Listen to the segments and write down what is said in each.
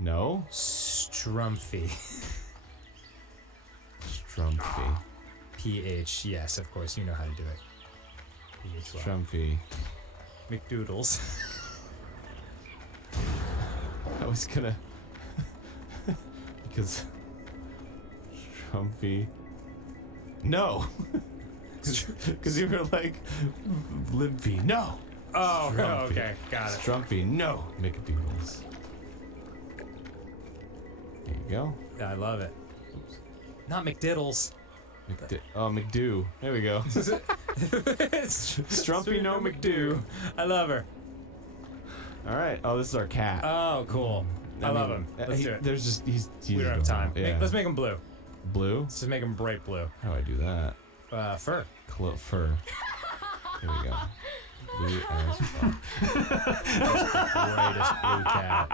No? Strumpy. Strumpy. PH, yes, of course, you know how to do it. PHY. Strumpy. McDoodles. I was gonna... because... Strumpy... No! Because you were like... Limpy. No! Oh, Strumpy. okay, got it. Strumpy. No! McDoodles. There you go. I love it. Oops. Not McDiddles. McDo. There we go. Strumpy no McDo. I love her. Alright. Oh, this is our cat. Oh, cool. I love him. Let's do it. There's just... He's We don't have time. Yeah. Let's make him blue. Blue? Let's just make him bright blue. How do I do that? Fur. Fur. Here we go. Blue as fuck. Brightest blue cat.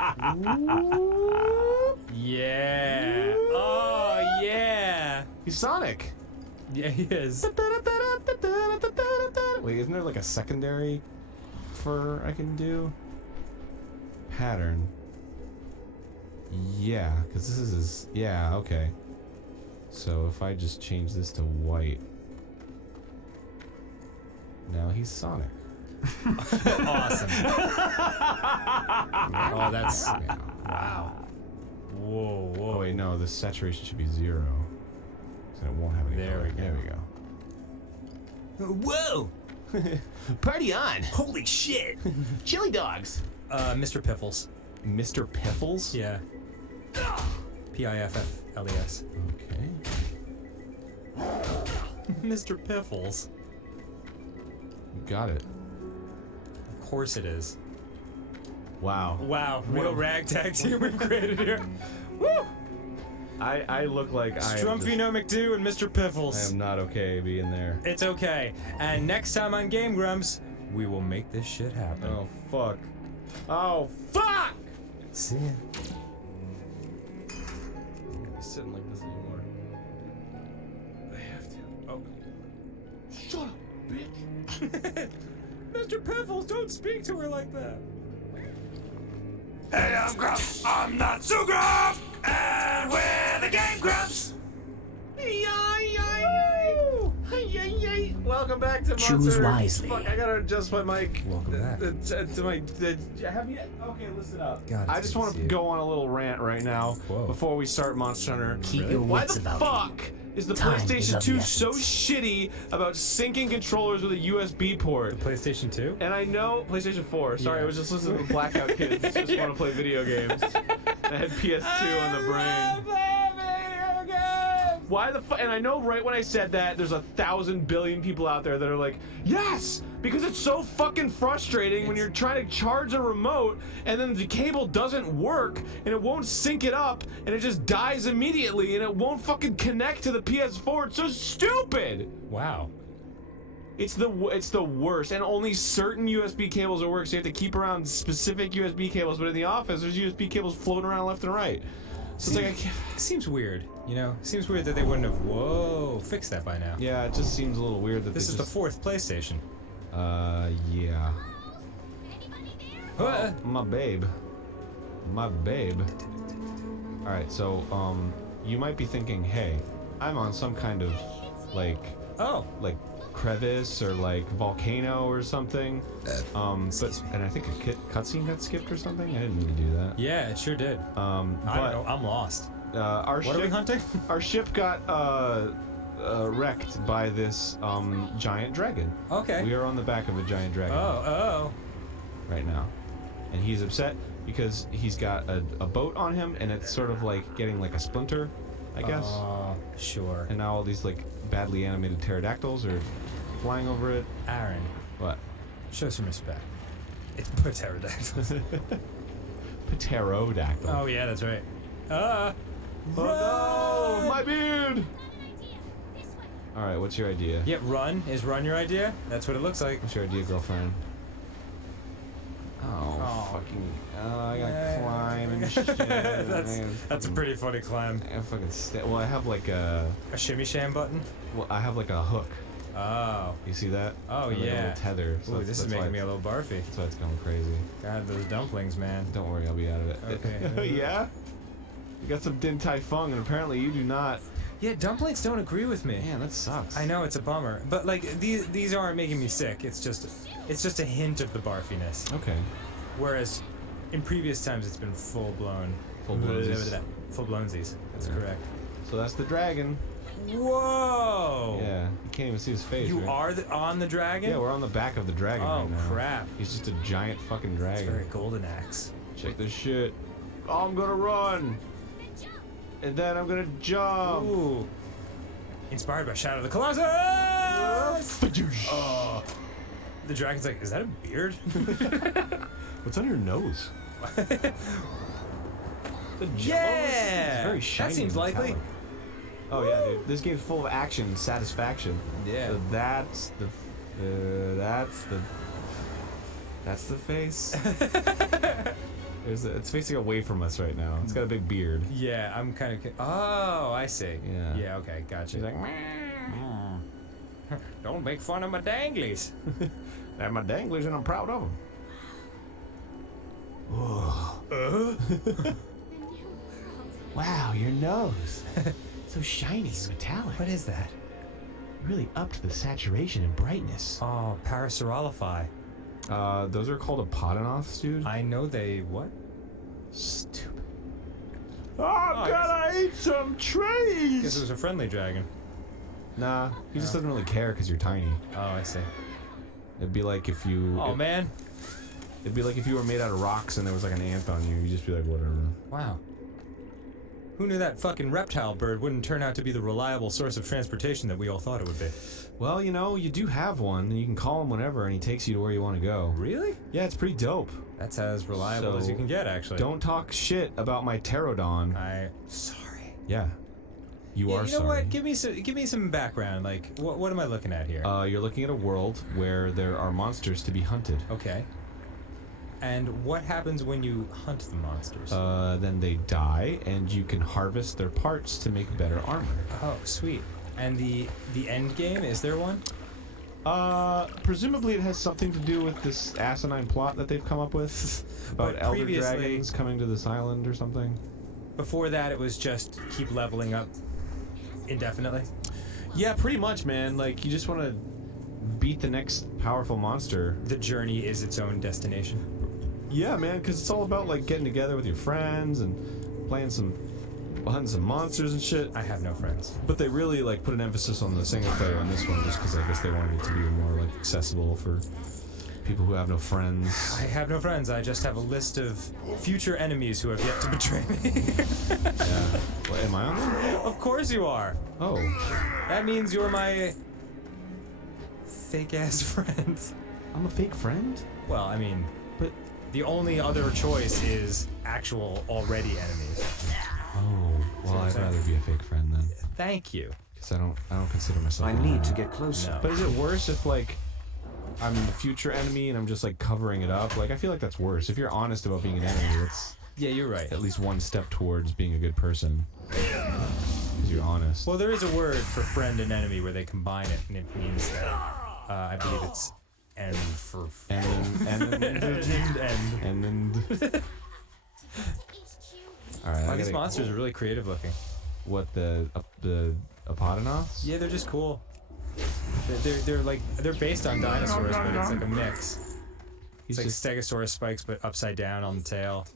Yeah. Oh, yeah. He's Sonic. Yeah, he is. Wait, isn't there like a secondary fur I can do? Pattern. Yeah, because this is his... Yeah, okay. So if I just change this to white... Now he's Sonic. Awesome. Oh, that's... Wow. Whoa, whoa. Oh wait, no, the saturation should be 0. So it won't have any There color. we go. There we go. Whoa! Party on! Holy shit! Chili dogs! Mr. Piffles. Mr. Piffles? Yeah. Piffles. Okay. Mr. Piffles. Got it. Of course it is. Wow. Wow, real ragtag team we've created here. Woo! I look like Strumpy no McDo and Mr. Piffles. I am not okay being there. It's okay. And next time on Game Grumps, we will make this shit happen. Oh, fuck. Oh, fuck! See ya. I'm not sitting like this anymore. I have to. Oh. Shut up, bitch! Mr. Piffles, don't speak to her like that. Hey, I'm Grump. I'm not so Grump. And we're the Game Grumps. Welcome back to Choose Monster. wisely. Fuck, I gotta adjust my mic. Welcome back. To my. Have you? Okay, listen up. God, I it's just good want to to see go on a little rant right now Whoa. before we start Monster Hunter. Keep your Why wits the about fuck is the Time is PlayStation of 2 the so essence. shitty about syncing controllers with a USB port? PlayStation 2? And I know PlayStation 4. Sorry, Yeah. I was just listening to the Blackout Kids. Just want to play video games. I had PS2 on the brain. Why the fuck? And I know right when I said that, there's 1,000 billion people out there that are like, yes! Because it's so fucking frustrating when you're trying to charge a remote and then the cable doesn't work and it won't sync it up and it just dies immediately and it won't fucking connect to the PS4. It's so stupid! Wow. It's the worst, and only certain USB cables will work, so you have to keep around specific USB cables, but in the office, there's USB cables floating around left and right. So it's like, I can't... Seems weird, you know? Seems weird that they wouldn't have, fixed that by now. Yeah, it just seems a little weird that This is they the just... fourth PlayStation. Yeah. Huh? My babe. My babe. Alright, so, you might be thinking, hey, I'm on some kind of, like, crevice or, like, volcano or something. And I think a cutscene got skipped or something? I didn't mean to do that. Yeah, it sure did. But, I don't know, I'm lost. Our What are we hunting? Our ship got, wrecked by this, giant dragon. Okay. We are on the back of a giant dragon. Oh. Right now, and he's upset because he's got a boat on him and it's sort of like getting like a splinter, I guess. Sure. And now all these like badly animated pterodactyls are flying over it. Aaron, What? show some respect. It's pterodactyls. Pterodactyl. Oh yeah, that's right. Oh no, my beard! Alright, what's your idea? Yeah, run. Is run your idea? That's what it looks like. What's your idea, girlfriend? Oh, fucking... I gotta climb and shit. That's a pretty funny climb. I fucking well, I have like a... A shimmy sham button? Well, I have like a hook. Oh. You see that? Oh, Like a yeah. little tether. So Ooh, this is making me a little barfy. That's why it's going crazy. God, those dumplings, man. Don't worry, I'll be out of it. Okay. Yeah? You got some Din Tai Fung, and apparently you do not. Yeah, dumplings don't agree with me. Man, that sucks. I know, it's a bummer. But, like, these aren't making me sick. It's just a hint of the barfiness. Okay. Whereas, in previous times, it's been full-blown. Full-blownsies. Full-blownsies. That's Yeah. correct. So that's the dragon. Whoa! Yeah, you can't even see his face. You right? are on the dragon? Yeah, we're on the back of the dragon Oh, right now. crap. He's just a giant fucking It's dragon. very golden axe. Check this shit. Oh, I'm gonna run. And then I'm gonna jump. Ooh. Inspired by Shadow of the Colossus! Oh. The dragon's like, is that a beard? What's on your nose? The Yeah! It's very shiny. That seems and likely. metallic. Oh yeah, dude. This game's full of action and satisfaction. Yeah. So that's the face. It's facing away from us right now. It's got a big beard. Yeah, I'm kind of. Oh, I see. Yeah. Yeah. Okay. Gotcha. He's like, Don't make fun of my danglies. they're my danglers and I'm proud of them. Wow, your nose. So shiny and metallic. What is that? Really upped the saturation and brightness. Oh, Parasaurolify. Those are called apodinoths, dude. I know they what? Stupid. Oh, I'm gonna eat some Guess trees! it was a friendly dragon. Nah, he just doesn't really care because you're tiny. Oh, I see. It'd be like if you... Oh man. It'd be like if you were made out of rocks and there was like an ant on you. You'd just be like, whatever. Wow. Who knew that fucking reptile bird wouldn't turn out to be the reliable source of transportation that we all thought it would be? Well, you know, you do have one, and you can call him whenever, and he takes you to where you want to go. Really? Yeah, it's pretty dope. That's as reliable as you can get, actually. Don't talk shit about my pterodon. Sorry. Yeah. You are You know sorry. what? Give me some background. Like, what am I looking at here? You're looking at a world where there are monsters to be hunted. Okay. And what happens when you hunt the monsters? Then they die, and you can harvest their parts to make better armor. Oh, sweet. And the end game, is there one? Presumably it has something to do with this asinine plot that they've come up with about But elder previously- dragons coming to this island or something. Before that, it was just keep leveling up indefinitely? Yeah, pretty much, man. Like, you just want to beat the next powerful monster. The journey is its own destination. Yeah, man, because it's all about, like, getting together with your friends and hunting some monsters and shit. I have no friends. But they really, like, put an emphasis on the single player on this one just because I guess they wanted it to be more, like, accessible for people who have no friends. I have no friends. I just have a list of future enemies who have yet to betray me. Yeah. What, am I on there? Of course you are. Oh. That means you're my fake-ass friend. I'm a fake friend? Well, I mean, But... the only other choice is actual already enemies. Oh. Well, I'd rather be a fake friend then. Thank you. Because I don't consider myself I a need to friend. get closer. No. But is it worse if, like, I'm the future enemy and I'm just, like, covering it up? Like, I feel like that's worse. If you're honest about being an enemy, that's Yeah, you're right. at least one step towards being a good person. Because you're honest. Well, there is a word for friend and enemy where they combine it, and it means that I believe it's end for And Alright, These monsters are really creative looking. What, the apodinoths? Yeah, they're just cool. They're based on dinosaurs, but it's like a mix. It's like Stegosaurus spikes, but upside down on the tail.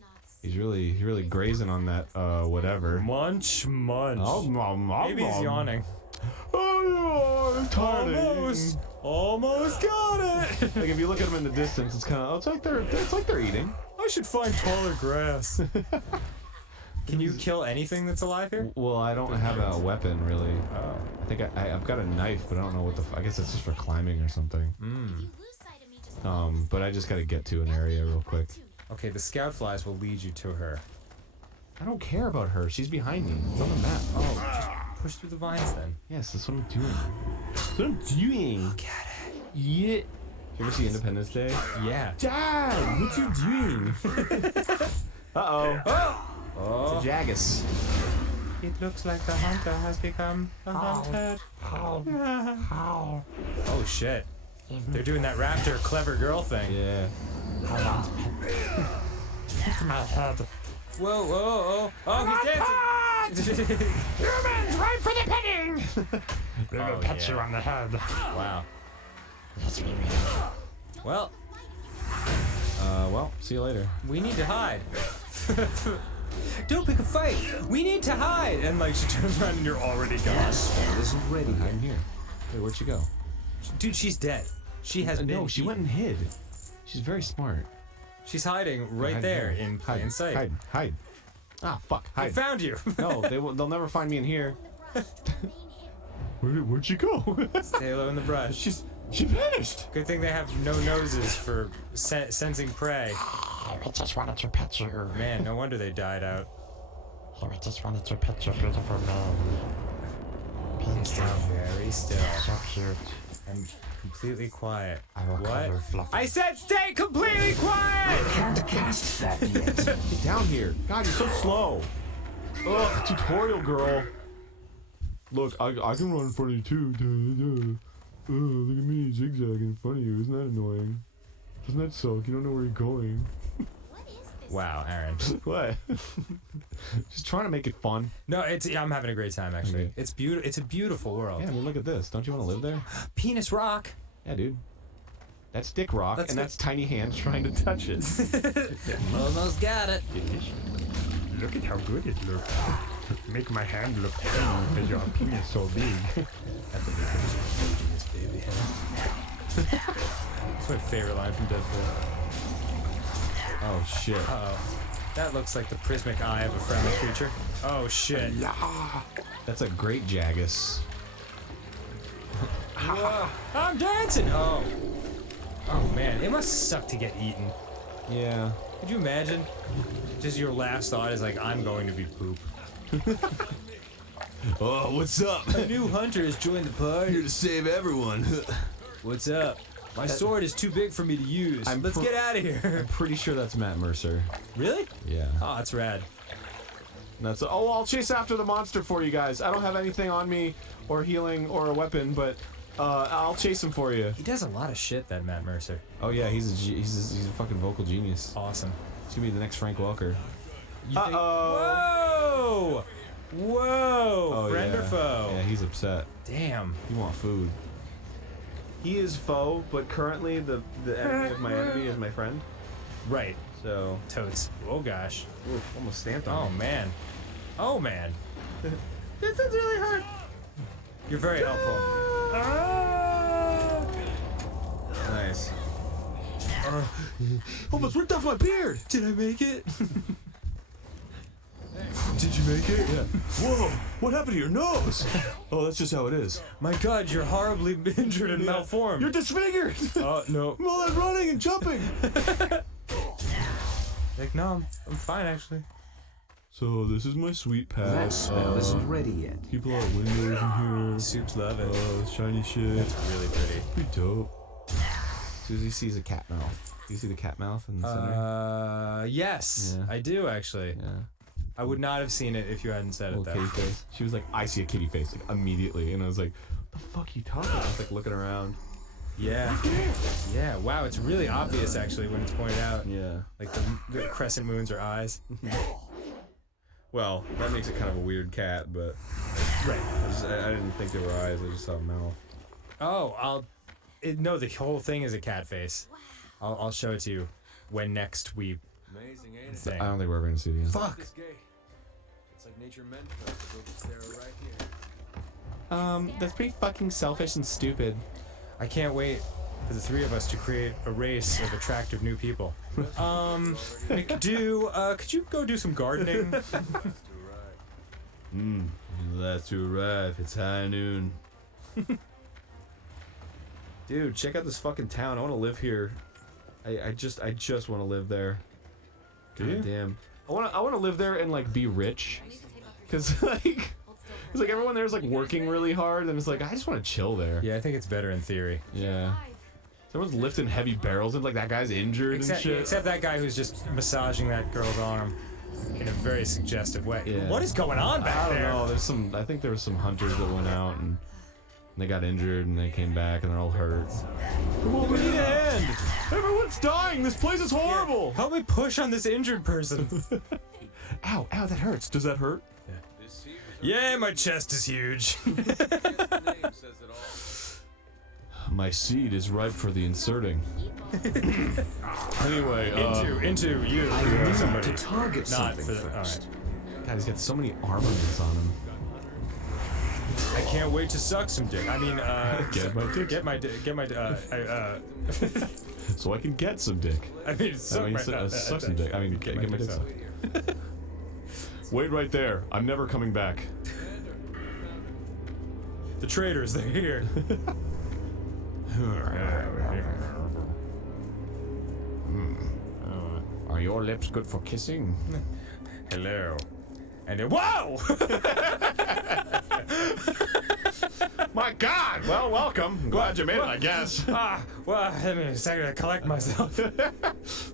He's really grazing on that whatever. Munch. Maybe he's yawning. Oh, I'm tired. Almost got it. Like if you look at them in the distance, it's kind of it's like they're eating. I should find taller grass. Can you kill anything that's alive here? Well, I don't have a weapon really. Oh. I think I've got a knife, but I don't know what I guess it's just for climbing or something. But I just gotta get to an area real quick. Okay, the scout flies will lead you to her. I don't care about her. She's behind me. It's on the map. Oh, just push through the vines then. Yes, that's what I'm doing. That's what I'm doing. Get it. Yeah. You ever see Independence Day? Yeah. Dad, what you doing? Uh-oh. Oh. It's a Jagus. It looks like the hunter has become a hunter. How? Oh shit. They're doing that raptor clever girl thing. Yeah. Hit my head. Whoa, whoa, oh, he's dancing. Humans, right for the petting! We will Oh, pet yeah. you on the head. Wow. Let's be Well, Well, see you later. we need to hide. Don't pick a fight. We need to hide. And like she turns around and you're already gone. Spell isn't ready yet. I'm here. Wait, where'd she go? Dude, she's dead. She has been. No, she went and hid. She's very smart. She's hiding right Hide there here. in plain sight. Hide. Ah, fuck. I Hide. found you. No, they'll never find me in here. Where'd she go? Stay low in the brush. She vanished. Good thing they have no noses for sensing prey. We just wanted to pet you. Man, no wonder they died out. We just wanted to pet your beautiful man. Stay very still So cute. and completely quiet. I will call her What? Fluffy. I said stay completely quiet! Can't cast that yet. Get down here. God, you're so slow. Ugh, tutorial girl. Look, I can run in front of you too. Duh, duh. Look at me zigzagging in front of you. Isn't that annoying? Doesn't that suck? You don't know where you're going. Wow, Aaron. What? Just trying to make it fun. No, I'm having a great time actually. Okay. It's beautiful. It's a beautiful world. Yeah, I mean, look at this. Don't you want to live there? Penis rock. Yeah, dude. That's Dick Rock, That's and good. that's tiny hands trying to touch it. Almost got it. Look at how good it looks. Make my hand look tiny because your penis so big. Baby. That's my favorite line from Deadpool. Oh shit. Uh-oh. That looks like the prismatic eye of a friendly creature. Oh shit. That's a great Jagus. I'm dancing! Oh. Oh man, it must suck to get eaten. Yeah. Could you imagine? Just your last thought is like, I'm going to be poop. Oh, what's up? A new hunter has joined the party. Here to save everyone. What's up? My sword is too big for me to use. Let's get out of here. I'm pretty sure that's Matt Mercer. Really? Yeah. Oh, that's rad. And that's. Oh, I'll chase after the monster for you guys. I don't have anything on me, or healing, or a weapon, but I'll chase him for you. He does a lot of shit, that Matt Mercer. Oh yeah, he's a fucking vocal genius. Awesome. He's gonna be the next Frank Welker. You think- Uh-oh. Whoa! Whoa! Oh, Friend yeah. or foe? Yeah, he's upset. Damn. You want food. He is foe, but currently the enemy of my enemy is my friend. Right. So, Totes. Oh gosh. ooh, almost stamped Oh on me. man. Oh man. This is really hard. You're very helpful. Nice. Almost ripped off my beard. Did I make it? Did you make it? Yeah. Whoa! What happened to your nose? Oh, that's just how it is. My God, you're horribly injured and malformed. You're disfigured. Oh no. From all that running and jumping. Like no, I'm fine actually. So this is my sweet pad. That spell isn't ready yet. People out windows in here. Soups love it. Shiny shit. That's really pretty. Pretty dope. Susie sees a cat mouth. Do you see the cat mouth in the center? Yes, Yeah. I do actually. Yeah. I would not have seen it if you hadn't said it Little though. kitty face. She was like, I see a kitty face, like immediately, and I was like, "What the fuck you talking?" I was like looking around. Yeah. Yeah. Wow, it's really obvious actually when it's pointed out. Yeah. Like the crescent moons are eyes. Well, that makes it kind of a weird cat, but Right. I didn't think they were eyes. I just saw a mouth. Oh, no, the whole thing is a cat face. I'll show it to you when next we Amazing, ain't it? thing. I don't think we're ever gonna see it again. Fuck. This gay. It's like nature meant for us to build this there right here. That's pretty fucking selfish and stupid. I can't wait for the three of us to create a race of attractive new people. McDo, could you go do some gardening? That's right. It's high noon. Dude, check out this fucking town. I want to live here. I just want to live there. Do you? God damn. I want to live there and like be rich. Cause like everyone there's like working really hard and it's like I just want to chill there. Yeah, I think it's better in theory. Yeah. Someone's lifting heavy barrels and like that guy's injured and shit. Except that guy who's just massaging that girl's arm. in a very suggestive way. Yeah. What is going on back I don't there? know. I think there were some hunters that went out and they got injured and they came back and they're all hurt. Well, we need a hand. Everyone's dying. This place is horrible. Help me push on this injured person. Ow, that hurts. Does that hurt? Yeah, my chest is huge. My seed is ripe for the inserting. Anyway, into you. I need Somebody. to target Not something for the. All first. right. God, he's got so many armaments on him. I can't wait to suck some dick. I mean, Get my dick. Get my So I can get some dick. I mean, suck my. Suck some dick. I mean, get my dick sucked. Wait right there. I'm never coming back. The traitors, they're here. Are your lips good for kissing? Hello. And then, whoa! My God! Well, welcome. Glad you made it, I guess. Well, I mean, a second to collect myself.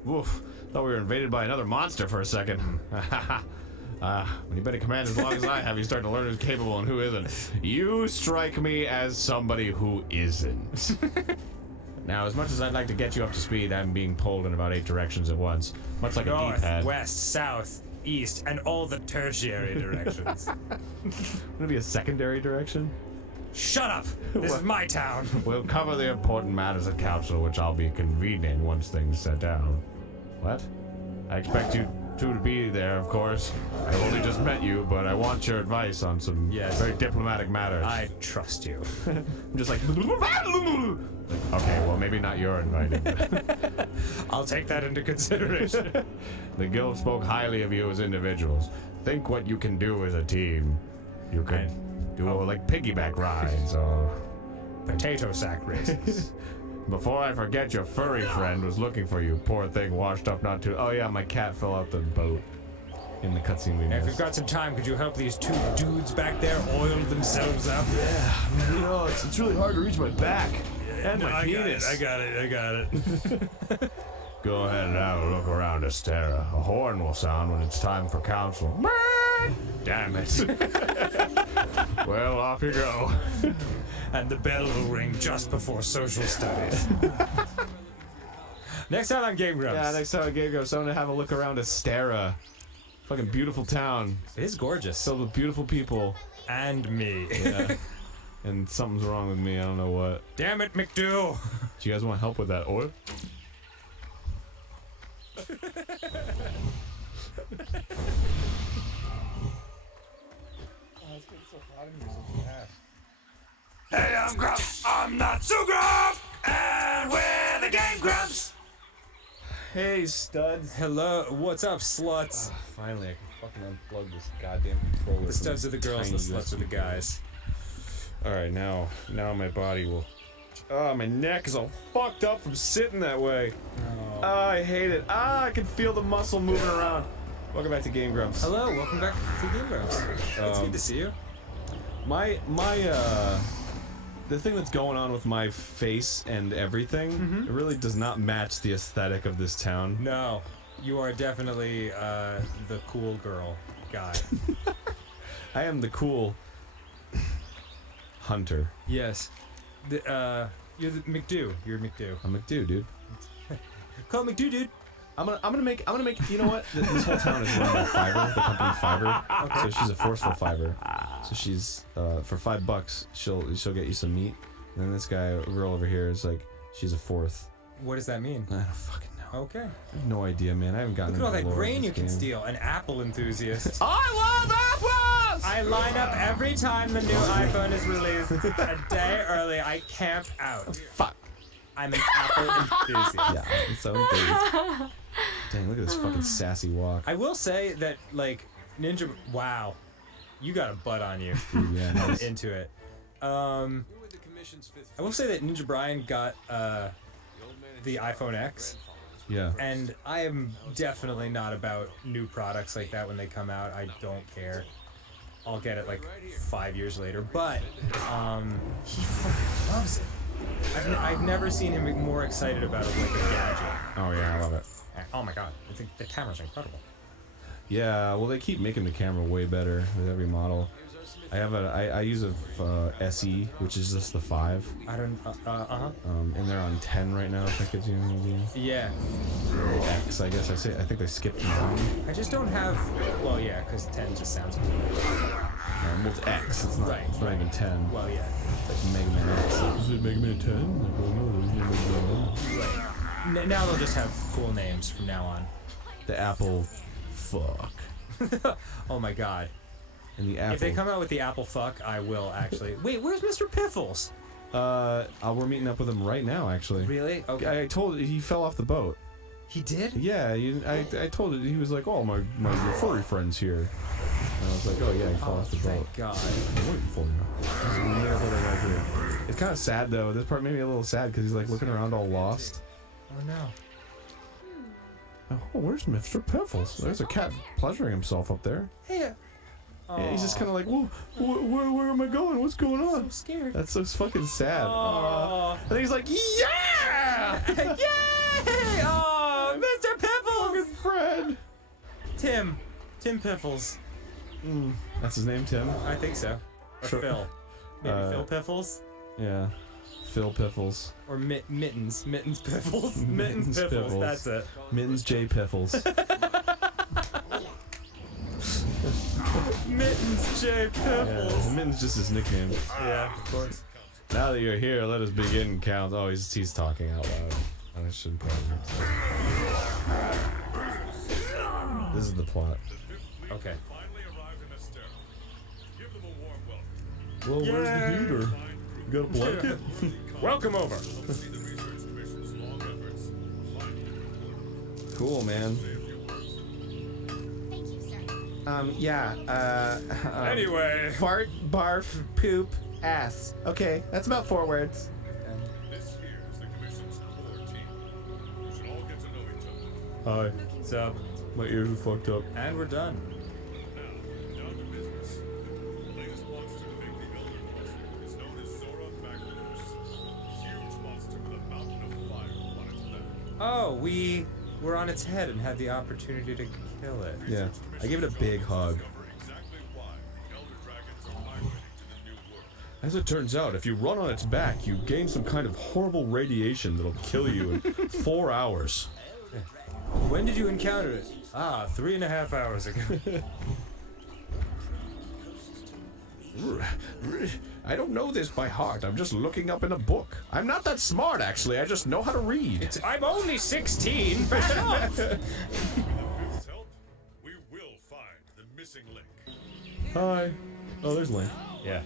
Oof. Thought we were invaded by another monster for a second. When you've been in command as long as I have, you start to learn who's capable and who isn't. You strike me as somebody who isn't. Now, as much as I'd like to get you up to speed, I'm being pulled in about 8 directions at once. Much like a North, D-pad. west, south, east, and all the tertiary directions. Would it be a secondary direction? Shut up! This is my town. We'll cover the important matters at council, which I'll be convening once things set down. What? I expect you two to be there, of course. I've only just met you, but I want your advice on some very diplomatic matters. I trust you. I'm just like... Okay, well, maybe not you're invited. I'll take that into consideration. The guild spoke highly of you as individuals. Think what you can do as a team. You could do like piggyback rides or... Potato sack races. Before I forget, your furry friend was looking for you. Poor thing, washed up not too... Oh yeah, my cat fell out the boat in the cutscene we If missed. we've got some time, could you help these 2 dudes back there oil themselves up? Yeah, you know, it's really hard to reach my back and my penis. I got it. Go ahead and have a look around Astera. A horn will sound when it's time for council. Damn it. Well, off you go. And the bell will ring just before social studies. Next time on Game Grumps. Yeah, next time I Game Grumps, I'm gonna have a look around Astera. Fucking beautiful town. It is gorgeous. Filled with beautiful people. And me. Yeah. And something's wrong with me, I don't know what. Damn it, McDo! Do you guys want help with that oil? Hey, I'm Grump. I'm not so Grump. And we're the Game Grumps. Hey, studs. Hello, what's up, sluts? Finally, I can fucking unplug this goddamn controller. The studs are the girls, the sluts are the guys. Alright, now my body will... Oh, my neck is all fucked up from sitting that way. Oh, I hate it. I can feel the muscle moving around. Welcome back to Game Grumps. Hello, welcome back to Game Grumps. It's good to see you. The thing that's going on with my face and everything, it really does not match the aesthetic of this town. No, you are definitely the cool girl guy. I am the cool hunter. Yes. You're the McDo. You're McDo. I'm McDo, dude. Call McDo, dude. I'm gonna make. You know what? This whole town is run by Fiverr, the company Fiverr. Okay. So she's a forceful Fiverr. So she's for $5, she'll get you some meat. And then this girl over here is like, she's a fourth. What does that mean? I don't fucking know. Okay. I have no idea, man. I haven't gotten. Look at all into that the lore of grain this you can game. steal. An Apple enthusiast. I love apples. I line up every time the new iPhone is released. A day early, I camp out. Fuck. I'm an Apple enthusiast. Yeah, I'm so enthused. Dang, look at this fucking sassy walk. I will say that, like, Ninja... Wow. You got a butt on you. Ooh, yeah, nice. Into it. I will say that Ninja Brian got the iPhone X. Yeah. And I am definitely not about new products like that when they come out. I don't care. I'll get it like 5 years later. But he fucking loves it. I've never seen him more excited about it like a gadget. Oh yeah, I love it. Oh my god, I think the camera's incredible. Yeah, well, they keep making the camera way better with every model. I use a SE, which is just the 5. I don't. And they're on 10 right now. If that gives you an idea. Yeah. X, I guess I think they skipped 9. I just don't have. Well, yeah, because 10 just sounds cool. Well, it's X. It's not. Right, It's not even 10. Well, yeah. Like Mega Man X. Is it Mega Man 10? Like, well, no, there's no Mega Man. Now they'll just have cool names from now on. The Apple. Fuck. Oh my god. And the Apple. If they come out with the Apple fuck, I will actually. Wait, where's Mr. Piffles? We're meeting up with him right now, actually. Really? Okay. I told he fell off the boat. He did? Yeah, I told it. He was like, "Oh, my furry friend's here." And I was like, "Oh yeah, he fell off the boat." Thank God. I'm waiting for you. It's kind of sad though. This part made me a little sad because he's like looking around all lost. Oh no. Oh, where's Mr. Piffles? There's a cat pleasuring himself up there. Hey. Yeah, he's just kind of like, "Whoa, where am I going? What's going on?" I'm scared. That's so fucking sad. Aww. And then he's like, "Yeah!" Yay! Oh, Mr. Piffles! Fucking Fred. Tim Piffles. That's his name, Tim. I think so. Or Sure. Phil. Maybe Phil Piffles? Yeah. Phil Piffles. Or Mittens Piffles. Mittens Piffles. Piffles. That's it. Mittens J. Piffles. Mittens J. Piffles. Yeah, Mittens just his nickname. Yeah, of course. Now that you're here, let us begin count. Oh, he's talking out loud. I shouldn't probably. This is the plot. Okay. Well, where's the heater? You got a blanket? Welcome over. Cool, man. Thank you, sir. Anyway. Fart, barf, poop, ass. Okay, that's about 4 words. This here is the commission's core team. You should all get to know each other. Hi. What's up? My ears are fucked up. And we're done. Now, down to business. The latest monster to make the Elder Monster is known as Zora Magnus. Huge monster with a mountain of fire on its back. Oh, we were on its head and had the opportunity to kill it. Yeah. I gave it a big hug. Discover exactly why the Elder Dragons are migrating to the new world. As it turns out, if you run on its back, you gain some kind of horrible radiation that'll kill you in 4 hours. When did you encounter it? 3.5 hours ago. I don't know this by heart. I'm just looking up in a book. I'm not that smart, actually. I just know how to read. I'm only 16. Back off. With Fifth's help, we will find the missing link. Hi. Oh, there's Link. Yeah.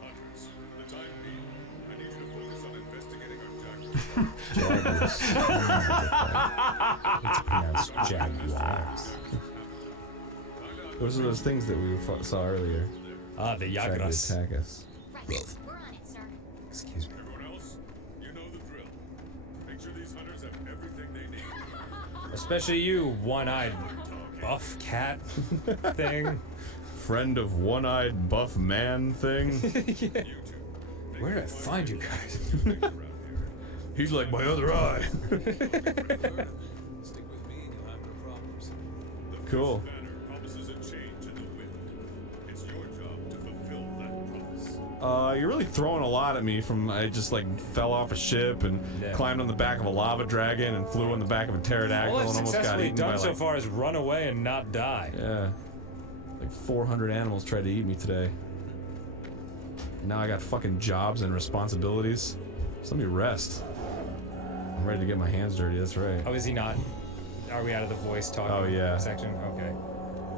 Hunters, for the time being, I need you to focus on investigating our jaguars. It's pronounced jaguars. Those are those things that we saw earlier. The Trying to jaguars. attack us. Right. We're on it, sir. Excuse me. Everyone else, you know the drill. Make sure these hunters have everything they need. Especially you, one-eyed buff cat thing. Friend of one-eyed buff man thing. You two, Where did I find you guys? He's like my other eye. Stick with me and you'll have no problems. Cool. banner promises a change in the wind. It's your job to fulfill that promise. You're really throwing a lot at me from I just like fell off a ship and Yeah. climbed on the back of a lava dragon and flew on the back of a pterodactyl All and I've almost got successfully eaten by done so like, far is run away and not die. yeah, like 400 animals tried to eat me today. Now I got fucking jobs and responsibilities. Just let me rest. I'm ready to get my hands dirty, that's right. Oh, is he not? Are we out of the voice talking Oh, yeah. section? Okay.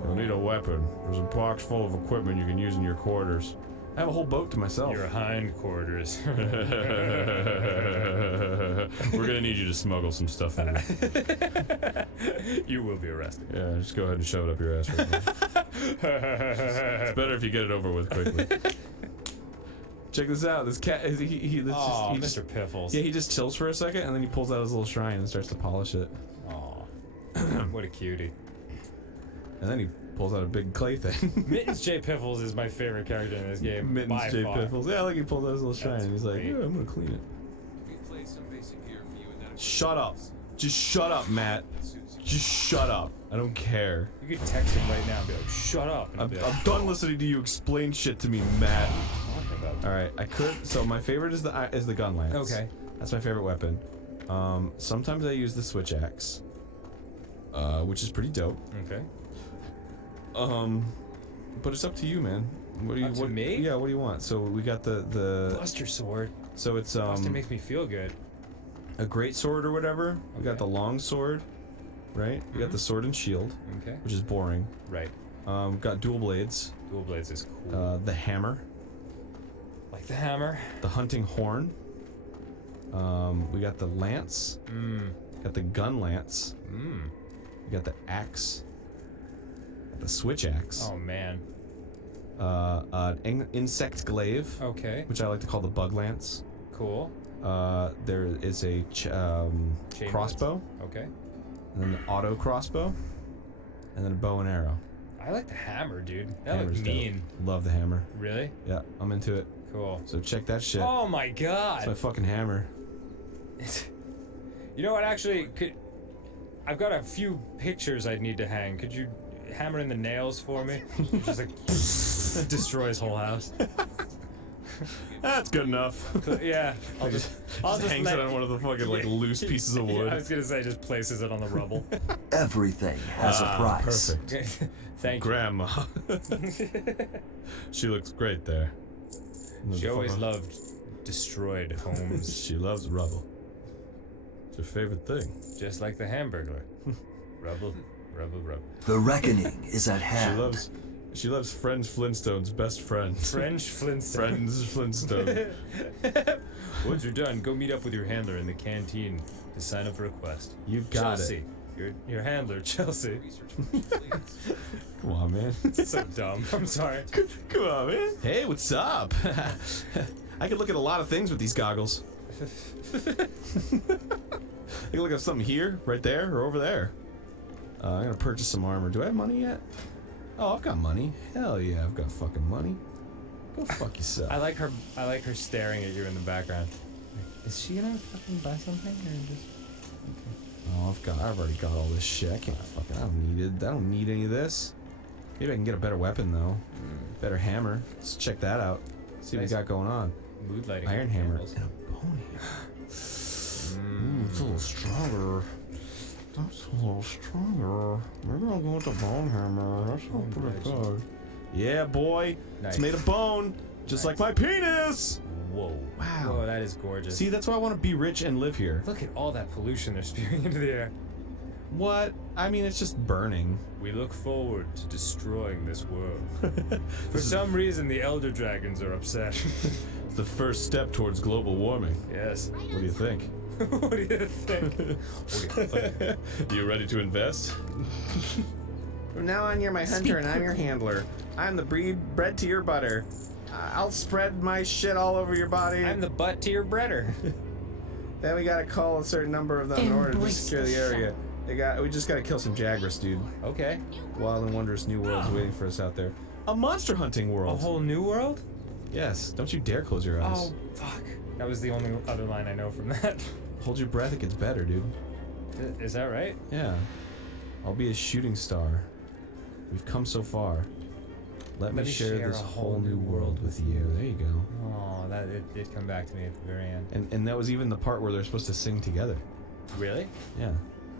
You'll need a weapon. There's a box full of equipment you can use in your quarters. I have a whole boat to myself. Your hindquarters. We're gonna need you to smuggle some stuff in. You will be arrested. Yeah, just go ahead and shove it up your ass right now. It's better if you get it over with quickly. Check this out. This cat, Oh, just, Mr. Piffles. yeah, he just chills for a second and then he pulls out his little shrine and starts to polish it. Aw. What a cutie. And then he pulls out a big clay thing. Mittens J. Piffles is my favorite character in this game. Mittens by J. far. Piffles. Yeah, like he pulled out his little shrine That's and he's like, great. yeah, I'm gonna clean it. We played some basic gear for you in that. Shut up. Just shut up, Matt. Suits you. Just shut up. I don't care. You could text him right now and be like, shut up. And I'm be like, done listening to you explain shit to me, Matt. talking about? All right, I could. So my favorite is the gun lance. Okay. That's my favorite weapon. Sometimes I use the switch axe, which is pretty dope. Okay. But it's up to you, man. What do you? Up to what, me? Yeah. What do you want? So we got the. Buster sword. So it's Buster makes me feel good. a great sword or whatever. We got Okay. the long sword, right? We got the sword and shield, Okay. which is boring. Right. Got dual blades. Dual blades is cool. The hammer, Like the hammer. the hunting horn. We got the lance. Got the gun lance. We got the axe. Got the switch axe. Oh man. Insect glaive, Okay. which I like to call the bug lance. Cool. There is a Chain crossbow, Okay. and then an auto crossbow, and then a bow and arrow. I like the hammer, dude. That Hammer's looks dope. mean. Love the hammer. Really? Yeah, I'm into it. Cool. So check that shit. Oh my It's my god. fucking hammer. You know what? Actually, I've got a few pictures I'd need to hang. Could you hammer in the nails for me? Just like destroys whole house. That's good enough. Yeah. I'll just hangs let- it on one of the fucking like loose pieces of Yeah, wood. I was gonna say just places it on the rubble. Everything has a price. Perfect. Thank you. Grandma. She looks great there. She always loved destroyed homes, She loves rubble. It's her favorite thing. just like the Hamburglar. Rubble, rubble, rubble. The reckoning is at She hand. loves Friends Flintstone's best friends. French Flintstone. Friends Flintstone. Once you're done, go meet up with your handler in the canteen to sign up for a quest. You got Chelsea. it. Your handler, Chelsea. Come on, man. So dumb. I'm sorry. Come on, man. Hey, what's up? I can look at a lot of things with these goggles. I can look at something here, right there, or over there. I'm gonna purchase some armor. Do I have money yet? Oh, I've got money. Hell yeah, I've got fucking money. Go fuck yourself. I like her staring at you in the background. Is she gonna fucking buy something or just? Oh, I've already got all this shit. I don't need any of this. Maybe I can get a better weapon though. Better hammer. Let's check that out. See what we got going on. Mood lighting. Iron hammer candles. and a bone hammer. Ooh, it's a little stronger. That's a little stronger. Maybe I'll go with the bone hammer. That's not pretty good. Yeah, boy. Nice. It's made of bone, just like my penis. Whoa. Wow. Whoa, that is gorgeous. See, that's why I want to be rich and live here. Look at all that pollution they're spewing into the air. What? I mean, it's just burning. We look forward to destroying this world. For some reason, the Elder Dragons are upset. It's the first step towards global warming. Yes. What do you think? What do you think? You ready to invest? From now on, you're my hunter and I'm your handler. I'm the bread to your butter. I'll spread my shit all over your body. I'm the butt to your breader. Then we gotta call a certain number of them in order to secure the area. We just gotta kill some Jagras, dude. Okay. Wild and wondrous new worlds waiting for us out there. A monster hunting A world. whole new world? Yes. Don't you dare close your eyes. Oh, fuck. That was the only other line I know from that. Hold your breath. It gets better, dude. Is that right? Yeah. I'll be a shooting star. We've come so far. Let me share this whole new world with you. There you go. Oh, that it did come back to me at the very end. And that was even the part where they're supposed to sing together. Really? Yeah.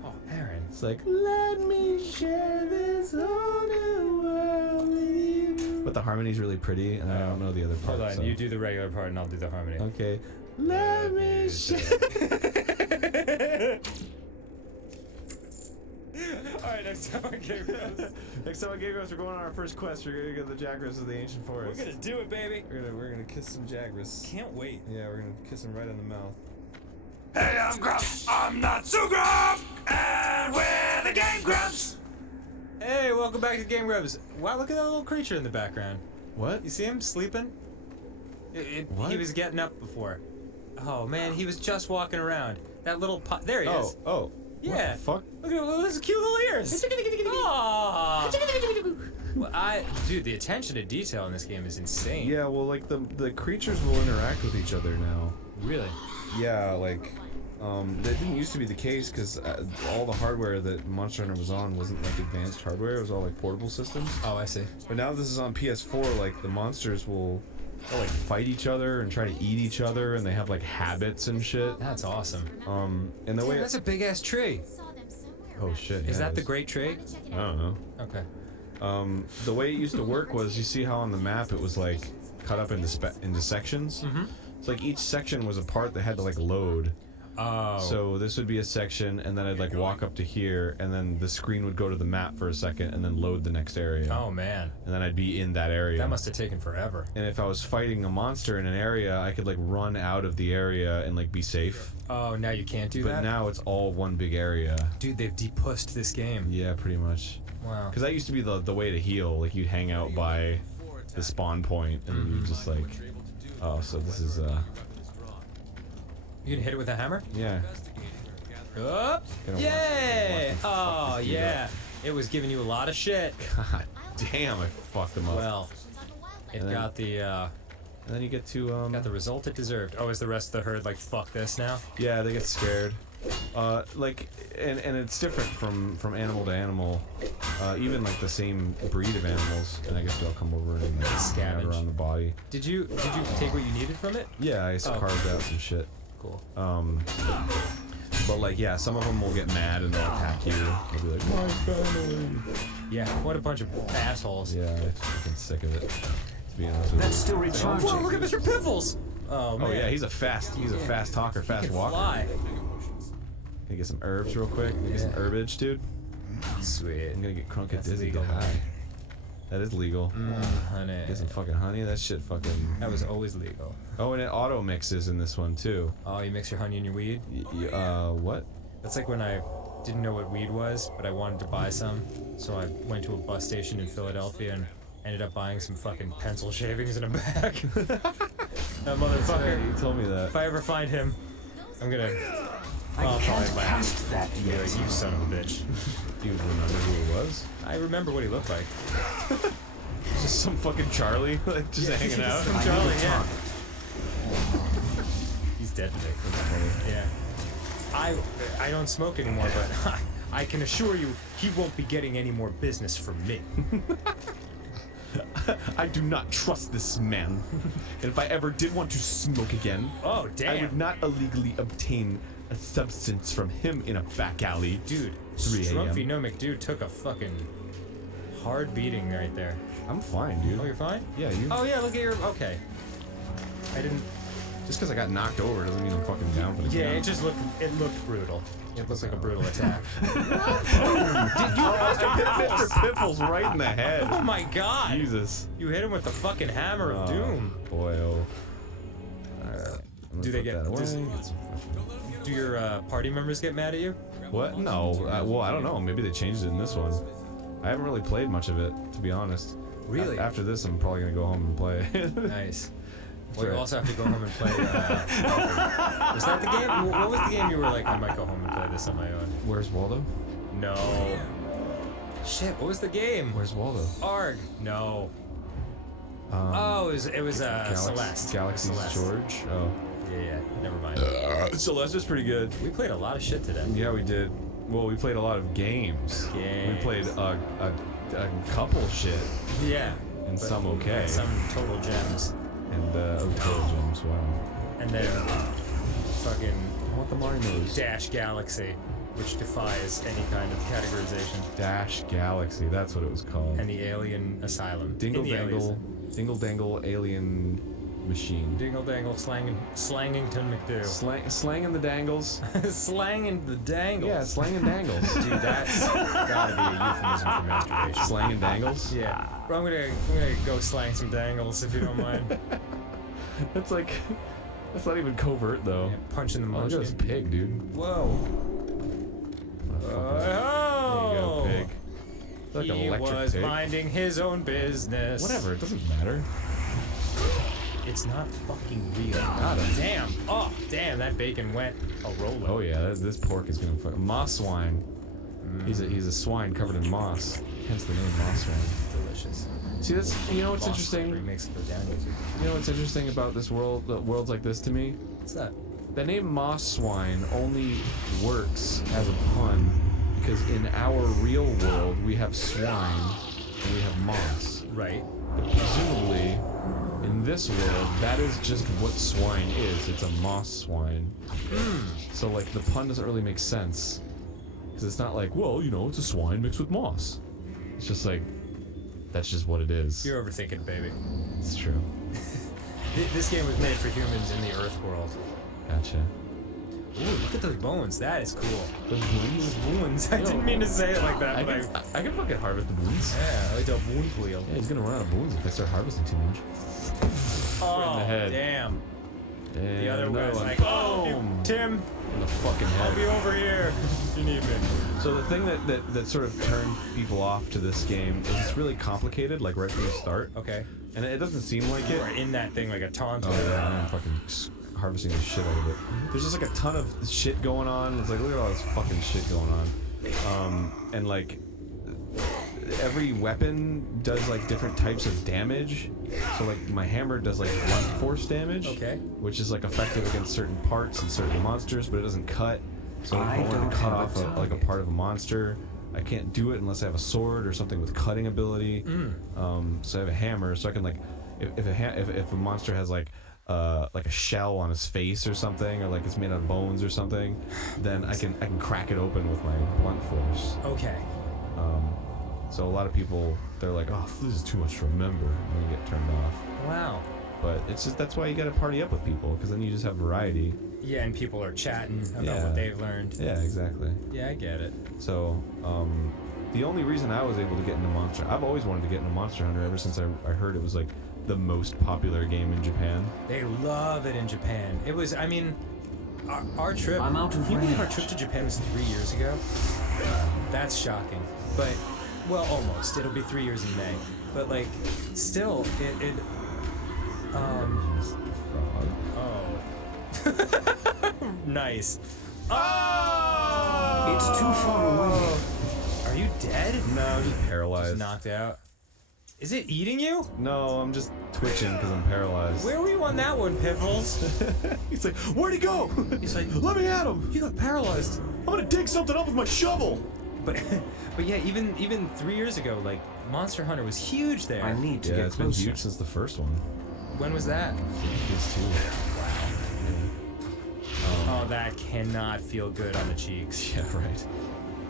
Oh, Aaron. It's like, let me share this whole new world with you. But the harmony's really pretty, and I don't know the other part. Hold on, so. you do the regular part and I'll do the harmony. Okay. Let me share. Alright, next time on Game Bros. Next time on Game Bros, we're going on our first quest. We're gonna get the Jagras of the ancient We're forest. gonna do it, baby. We're gonna kiss some Jagras. Can't wait. Yeah, we're gonna kiss them right in the mouth. Hey, I'm Grumps. I'm not so Grump. And we're the Game Grumps. Hey, welcome back to Game Grubs. Wow, look at that little creature in the background. What? You see him sleeping? What? He was getting up before. Oh man, he was just walking around. That little there he is. Oh. Yeah. What the fuck? Look at those cute little ears. Aww. Well, dude, the attention to detail in this game is insane. Yeah, well, like the creatures will interact with each other now. Really? Yeah, like That didn't used to be the case because all the hardware that Monster Hunter was on wasn't like advanced hardware. It was all like portable systems. Oh, I see. But now this is on PS4. Like the monsters will like fight each other and try to eat each other, and they have like habits and shit. That's awesome. And the way That's a big ass tree. Saw them somewhere. oh shit, Is yeah, that it the Great Tree? Check it I out. don't know. Okay. The way it used to work was, you see how on the map it was like cut up into sections. Mm-hmm. It's like each section was a part that had to like load. Oh. So this would be a section, and then I'd like walk up to here, and then the screen would go to the map for a second, and then load the next area. Oh man. And then I'd be in that area. That must have taken forever. And if I was fighting a monster in an area, I could like run out of the area and like be safe. Oh, now you can't do But that? now it's all one big area. Dude, they've depussed this game. Yeah, pretty much. Wow. Because that used to be the way to heal. Like you'd hang out by the spawn point, and then you'd just like, oh, so this is You can hit it with a hammer? yeah. Up! Gonna Yay! watch Oh, this dude yeah. It was giving you a lot of shit. God damn, I fucked them up. Well, it And then- got the and then you get to got the result it deserved. Oh, is the rest of the herd like, fuck this now? yeah, they get scared. Like, and it's different from animal to animal. Even like the same breed of animals, and I guess they'll come over and like, hang out Scavenge. around the body. Did you take what you needed from it? Yeah, I Oh. carved out some shit. Cool. But like, yeah, some of them will get mad and they'll attack you. They'll be like, my family. Yeah, what a bunch of assholes. Yeah, I'm fucking sick of it. To be honest with That's you. still recharging. Whoa, look at Mr. Piffles! Oh, man. Oh yeah, he's a fast talker, He fast can walker. fly. Gonna get some herbs real quick. Get some Yeah. herbage, dude. Sweet. I'm gonna get crunk and That's dizzy legal, to high. man. That is legal. Honey. Get some fucking honey. That shit fucking. That was always legal. Oh, and it auto mixes in this one too. Oh, you mix your honey and your weed? What? That's like when I didn't know what weed was, but I wanted to buy some. So I went to a bus station in Philadelphia and ended up buying some fucking pencil shavings in a bag. That motherfucker. You told me that. If I ever find him, I'm gonna. I I'll can't probably buy him. cast that Be yet. like, you son of a bitch. Do you remember who it was? I remember what he looked like. Just some fucking Charlie, like just hanging out. From Charlie, yeah. He's dead today. Yeah. I don't smoke anymore, but I can assure you he won't be getting any more business from me. I do not trust this man. And if I ever did want to smoke again, Oh, I would damn. not illegally obtain a substance from him in a back alley. Dude, 3 a.m. Strumpy No McDude took a fucking hard beating right there. I'm fine, dude. Oh, you're fine? Yeah, you. Oh, yeah, look at your. Okay. I didn't. Just because I got knocked over doesn't mean I'm fucking down for the Yeah, count. it just looked. It looked brutal. It looked like a brutal attack. I hit Mr. Piffles right in the head. Oh my god! Jesus. You hit him with the fucking hammer of doom. Boy, oh. Alright. Do they get- does- Do your party members get mad at you? What? No. Well, I don't know. Maybe they changed it in this one. I haven't really played much of it, to be honest. Really? After this, I'm probably gonna go home and play. Nice. Well, you right. also have to go home and play. Was that the game? What was the game you were like, I might go home and play this on my own? Where's Waldo? No. Shit, what was the game? Where's Waldo? Arg. No. Oh, it was Celeste. Galaxy's Celeste. George. Oh. Yeah, never mind. Celeste is pretty good. We played a lot of shit today. Yeah, we did. Well, we played a lot of games. We Games. played a couple shit Yeah. and but- some okay. and some total gems. And Total Gems. Wow. And then fucking I want the Marinos. Dash Galaxy, which defies any kind of categorization. Dash Galaxy. That's what it was called. And the Alien Asylum. Dingle In the Dangle. Dingle Dangle Alien Machine. Dingle Dangle Slangington McDo. Slanging the dangles. Slanging the dangle. Yeah, slanging dangles. Dude, that's gotta be a euphemism for masturbation. Slanging dangles. Yeah. But I'm gonna go slang some dangles if you don't mind. That's like, that's not even covert though. Yeah, punching the Oh, look at this munchkin. pig, dude. Whoa. There you go, pig. Like an He electric was pig. minding his own business. Whatever, it doesn't matter. It's not fucking real. Got him. Damn. Oh, damn, that bacon went a rolling. Oh yeah, this pork is gonna fuck. Moss swine. He's a swine covered in moss. Hence the name moss swine. Delicious. See, that's, you know what's Boss interesting? Makes it go down. You know what's interesting about this world, worlds like this to me? What's that? The name moss swine only works as a pun because in our real world we have swine and we have moss. Right. But presumably, in this world, that is just what swine is. It's a moss swine. So like the pun doesn't really make sense. Because it's not like, well, you know, it's a swine mixed with moss. It's just like, that's just what it is. You're overthinking, baby. It's true. This game was made for humans in the Earth world. Gotcha. Ooh, look at those bones. That is cool. Those Those bones. I didn't mean to say it like that, but I can fucking harvest the boons. yeah, I like a bone wheel. Yeah, he's gonna run out of boons if I start harvesting too much. Oh, the head. damn. The other And guy's one. like, oh, Boom! Tim, In the fucking I'll be head. over here if you need me. So the thing that sort of turned people off to this game is it's really complicated, like right from the start. Okay. And it doesn't seem like it. We're in that thing like a taunt. Oh yeah, I'm fucking harvesting the shit out of it. There's just like a ton of shit going on. It's like, look at all this fucking shit going on. And like, every weapon does like different types of damage. So like, my hammer does like blunt force damage. Okay. Which is like effective against certain parts and certain monsters, but it doesn't cut. So if I wanted to cut off like a part of a monster, I can't do it unless I have a sword or something with cutting ability. So I have a hammer, so I can like, if a monster has like a shell on his face or something, or like it's made out of bones or something, then I can crack it open with my blunt force. Okay. So a lot of people, they're like, oh, this is too much to remember, and they get turned off. Wow. But it's just, that's why you gotta party up with people, because then you just have variety. Yeah, and people are chatting about Yeah. what they've learned. Yeah, exactly. Yeah, I get it. So, the only reason I was able to get into Monster, I've always wanted to get into Monster Hunter ever since I heard it was like the most popular game in Japan. They love it in Japan. It was, I mean, our trip. I'm out of Can you believe our range. trip to Japan was 3 years ago? That's shocking. But, well, almost. It'll be 3 years in May. But like, still, nice. Oh! It's too far away. Are you dead? No, I'm just paralyzed. Just knocked out. Is it eating you? No, I'm just twitching because I'm paralyzed. Where were you on that one, Piffles? He's like, where'd he go? He's like, Let me at him. you got paralyzed. I'm gonna dig something up with my shovel. But yeah, even 3 years ago, like Monster Hunter was huge there. I need to Yeah, get it's been closer. huge since the first one. When was that? PS2. Oh, that cannot feel good on the cheeks. Yeah, right.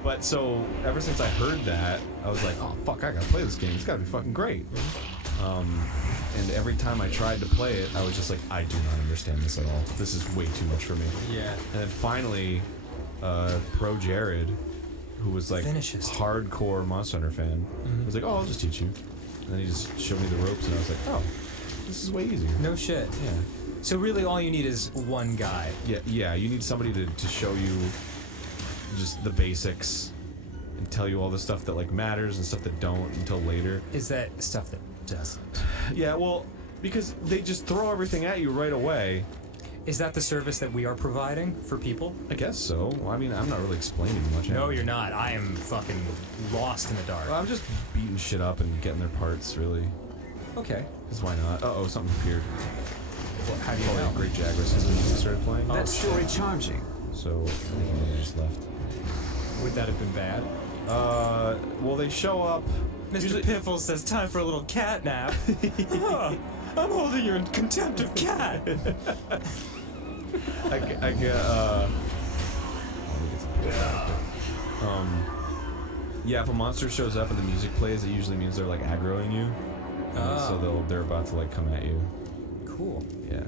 But so, ever since I heard that, I was like, oh fuck, I gotta play this game. It's gotta be fucking great. And every time I tried to play it, I was just like, I do not understand this at all. This is way too much for me. Yeah. And then finally, Pro Jared, who was like Finishes. hardcore Monster Hunter fan, was like, oh, I'll just teach you. And then he just showed me the ropes, and I was like, oh, this is way easier. No shit. Yeah. So really, all you need is one guy. Yeah, you need somebody to show you just the basics and tell you all the stuff that like matters and stuff that don't until later. Is that stuff that doesn't? Yeah, well, because they just throw everything at you right away. Is that the service that we are providing for people? I guess so. Well, I mean, I'm not really explaining much. No, you're not. I am fucking lost in the dark. Well, I'm just beating shit up and getting their parts, really. Okay. Because why not? Uh-oh, something appeared. Well, how do you Probably know? a great Jaguar system music started playing. Oh, That's still recharging. So, I think they just left. Would that have been bad? Well, they show up. Mr. Piffles says time for a little cat nap. Huh, I'm holding you in contempt of cat. I get, let me get some people back, but, yeah, if a monster shows up and the music plays, it usually means they're like aggroing you. So they're about to like come at you. Cool. Yeah.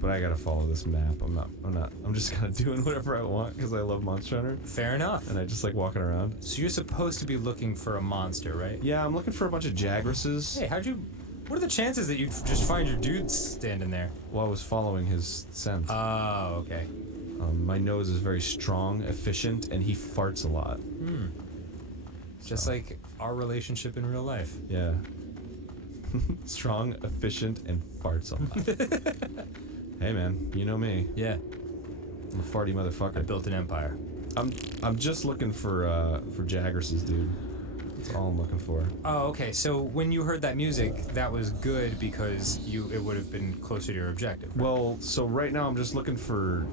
But I gotta follow this map. I'm just kind of doing whatever I want because I love Monster Hunter. Fair enough. And I just like walking around. So you're supposed to be looking for a monster, right? Yeah, I'm looking for a bunch of Jagresses. Hey, what are the chances that you'd just find your dude standing there? Well, I was following his scent. Oh, okay. My nose is very strong, efficient, and he farts a lot. Just like our relationship in real life. Yeah. Strong, efficient, and farts a lot. Hey man, you know me. Yeah. I'm a farty I motherfucker. built an empire. I'm just looking for Jagresses, dude. That's all I'm looking for. Oh, okay. So when you heard that music, that was good because it would have been closer to your objective. Right? Well, so right now I'm just looking for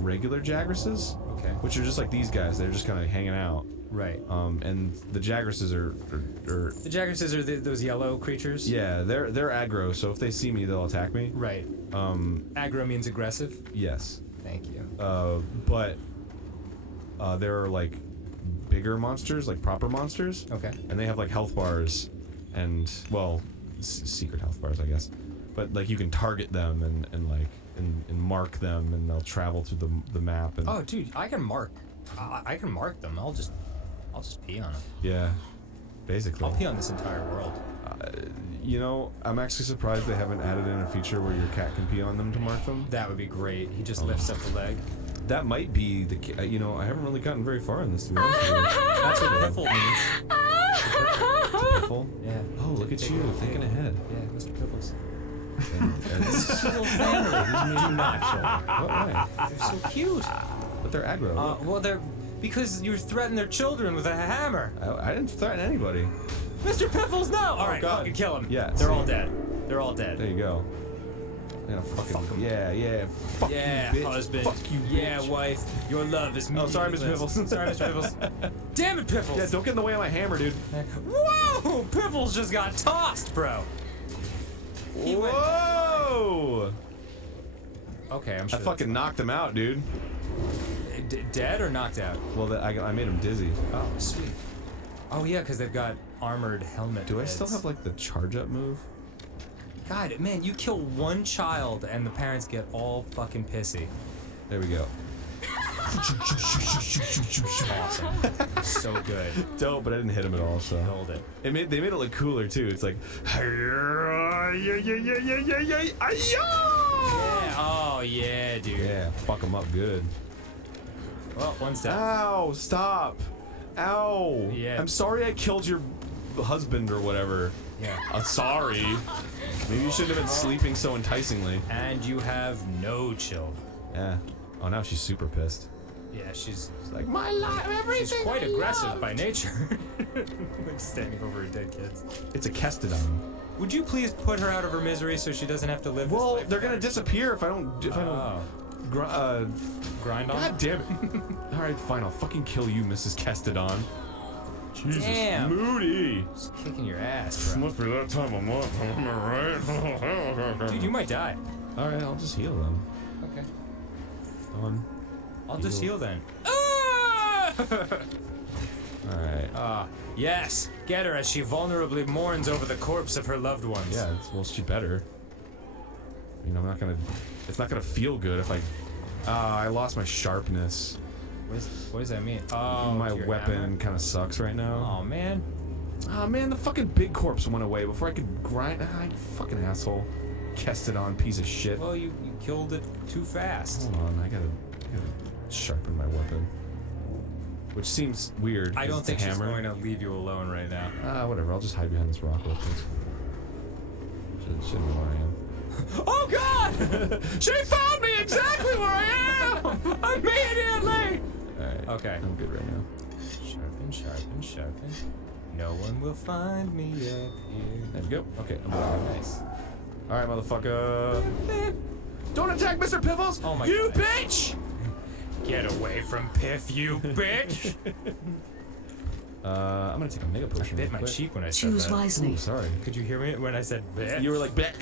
regular Jagresses. Okay. Which are just like these guys. They're just kind of hanging out. Right. And the Jagresses are The Jagresses are those yellow creatures. yeah, they're aggro. So if they see me, they'll attack me. Right. Aggro means aggressive. Yes. Thank you. But there are like bigger monsters, like proper monsters. Okay. And they have like health bars, and well, secret health bars, I guess. But like you can target them and mark them, and they'll travel through the map. And Oh, dude, I can mark. I can mark them. I'll just pee on them. yeah, basically. I'll pee on this entire world. You know, I'm actually surprised they haven't added in a feature where your cat can pee on them to mark them. That would be great. He just lifts up the leg. That might be the. You know, I haven't really gotten very far in this, to be honest with you. That's what piffle means. Piffle? Yeah. Oh, look at you, thinking ahead. Yeah, Mr. Piffles. And This is a little family. Do not kill them. what way? They're so cute. But they're aggro. Well, they're because you threatened their children with a hammer. I didn't threaten anybody. Mr. Piffles, no! All right, God. fucking kill them. Yeah, They're see? all dead. They're all dead. There you go. I'm gonna fucking. Fuck 'em. Yeah. Fuck Yeah, you, bitch. husband. Fuck you, Yeah, bitch. wife. Your love is Oh, sorry, Mr. meaningless. Piffles. Sorry, Mr. Piffles. Damn it, Piffles. Yeah, don't get in the way of my hammer, dude. Whoa! Piffles just got tossed, bro. He went- Whoa! Okay, I'm I sure. fucking knocked him out, dude. Dead or knocked out? Well, I made him dizzy. Oh, sweet. Oh yeah, because they've got armored helmet. Do I still heads. have like the charge up move? God, man, you kill one child and the parents get all fucking pissy. There we go. Awesome. So good. Dope, but I didn't hit him at all, so. Hold it. They made it look cooler too. It's like, Yeah. Oh yeah, dude. yeah, fuck him up good. Well, one step. Ow! Stop! Ow! Yeah. I'm sorry I killed your husband or whatever. Yeah. I'm sorry. Maybe you shouldn't have been sleeping so enticingly. And you have no children. Yeah. Oh, now she's super pissed. Yeah, she's Like my life, everything. she's quite I aggressive love. by nature. Like standing over her dead kids. It's a Kestodon. Would you please put her out of her misery so she doesn't have to live? Well, this life they're gonna without- disappear if I don't. Oh. Grind on. God damn it! All right, fine. I'll fucking kill you, Mrs. Kestodon. Jesus, Damn. Moody. Just kicking your ass, bro. Must be that time of month, am I right? Dude, you might die. All right, I'll just heal them. Okay. On. I'll just Heal. heal then. All right. Yes. Get her as she vulnerably mourns over the corpse of her loved ones. Yeah, well, she better. I mean, I'm not gonna. It's not gonna feel good if I. I lost my sharpness. What does that mean? Oh, My your weapon hammer? kind of sucks right now. Oh man. Oh man, the fucking big corpse went away before I could grind. You fucking asshole. Kestodon piece of shit. Well, you killed it too fast. Hold on, I gotta sharpen my weapon. Which seems weird. I 'cause don't it's a think she's hammer. going to leave you alone right now. Whatever. I'll just hide behind this rock real quick. Shouldn't know where I am. Oh God! She found me exactly where I am! Immediately! Alright. Okay. I'm good right now. Sharpen, sharpen, sharpen. No one will find me up here. There we go. Okay, I'm good. Nice. Alright, motherfucker. Don't attack Mr. Piffles! Oh my you God. bitch! Get away from Piff, you bitch! I'm gonna take a mega I potion. bit real my quick. cheek when I said Choose that. wisely. Ooh, sorry. Could you hear me when I said bitch? You were like, bleh.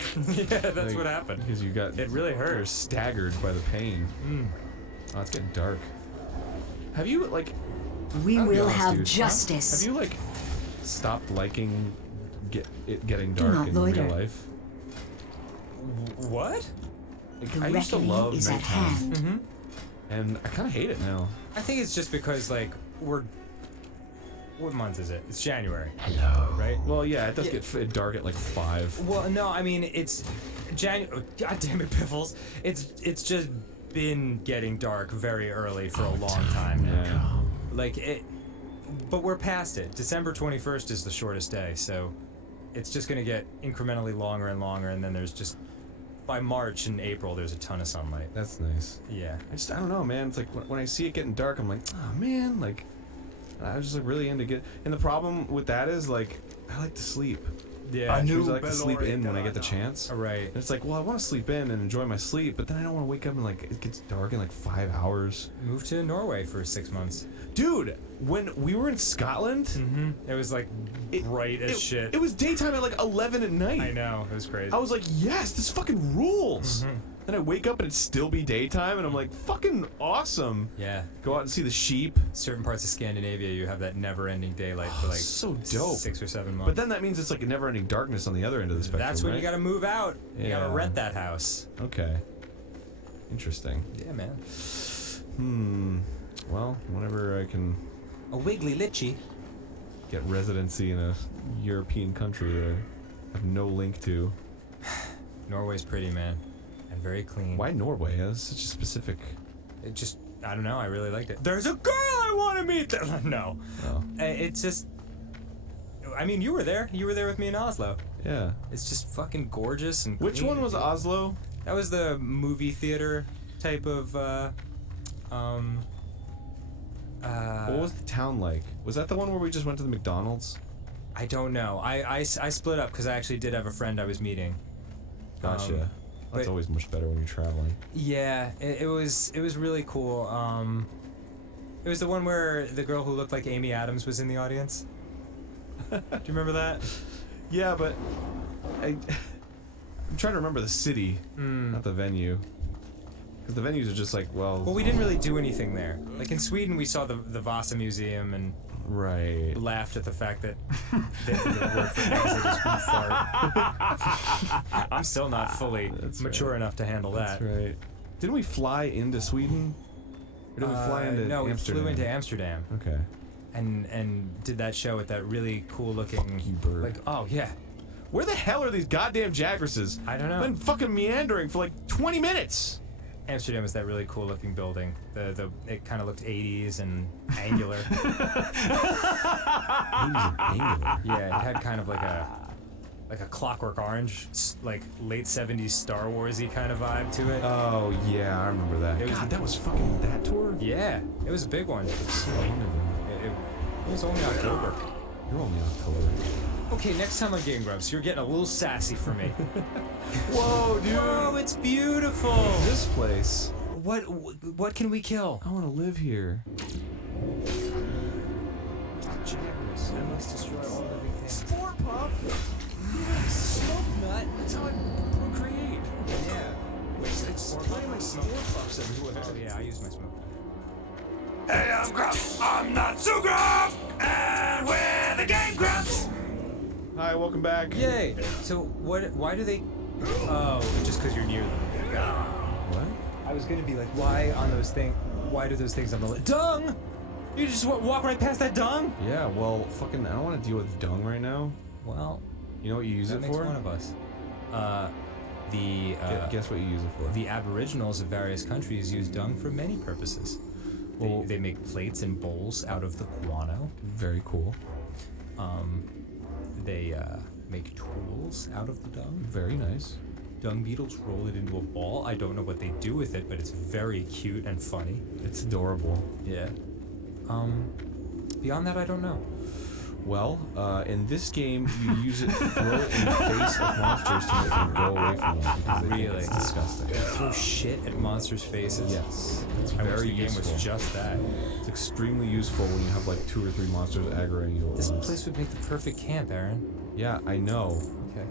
Yeah, that's Like, what happened. Because you got. It really You're hurt. staggered by the pain. Oh, it's getting dark. Have you, like. We I'll be will honest, have dude. justice. Have you, like, stopped liking it getting Do dark not in loiter. real life? What? Like, The I used to reckoning love is at nighttime, hand. and I kind of hate it now. I think it's just because, like, we're... What month is it? It's January. Right? Well, yeah, it does Yeah. get dark at like 5. Well, no, I mean, it's January. God damn it, Piffles. It's just been getting dark very early for a long time now. Yeah. Like, it... But we're past it. December 21st is the shortest day, so it's just gonna get incrementally longer and longer, and then there's just... By March and April, there's a ton of sunlight. That's nice. Yeah. I don't know, man. It's like when I see it getting dark, I'm like, oh man, like, I was just like really into get. And the problem with that is like I like to sleep. Yeah. I usually like to sleep in when I get the chance. Right. And it's like, well, I want to sleep in and enjoy my sleep, but then I don't want to wake up and like it gets dark in like 5 hours. Moved to Norway for 6 months. Dude, when we were in Scotland, It was like bright as shit. It was daytime at like 11 at night. I know, it was crazy. I was like, yes, this fucking rules. Then I wake up and it still be daytime, and I'm like, fucking awesome. Yeah. Go out and see the sheep. Certain parts of Scandinavia, you have that never-ending daylight for like So dope. 6 or 7 months. But then that means it's like a never-ending darkness on the other end of the spectrum. that's when right? you gotta move out. You Yeah. gotta rent that house. Okay. Interesting. Yeah, man. Well, whenever I can A wiggly litchi. get residency in a European country that I have no link to. Norway's pretty, man, and very clean. Why Norway? That's such a specific. It just, I don't know. I really liked it. There's a girl I want to meet. No, Oh. It's just. I mean, you were there. You were there with me in Oslo. Yeah. It's just fucking gorgeous and. Which clean. one was Oslo? That was the movie theater type of. What was the town like? Was that the one where we just went to the McDonald's? I don't know. I split up because I actually did have a friend I was meeting. Gotcha. That's but- always much better when you're traveling. Yeah, it was really cool. It was the one where the girl who looked like Amy Adams was in the audience. Do you remember that? Yeah, but I'm trying to remember the city, not the venue. Because the venues are just like, well... Well, we didn't really do anything there. Like in Sweden, we saw the Vasa Museum and Right. laughed at the fact that the word for exit is fart. I'm still not fully mature enough to handle that. That's right. Didn't we fly into Sweden? Or did we fly into no, Amsterdam? we flew into Amsterdam Okay. and did that show at that really cool looking Fucking bird. like yeah. Where the hell are these goddamn Jagresses? I don't know. Been fucking meandering for like 20 minutes. Amsterdam was that really cool looking building. It kind of looked 80s and angular. Angular. Yeah, it had kind of like a Clockwork Orange, like late 70s Star Warsy kind of vibe to it. Oh yeah, I remember that. It was- God, that was fucking that tour. Yeah, it was a big one. It was only October. You're only October. Okay, next time on Game Grumps, you're getting a little sassy for me. Whoa, dude. Whoa, it's beautiful. This place. What can we kill? I want to live here. Jaggers. I must destroy all living things. Spore puff. Yeah, smoke nut. That's how I procreate. Yeah. It's playing my spore puffs everywhere. Oh yeah, I use my smoke. Hey, I'm Grump. I'm not so Grump. And we're the Game Grumps. Hi, welcome back. Yay! So why do they? Oh, just because you're near them. What? I was gonna be like, why do those things on the list? Dung! You just walk right past that dung? Yeah, well, fucking, I don't want to deal with dung right now. Well, You know what you use that it makes for? one of us. Guess what you use it for? The Aboriginals of various countries use dung for many purposes. Well- They make plates and bowls out of the guano. Very cool. They make tools out of the dung. Very nice. Dung beetles roll it into a ball. I don't know what they do with it, but it's very cute and funny. It's adorable. Yeah. Beyond that, I don't know. Well, in this game, you use it to throw it in the face of monsters to make them go away from them because they think Really? it's disgusting. Throw shit at monsters' faces. Yes, it's I wish very the game useful. was just that. It's extremely useful when you have like 2 or 3 monsters aggroing you at This once. place would make the perfect camp, Aaron. Yeah, I know. Okay.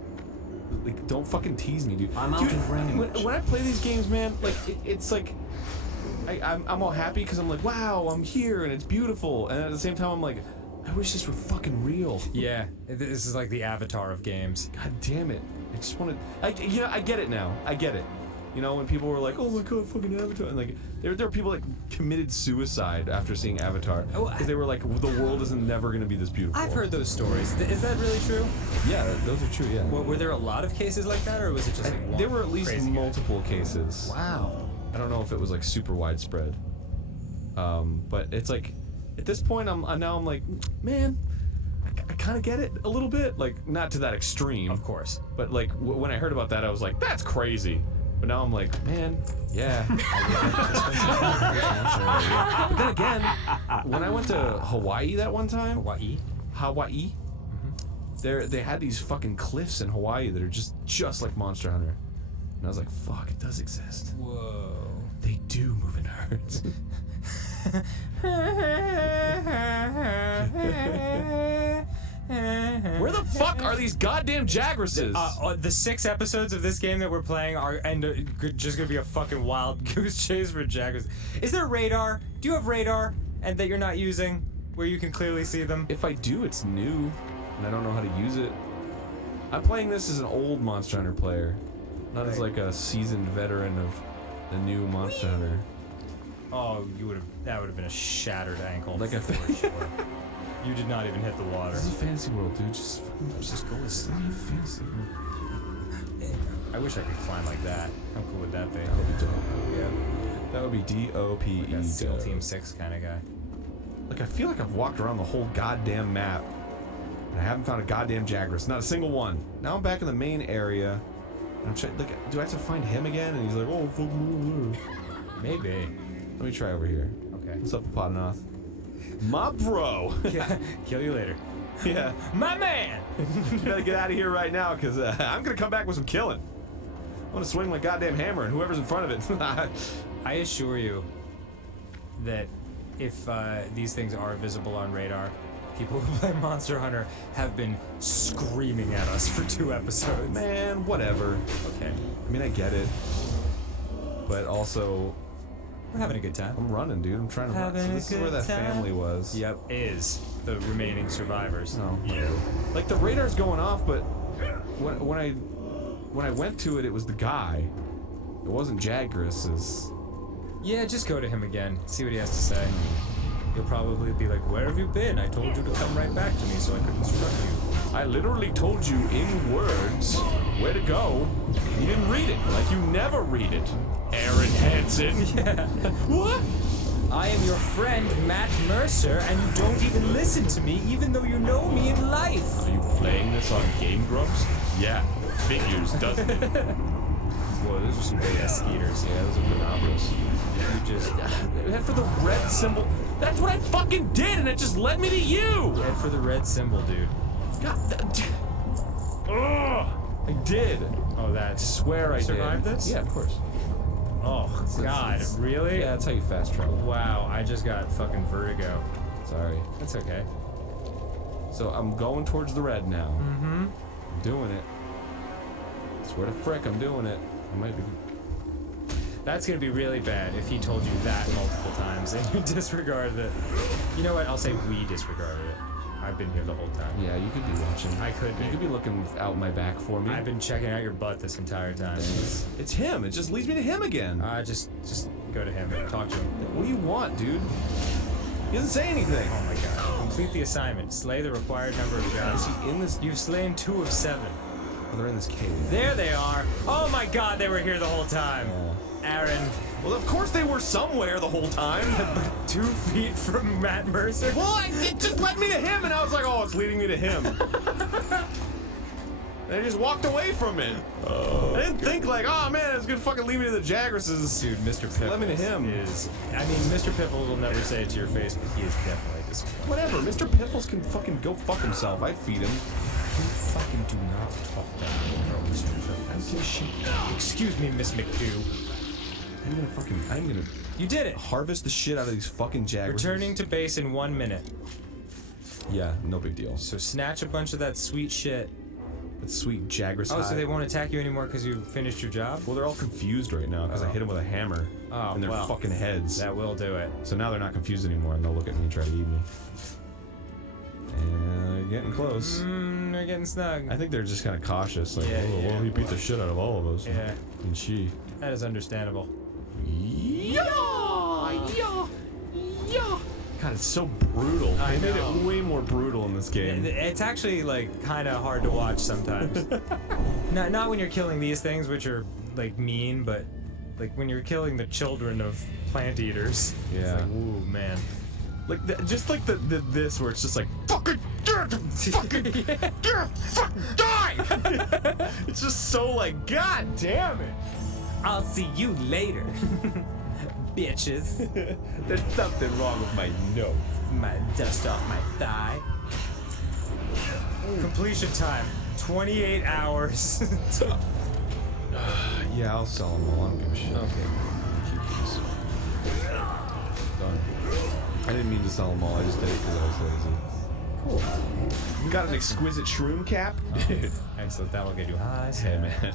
Like, don't fucking tease me, dude. I'm out Dude, of range. when I play these games, man, like it's like I'm all happy because I'm like, wow, I'm here and it's beautiful, and at the same time, I'm like, I wish this were fucking real. Yeah, this is like the Avatar of games. God damn it! I just want to. I get it now. I get it. You know, when people were like, "Oh my god, fucking Avatar," and like, there are people that committed suicide after seeing Avatar Oh, because they were like, "The world is never gonna be this beautiful." I've heard those stories. Is that really true? Yeah, those are true. Yeah. Were there a lot of cases like that, or was it just like one There were at least crazy guy? multiple cases. Wow. I don't know if it was like super widespread. But it's like, at this point, I'm like, man, I kind of get it a little bit. Like, not to that extreme. Of course. But like, when I heard about that, I was like, that's crazy. But now I'm like, man, yeah. But then again, when I went to Hawaii that one time, Hawaii, they had these fucking cliffs in Hawaii that are just like Monster Hunter, and I was like, fuck, it does exist. Whoa. They do move in herds. Where the fuck are these goddamn Jagresses? The 6 episodes of this game that we're playing are just gonna be a fucking wild goose chase for Jaggers. Is there radar? Do you have radar and that you're not using, where you can clearly see them? If I do, it's new, and I don't know how to use it. I'm playing this as an old Monster Hunter player, not as like a seasoned veteran of the new Monster Hunter. Oh, that would have been a shattered ankle. Like a for sure. You did not even hit the water. This is a fantasy world, dude. Just go to sleep. Fantasy world. I wish I could climb like that. How cool would that be? That would be dope. Yeah. That would be DOPE. Like a SEAL Team 6 kind of guy. Like, I feel like I've walked around the whole goddamn map, and I haven't found a goddamn Jagras. Not a single one. Now I'm back in the main area, and I'm trying. Like, do I have to find him again? And he's like, oh, fuck me. Maybe. Let me try over here. Okay. What's up, Potanoth? My bro. Kill you later. Yeah. My man! You better get out of here right now, because I'm going to come back with some killing. I'm going to swing my goddamn hammer, and whoever's in front of it. I assure you that if these things are visible on radar, people who play Monster Hunter have been screaming at us for 2 episodes. Man, whatever. Okay. I mean, I get it. But also, We're having a good time. I'm running, dude. I'm trying to run. So this is where that family was. Yep, is the remaining survivors. No. You. Like, the radar's going off, but when I went to it, it was the guy. It wasn't Jagras. Yeah, just go to him again. See what he has to say. He'll probably be like, where have you been? I told you to come right back to me so I could instruct you. I literally told you in words where to go. You didn't read it, like you never read it. Aaron Hansen. Yeah. What? I am your friend, Matt Mercer, and you don't even listen to me, even though you know me in life. Are you playing this on Game Grumps? Yeah, figures, doesn't it? Whoa, those are some big ass skeeters. Yeah, those are good operas. You just Head for the red symbol. That's what I fucking did, and it just led me to you. head for the red symbol, dude. God, ugh, I did. Oh, that's Swear I did. survived this? Yeah, of course. Oh God, really? Yeah, that's how you fast travel. Wow, I just got fucking vertigo. Sorry. That's okay. So I'm going towards the red now. Mm-hmm. I'm doing it. Swear to frick, I'm doing it. I might be. That's gonna be really bad if he told you that multiple times and you disregarded it. You know what? I'll say we disregarded it. I've been here the whole time. Yeah, you could be watching. I could be. You could be looking out my back for me. I've been checking out your butt this entire time. It's him. It just leads me to him again. Just go to him and talk to him. What do you want, dude? He doesn't say anything. Oh my God! Complete the assignment. Slay the required number of guys. Is he in this? You've slain 2 of 7. Oh, they're in this cave. There they are. Oh my God! They were here the whole time. Aaron, Well, of course they were somewhere the whole time. 2 feet from Matt Mercer. Well, it just led me to him, and I was like, oh, it's leading me to him. And I just walked away from it. I didn't think like, oh man, it's gonna fucking lead me to the Jagrasses. Dude, Mr. Piffles Let me to him. is... I mean, Mr. Piffles will never say it to your face, but he is definitely disappointed. Whatever, Mr. Piffles can fucking go fuck himself. I feed him. You fucking do not talk that way, Mr. Piffles. Excuse me, Miss McDoo. I'm gonna You did it! harvest the shit out of these fucking Jagrasses. Returning to base in 1 minute. Yeah, no big deal. So snatch a bunch of that sweet shit. That sweet Jagras. Oh, so they won't attack you anymore because you finished your job? Well, they're all confused right now because I hit them with a hammer Oh, in their well, fucking heads. That will do it. So now they're not confused anymore, and they'll look at me and try to eat me. And they're getting close. They're getting snug. I think they're just kind of cautious, like, Yeah, oh, yeah. well, he beat the shit out of all of us. Yeah. And she. That is understandable. Yeah! God, it's so brutal. I They made know. it way more brutal in this game. It's actually like kind of hard to watch sometimes. not when you're killing these things, which are like mean, but like when you're killing the children of plant eaters. It's Yeah. like, ooh, man. Like, just like this, where it's just like, fucking die! It's just so like, god damn it! I'll see you later, bitches. There's something wrong with my nose. My dust off my thigh. Completion time 28 hours. Yeah, I'll sell them all. I don't give a shit. Okay. Keep these. Done. I didn't mean to sell them all. I just did it because I was lazy. Cool. You got an exquisite shroom cap? Excellent. That will get you high. Hey, man.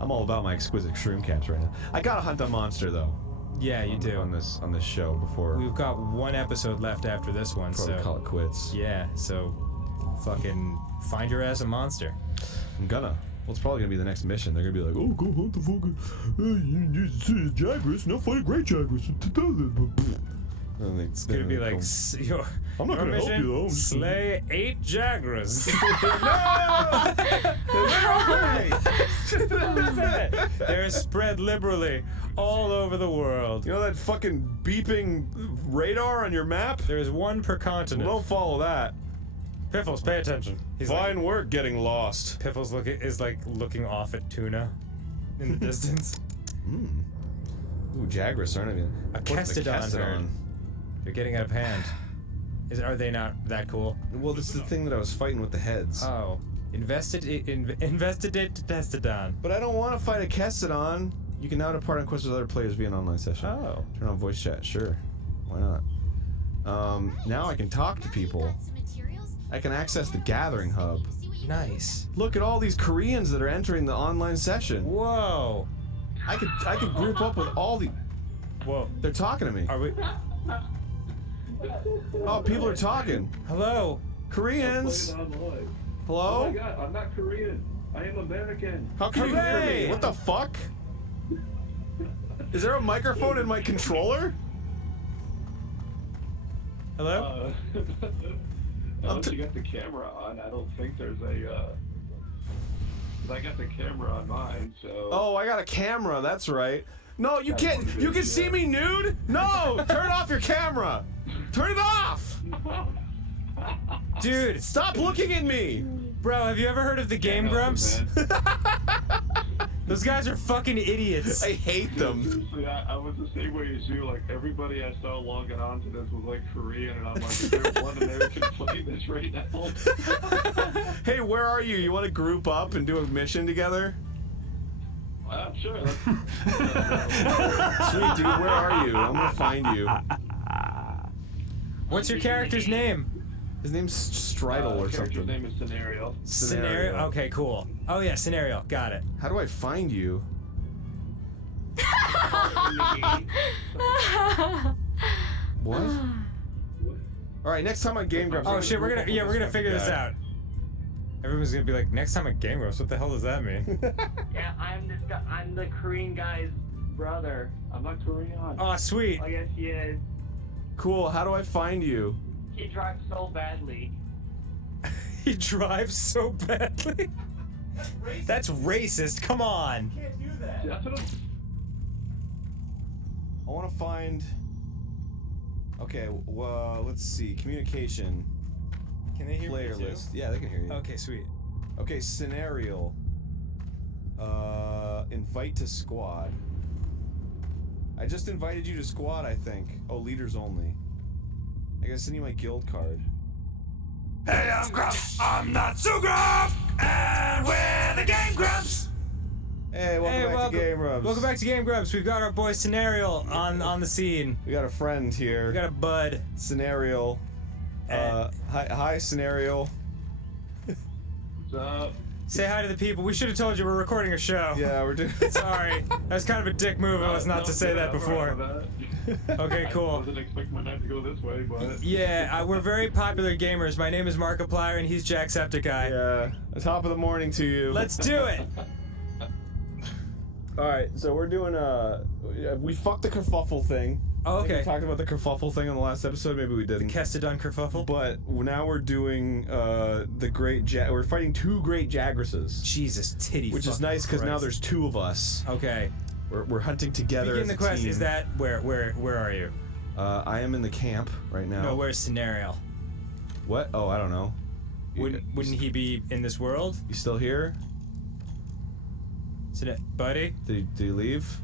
I'm all about my exquisite shroom caps right now. I gotta hunt a monster though. Yeah, you do. On this show before We've got one episode left after this one, before we so call it quits. yeah. So, fucking find your ass a monster. I'm gonna. Well, it's probably gonna be the next mission. They're gonna be like, oh, go hunt the fucking Jagras. Now fight a great Jagras. It's gonna be like, I'm not gonna help you though. Slay 8 Jagras. They're spread liberally all over the world. You know that fucking beeping radar on your map? There's one per continent. Don't follow that. Piffles, pay attention. He's Fine work getting lost. Piffles is looking off at tuna in the distance. Ooh, Jagras aren't even. A What's the Kestodon herd. They're getting out of hand. Are they not that cool? Well, this is the thing that I was fighting with the heads. Oh, invested Testodon. But I don't want to fight a Kestodon. You can now depart on quests with other players via an online session. Oh. Turn on voice chat, sure. Why not? Now I can talk to people. I can access the gathering hub. Nice. Look at all these Koreans that are entering the online session. Whoa. I could group up with all the. Whoa. They're talking to me. Are we? Oh, people are talking. Hello. Koreans. Online. Hello? Oh my god, I'm not Korean. I am American. How can you hear me? What the fuck? Is there a microphone in my controller? Hello. Unless you got the camera on, I don't think there's a. 'Cause I got the camera on mine, so. Oh, I got a camera. That's right. No, you can't. You can see me nude? No! Turn off your camera! Turn it off! Dude, Stop looking at me! bro, have you ever heard of the Game Grumps? Those guys are fucking idiots. I hate them. Seriously, I was the same way as you. Like, everybody I saw logging on to this was like Korean, and I'm like, is there one American playing this right now? Hey, where are you? You want to group up and do a mission together? Sure. Sweet dude, where are you? I'm gonna find you. What's your character's name? His name's Stridle or Character's something. name is Scenario. Scenario. Okay, cool. Oh yeah, Scenario. Got it. How do I find you? What? All right, next time on Game Grumps. Oh shit, we're gonna figure this out. Everyone's gonna be like, next time at Game Grumps, what the hell does that mean? Yeah, I'm this guy. I'm the Korean guy's brother. I'm not Korean. Oh sweet. I guess he is. Cool. How do I find you? He drives so badly. He drives so badly. That's racist. Come on. Can't do that. That's what I want to find. Okay, well, let's see. Communication. Can they hear Player me too? list. Yeah, they can hear you. Okay, sweet. Okay, scenario. Invite to squad. I just invited you to squad, I think. Oh, leaders only. I gotta send you my guild card. Hey, I'm Grump. I'm not so Grump. And we're the Game Grumps. Hey, welcome back to Game Grumps. Welcome back to Game Grumps. We've got our boy Scenario on the scene. We got a friend here. We got a bud. Scenario. Hi, Scenario. What's up? Say hi to the people. We should have told you we're recording a show. Yeah, we're doing. Sorry. That was kind of a dick move. I was not to say that before. Okay, I cool. wasn't expecting my night to go this way, but. Yeah, we're very popular gamers. My name is Markiplier, and he's Jacksepticeye. Yeah. Top of the morning to you. Let's do it. All right, so we're doing we fucked the kerfuffle thing. Oh, I think okay. we talked about the kerfuffle thing on the last episode. Maybe we didn't. Kestodon kerfuffle. But now we're doing the great we're fighting two great Jagresses. Jesus, titty. Which is nice because now there's two of us. Okay. We're hunting together. Begin as the a quest. team. Is that where are you? I am in the camp right now. No, where's Scenario? What? Oh, I don't know. Wouldn't he be in this world? You still here? Buddy? Did he leave?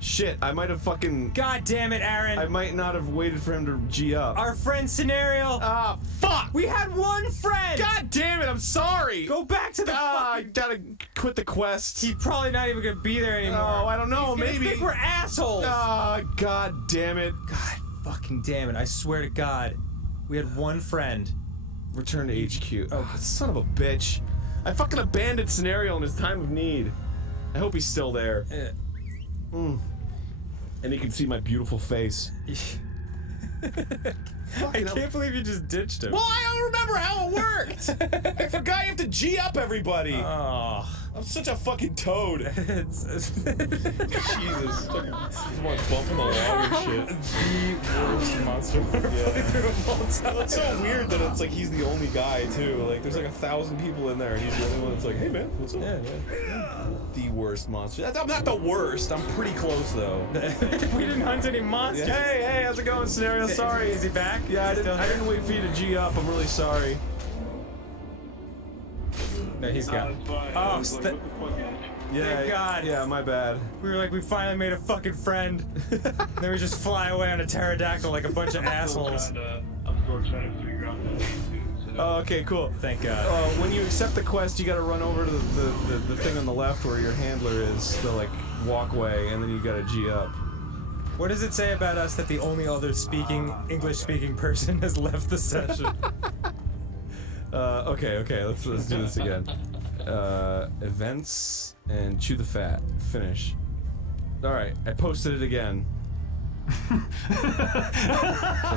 Shit, I might have fucking... God damn it, Aaron! I might not have waited for him to G up. Our friend Scenario! Ah, fuck! We had one friend! God damn it, I'm sorry! Go back to the I gotta quit the quest. He's probably not even gonna be there anymore. Oh, I don't know, He's gonna maybe. think we're assholes! Ah, god damn it. God fucking damn it, I swear to God. We had one friend. Return to HQ. Oh, son of a bitch. I fucking abandoned Scenario in his time of need. I hope he's still there. And he can see my beautiful face. I can't believe you just ditched him. Well, I don't remember how it worked. I forgot you have to G up everybody. Oh. I'm such a fucking toad. Jesus. More bumping along and shit. The worst monster through a multi. It's so weird that it's like he's the only guy too. Like there's like 1,000 people in there and he's the only one that's like, hey man, what's up? Yeah. The worst monster. I'm not the worst. I'm pretty close though. We didn't hunt any monsters. Hey, how's it going, Scenario? Sorry. Is he back? Yeah, I didn't wait for you to G up. I'm really sorry. No, he's got. It's fine. Oh, I was like, what the fuck? Yeah, Thank God. Yeah, my bad. We were like, we finally made a fucking friend. Then we just fly away on a pterodactyl like a bunch of assholes. I'm still trying to figure out what to do. Oh, okay, cool. Thank God. When you accept the quest, you gotta run over to the thing on the left where your handler is, the like walkway, and then you gotta G up. What does it say about us that the only other English-speaking person has left the session? Okay, let's do this again. Events and chew the fat. Finish. Alright, I posted it again. So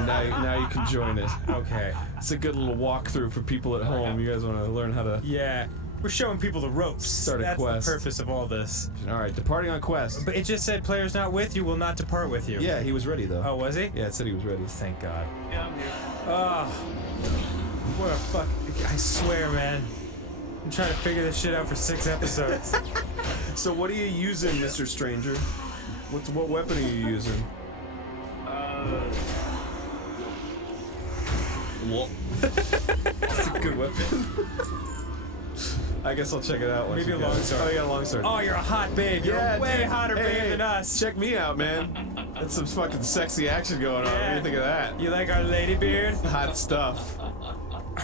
now you can join it. Okay. It's a good little walkthrough for people at home. You guys want to learn how to... Yeah. We're showing people the ropes. Start a quest. That's the purpose of all this. Alright, departing on quest. But it just said players not with you will not depart with you. Yeah, he was ready though. Oh, was he? Yeah, it said he was ready. Thank God. Yeah, I'm here. Oh. What a fuck. I swear, man. I'm trying to figure this shit out for 6 episodes. So what are you using, Mr. Stranger? What weapon are you using? That's a good weapon. I guess I'll check it out. Maybe a longsword. Oh, yeah, a longsword. Oh, you're a hot babe. You're a way hotter babe than us. Check me out, man. That's some fucking sexy action going on. What do you think of that? You like our lady beard? Hot stuff.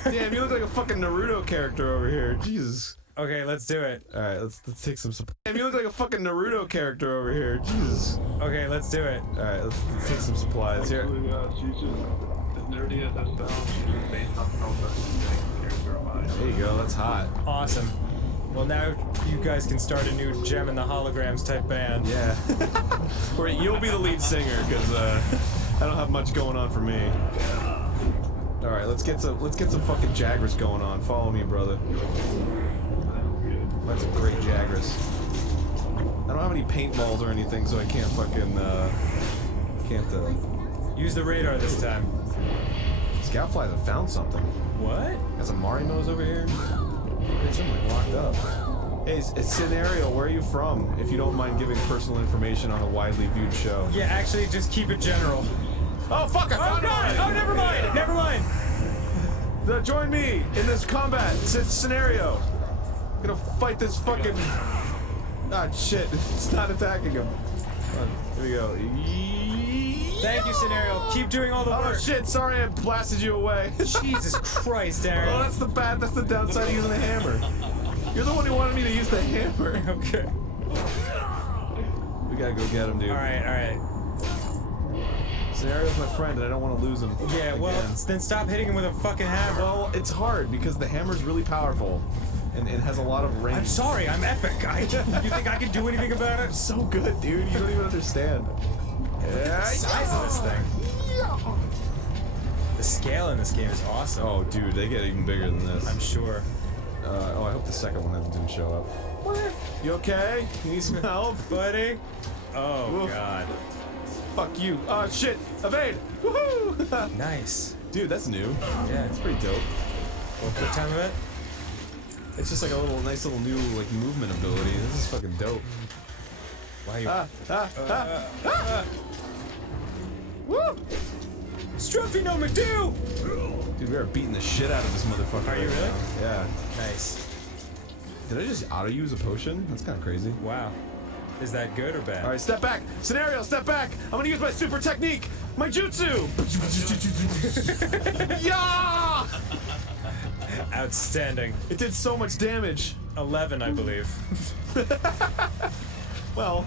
Damn, you look like a fucking Naruto character over here. Jesus. Okay, let's do it. All right, let's take some. Damn, you look like a fucking Naruto character over here. Jesus. Okay, let's do it. All right, let's take some supplies here. She's just as nerdy as that sounds. She's just based off of character of mine. There you go. That's hot. Awesome. Well, now you guys can start a new Gem and the Holograms type band. Yeah. Or you'll be the lead singer because I don't have much going on for me. All right, let's get some fucking Jagras going on. Follow me, brother. That's a great Jagras. I don't have any paintballs or anything, so I can't fucking Use the radar this time. Scoutflies have found something. What? Got some Marimos over here. It's like locked up. Hey, it's Scenario. Where are you from? If you don't mind giving personal information on a widely viewed show. Yeah, actually, just keep it general. Oh fuck! I found it. Oh, never mind. Never mind. Join me in this combat Scenario. I'm gonna fight this fucking. Ah shit! It's not attacking him. Here we go. Thank you, Scenario. Keep doing all the work. Oh shit! Sorry, I blasted you away. Jesus Christ, Aaron. Oh, that's the downside of using the hammer. You're the one who wanted me to use the hammer. Okay. We gotta go get him, dude. All right. Scenario's my friend, and I don't want to lose him. Yeah, well, then stop hitting him with a fucking hammer. Well, it's hard because the hammer's really powerful, and it has a lot of range. I'm sorry, I'm epic. You think I can do anything about it? I'm so good, dude. You don't even understand. The size of this thing. The scale in this game is awesome. Oh, dude, they get even bigger than this. I'm sure. I hope the second one didn't show up. What? You okay? You need some help? Buddy? Oh, Oof. God. Fuck you. Oh, shit. Evade! Woohoo! Nice. Dude, that's new. Yeah. It's pretty dope. What time of it? It's just like a nice little new, like, movement ability. This is fucking dope. Why you... Woo! Struffy no McDo! Dude, we are beating the shit out of this motherfucker. Are you right really? now. Yeah. Nice. Did I just auto use a potion? That's kind of crazy. Wow. Is that good or bad? All right, step back. Scenario, step back. I'm gonna use my super technique, my jutsu. Yeah! Outstanding. It did so much damage. 11, I believe. Well,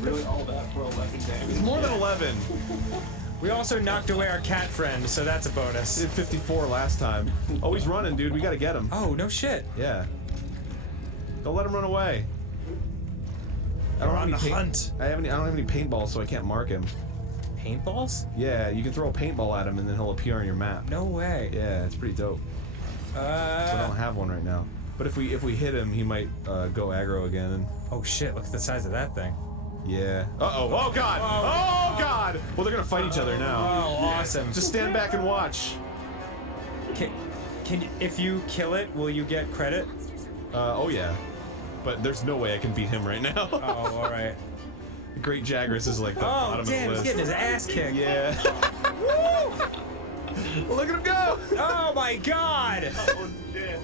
Really all that for 11 damage? it's more than 11. We also knocked away our cat friend, so that's a bonus. Did 54 last time. Oh, he's running, dude. We gotta get him. Oh, no shit. Yeah. Don't let him run away. I We're have on any the hunt. I don't have any paintballs, so I can't mark him. Paintballs? Yeah, you can throw a paintball at him, and then he'll appear on your map. No way. Yeah, it's pretty dope. So I don't have one right now. But if we hit him, he might go aggro again. And Oh shit, look at the size of that thing. yeah. Uh-oh. Oh, God. Oh, God. Well, they're gonna fight each other now. Oh, awesome. Just stand back and watch. Can you, if you kill it, will you get credit? Oh, yeah. But there's no way I can beat him right now. Oh, alright. The Great Jagras is like the bottom Oh, of the damn, he's list. getting his ass kicked. Yeah. Look at him go! Oh my god! Oh, shit.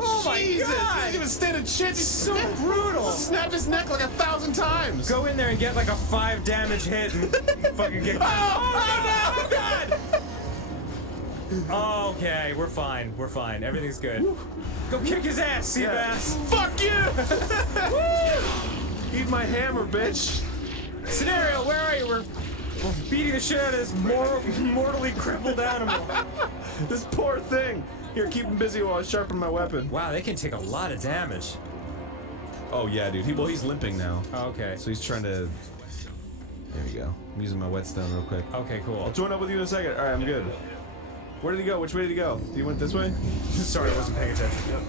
Oh my Jesus! He god! doesn't even stand a chance. He's So brutal! Snapped his neck like 1,000 times. Go in there and get like a 5 damage hit and fucking get. Oh, no! God! Oh, okay, we're fine. We're fine. Everything's good. Go kick his ass, Seabass! Fuck you! Eat my hammer, bitch. Scenario, where are you? We're beating the shit out of this mortally crippled animal. This poor thing. Here, keep him busy while I sharpen my weapon. Wow, they can take a lot of damage. Oh yeah, dude. He's limping now. Oh, okay. So he's trying to. There you go. I'm using my whetstone real quick. Okay, I'll cool. join up with you in a second. All right, I'm good. Where did he go? Which way did he go? He went this way? Sorry, I wasn't paying attention. Yep.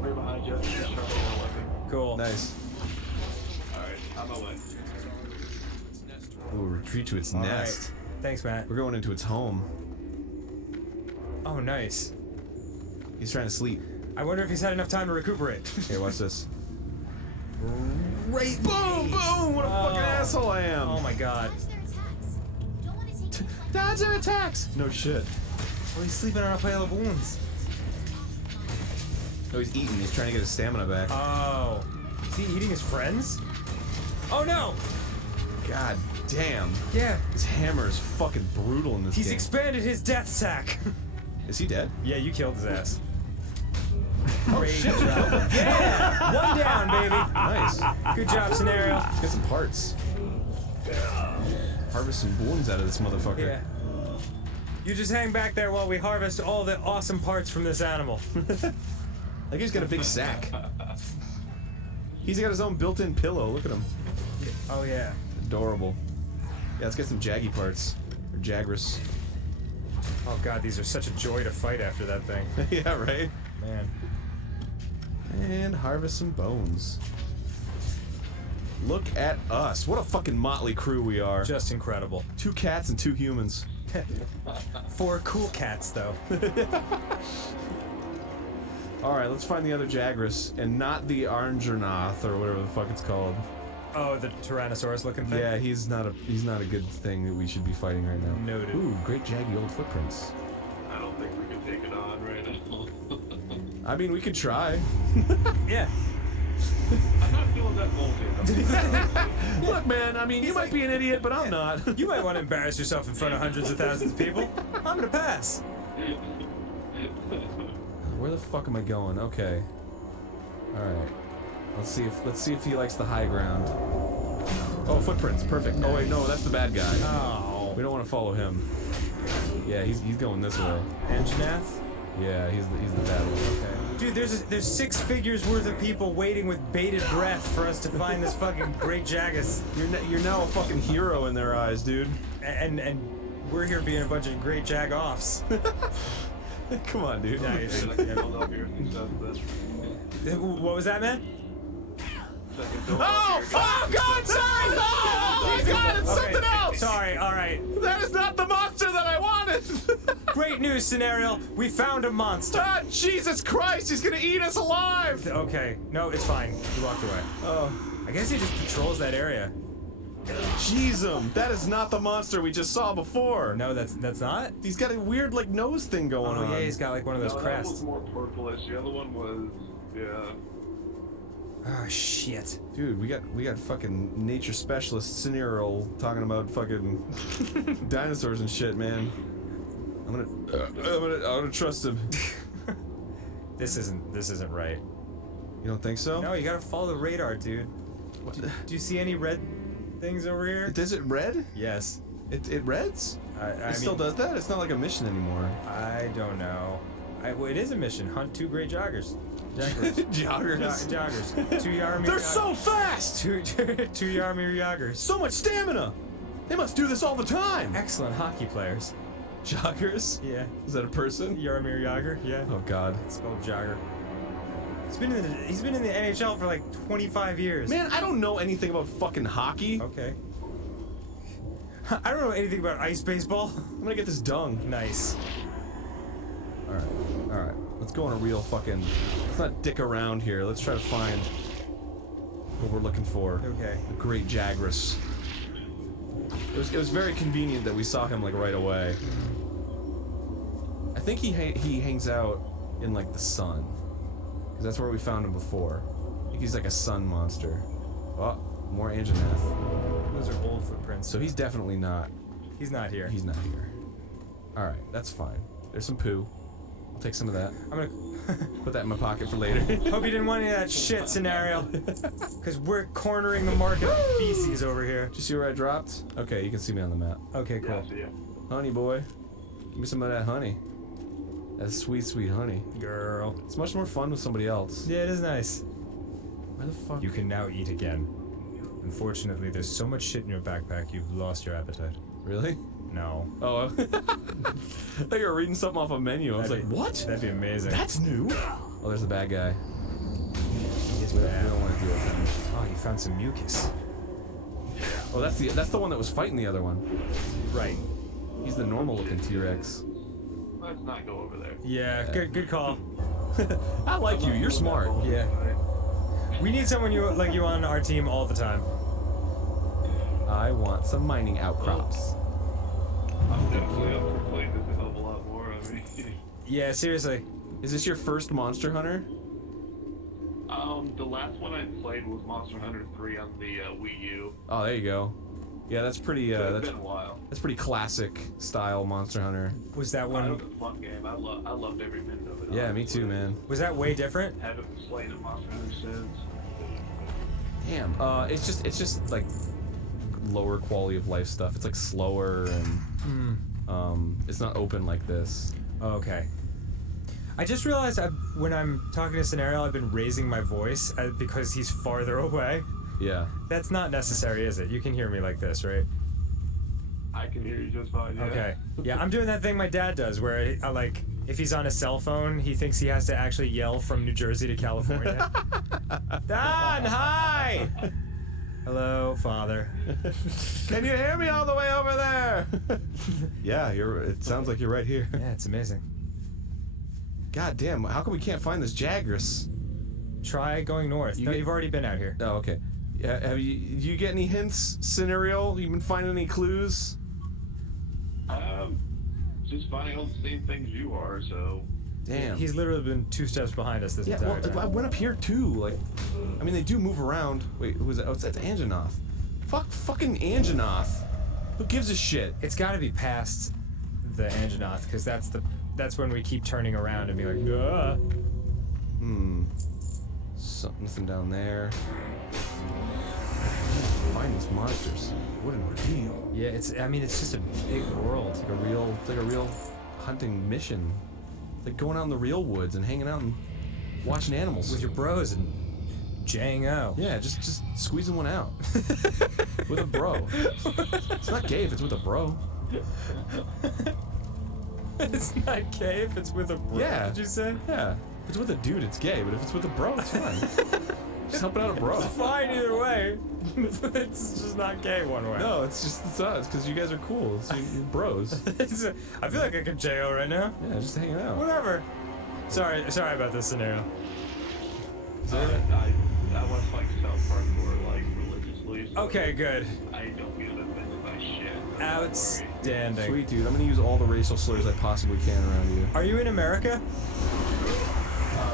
Right behind you. Just sharpening my weapon. Cool. Nice. Alright, on my way. Ooh, retreat to its All nest. right. Thanks, Matt. We're going into its home. Oh, nice. He's trying to sleep. I wonder if he's had enough time to recuperate. Hey, watch this. Right, boom, boom! What a fucking asshole I am! Oh my god. Dodge their attacks. Dodge their attacks! No shit. Oh, he's sleeping on a pile of wounds. No, he's eating. He's trying to get his stamina back. Oh. Is he eating his friends? Oh no! God damn. Yeah. This hammer is fucking brutal in this He's game. expanded his death sack. Is he dead? Yeah, you killed his ass. Oh shit! Nice. Yeah! One down, baby. Good job, Scenario. Let's get some parts. Harvest some wounds out of this motherfucker. Yeah. You just hang back there while we harvest all the awesome parts from this animal. Like he's got a big sack. He's got his own built-in pillow. Look at him. Oh yeah. Adorable. Yeah, let's get some jaggy parts. Or Jagras. Oh god, these are such a joy to fight after that thing. Yeah, right? Man. And harvest some bones. Look at us. What a fucking motley crew we are. Just incredible. 2 cats and 2 humans. 4 cool cats, though. Alright, let's find the other Jagras. And not the Arngernoth or whatever the fuck it's called. Oh, the Tyrannosaurus looking thing? Yeah, he's not a good thing that we should be fighting right now. Noted. Ooh, great jaggy old footprints. I don't think we can take it on right now. I mean, we could try. Yeah. I'm not feeling that bold. Look, man, I mean, you might be an idiot, but I'm not. You might want to embarrass yourself in front of hundreds of thousands of people. I'm gonna pass. Where the fuck am I going? Okay. Alright. Let's see if he likes the high ground. Oh, footprints, perfect. Oh wait, no, that's the bad guy. Oh. We don't want to follow him. Yeah, he's going this way. Anjanath? Yeah, he's the bad one. Okay. Dude, there's 6 figures worth of people waiting with bated breath for us to find this fucking great Jagus. You're now a fucking hero in their eyes, dude. And we're here being a bunch of great jag-offs. Come on, dude. Yeah, what was that, man? Oh, God, sorry! Oh, my God, it's something else! Sorry, alright. That is not the monster that I wanted! Great news, Scenario. We found a monster. Ah, Jesus Christ, he's gonna eat us alive! Okay, no, it's fine. He walked away. Oh. I guess he just patrols that area. Jeez, that is not the monster we just saw before. No, that's not? He's got a weird, like, nose thing going on. Oh, yeah, he's got like one of those That crests. was more purplish. The other one was, yeah. Oh shit. Dude, we got fucking nature specialist scenario talking about fucking dinosaurs and shit, man. I'm gonna trust him. This isn't right. You don't think so? No, you gotta follow the radar, dude. Do you see any red things over here? Does it red? Yes. It reds? I It still does that? It's not like a mission anymore. I don't know. Well, it is a mission. Hunt 2 great joggers. Joggers. Joggers. 2 Yarmir. They're so fast! 2 Yarmir joggers. So much stamina! They must do this all the time! Excellent hockey players. Joggers? Yeah. Is that a person? Yarmir Yager. Yeah. Oh god. It's spelled jogger. He's been in the NHL for like 25 years. Man, I don't know anything about fucking hockey. Okay. I don't know anything about ice baseball. I'm gonna get this dung. Nice. Alright. Let's go on a real fucking... Let's not dick around here. Let's try to find what we're looking for. Okay. The great Jagras. It was very convenient that we saw him like right away. I think he hangs out in like the sun. Cause that's where we found him before. I think he's like a sun monster. Oh, more Anjanath. Those are old footprints. So he's definitely not. He's not here. He's not here. Alright, that's fine. There's some poo. I'll take some of that. I'm gonna Put that in my pocket for later. hope you didn't want any of that shit scenario. Cause we're cornering the market of feces over here. Did you see where I dropped? Okay, you can see me on the map. Okay, cool. Yeah, see ya. Honey boy. Give me some of that honey. That sweet, sweet honey. Girl. It's much more fun with somebody else. Yeah, it is nice. Why the fuck? You can now eat again. Unfortunately, there's so much shit in your backpack, you've lost your appetite. Really? No. Oh, I thought you were reading something off a menu. I was like, what? That'd be amazing. That's new. Oh, there's the bad guy. He's We bad. don't want to deal with him. Oh, you found some mucus. Oh, that's the one that was fighting the other one. Right. He's the normal looking T-Rex. Let's not go over there. Yeah, good call. I like you. You're smart. Yeah. We need someone like you on our team all the time. I want some mining outcrops. I'm definitely up for playing this a hell of a lot more. I mean, Yeah, seriously. Is this your first Monster Hunter? the last one I played was Monster Hunter 3 on the Wii U. Oh, there you go. Yeah, that's pretty. It's That's been a while. that's pretty classic style Monster Hunter. Was that It one? was a fun game. I loved every minute of it. Yeah, me too, man. Was that way different? Haven't played a Monster Hunter since. Damn. It's just like lower quality of life stuff. It's like slower and it's not open like this. Oh, okay. I just realized when I'm talking to Scenario, I've been raising my voice because he's farther away. Yeah. That's not necessary, is it? You can hear me like this, right? I can hear you just fine. Yeah. Okay. Yeah, I'm doing that thing my dad does, where like if he's on a cell phone, he thinks he has to actually yell from New Jersey to California. Don, hi. Hello, Father. Can you hear me all the way over there? Yeah, it sounds like you're right here. Yeah, it's amazing. God damn, how come we can't find this Jagras? Try going north. No, you've already been out here. Oh, okay. Yeah, do you get any hints, Scenario? You been finding any clues? Just finding all the same things you are, so. Damn. He's literally been 2 steps behind us this Yeah, entire well, I time. went up here too. Like, I mean, they do move around. Wait, who is that? Oh, that's Anjanath. Fucking Anjanath. Who gives a shit? It's got to be past the Anjanath, because that's when we keep turning around and be like, duh. Nothing down there. Find these monsters. What an ordeal. Yeah, it's just a big world. It's like a real hunting mission. It's like going out in the real woods and hanging out and watching animals. With your bros and Django. Yeah, just squeezing one out. With a bro. It's not gay if it's with a bro. It's not gay if it's with a bro, Yeah. did you say? Yeah. If it's with a dude, it's gay, but if it's with a bro, it's fine. Just helping out a bro. It's fine either way. It's just not gay one way. No, it's us, because you guys are cool. It's you're bros. I feel like I could JO right now. Yeah, just hanging out. Whatever. Sorry about this scenario. I watch like South Park for like religiously. So Okay, good. I don't get offended by shit. Outstanding. Sweet, dude. I'm gonna use all the racial slurs I possibly can around you. Are you in America?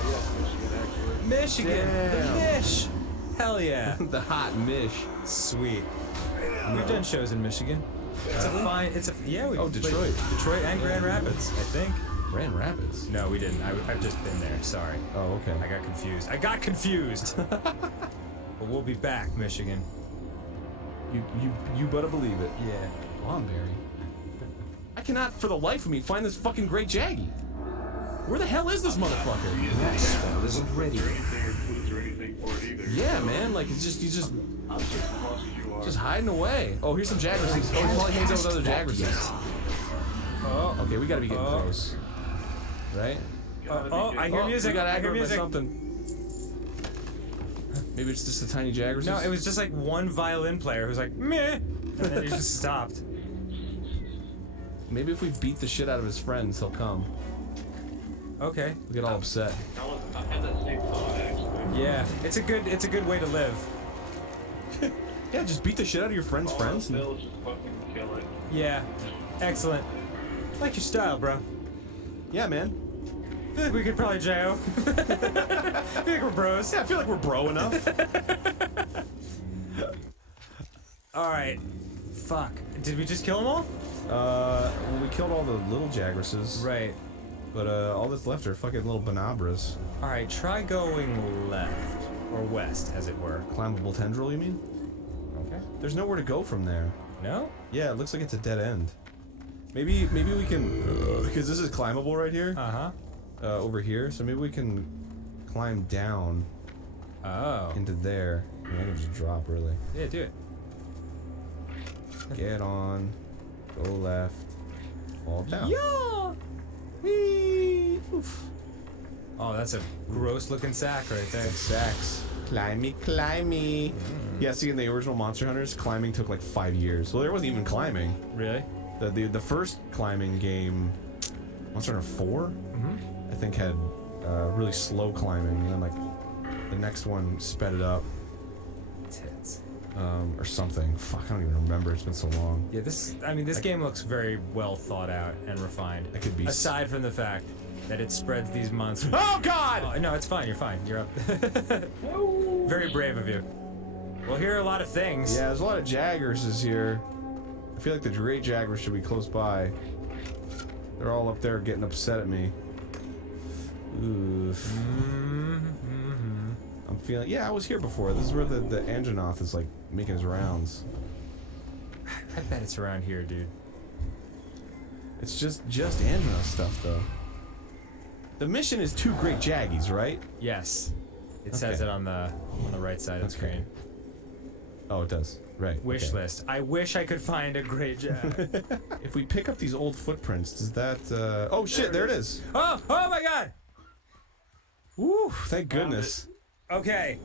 Yes, Michigan actually. Michigan. The Damn. Mish. Hell yeah. The hot Mish. Sweet. We've done shows in Michigan. Yeah, we Detroit. Detroit and Grand Rapids, I think. Grand Rapids. No, we didn't. I've just been there. Sorry. Oh, okay. I got confused. But we'll be back, Michigan. You better believe it. Yeah. Blomberry. I cannot for the life of me find this fucking great Jaggy. Where the hell is this motherfucker? That spell isn't ready. Yeah, man. Like he's just I'm just as lost as you are. just hiding away. Oh, here's some Jaggerses. Oh, he probably hangs out with other Jaggerses. Oh. Okay, we gotta be getting close. Right? I hear music. We got I hear aggroed by music. something. Maybe it's just a tiny Jaggerses. No, it was just like one violin player who's like, meh, and then he just stopped. Maybe if we beat the shit out of his friends, he'll come. Okay. We get all upset. I had that same thought actually. Yeah, it's a good way to live. Yeah, just beat the shit out of your friends' friends. Bill just fucking kill it. Yeah, excellent. Like your style, bro. Yeah, man. I feel like we could probably jail. I feel like we're bros. Yeah, I feel like we're bro enough. All right. Fuck. Did we just kill them all? Well, we killed all the little Jagresses. Right. But all that's left are fucking little Bonabras. All right. Try going left or west, as it were. Climbable tendril, you mean? Okay. There's nowhere to go from there. No? Yeah, it looks like it's a dead end. Maybe we can because this is climbable right here. Uh-huh. Over here, so maybe we can climb down into there. I mean, I can just drop, really. Yeah, do it. Get on, go left, fall down. Yeah! Whee! Oof. Oh, that's a gross-looking sack right there. Sacks. Climby, climby. Yeah, see, in the original Monster Hunters, climbing took like 5 years. Well, there wasn't even climbing. Really? The first climbing game, Monster Hunter 4, I think had really slow climbing, and then like the next one sped it up. Tits. Or something. Fuck, I don't even remember. It's been so long. Yeah, this game looks very well thought out and refined. It could be. Aside from the fact that it spreads these monsters. Oh God! Oh, no, it's fine. You're fine. You're up. Very brave of you. Well, here are a lot of things. Yeah, there's a lot of Jaggerses here. I feel like the Great Jaggers should be close by. They're all up there getting upset at me. Oof. I'm feeling. Yeah, I was here before. This is where the Anjanath is like making his rounds. I bet it's around here, dude. It's just Anjanath stuff, though. The mission is 2 Great Jaggies, right? Yes. It says it on the right side of the Okay. screen. Oh, it does. Right. Wish okay. list. I wish I could find a great jag. If we pick up these old footprints, does that? Oh shit! There it is. Oh my God! Woo! Thank goodness. Okay.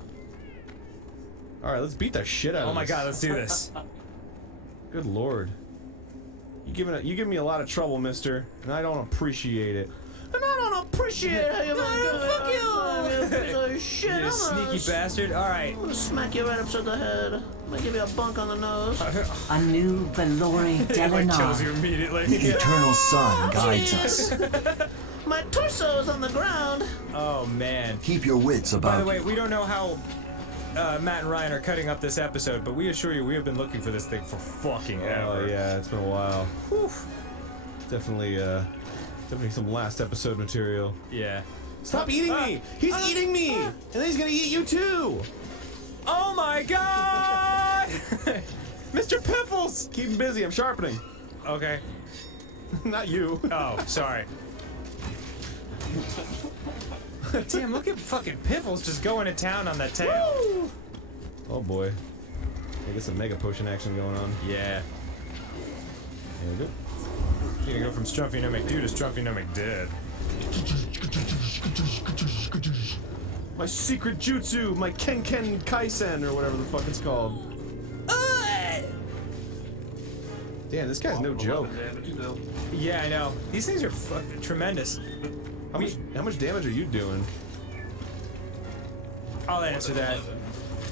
All right, let's beat the shit out of Oh my this. God, let's do this. Good lord. You giving me a lot of trouble, mister, and I don't appreciate it. And I don't appreciate how you Fuck you! shit. You sneaky bastard. All right. I'm gonna smack you right upside the head. I'm gonna give you a bunk on the nose. A new Valori It like kills you Delinar. immediately. The eternal sun guides us. My torso's on the ground. Oh man. Keep your wits about By the way, you. we don't know how Matt and Ryan are cutting up this episode, but we assure you we have been looking for this thing for fucking ever. Oh yeah, it's been a while. Whew. Definitely some last episode material. Yeah. Stop eating me! He's eating me! And then he's gonna eat you too! Oh my God! Mr. Piffles! Keep him busy, I'm sharpening. Okay. Not you. Oh, sorry. Damn, look at fucking Piffles just going to town on that tail. Woo! Oh boy. I guess some mega potion action going on. Yeah. There we go. You're gonna go from Strumpy No McDude to Strumpy No McDead. My secret jutsu, my Ken Kaisen, or whatever the fuck it's called. Damn, this guy's no joke. Yeah, I know. These things are fucking tremendous. How much damage are you doing? I'll answer that.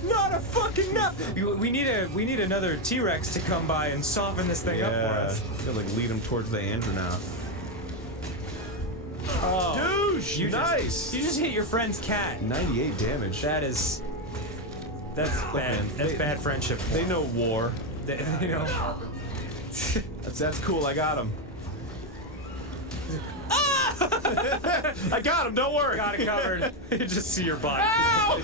Not a fucking enough. We need another T-Rex to come by and soften this thing up for us. Gotta like lead him towards the Andronaut. Oh, Douche! Nice! You just hit your friend's cat. 98 damage. That is That's bad. That's bad friendship. They know war. You know. That's cool. I got him. I got him. Don't worry. Got it covered. You just see your butt. Ow!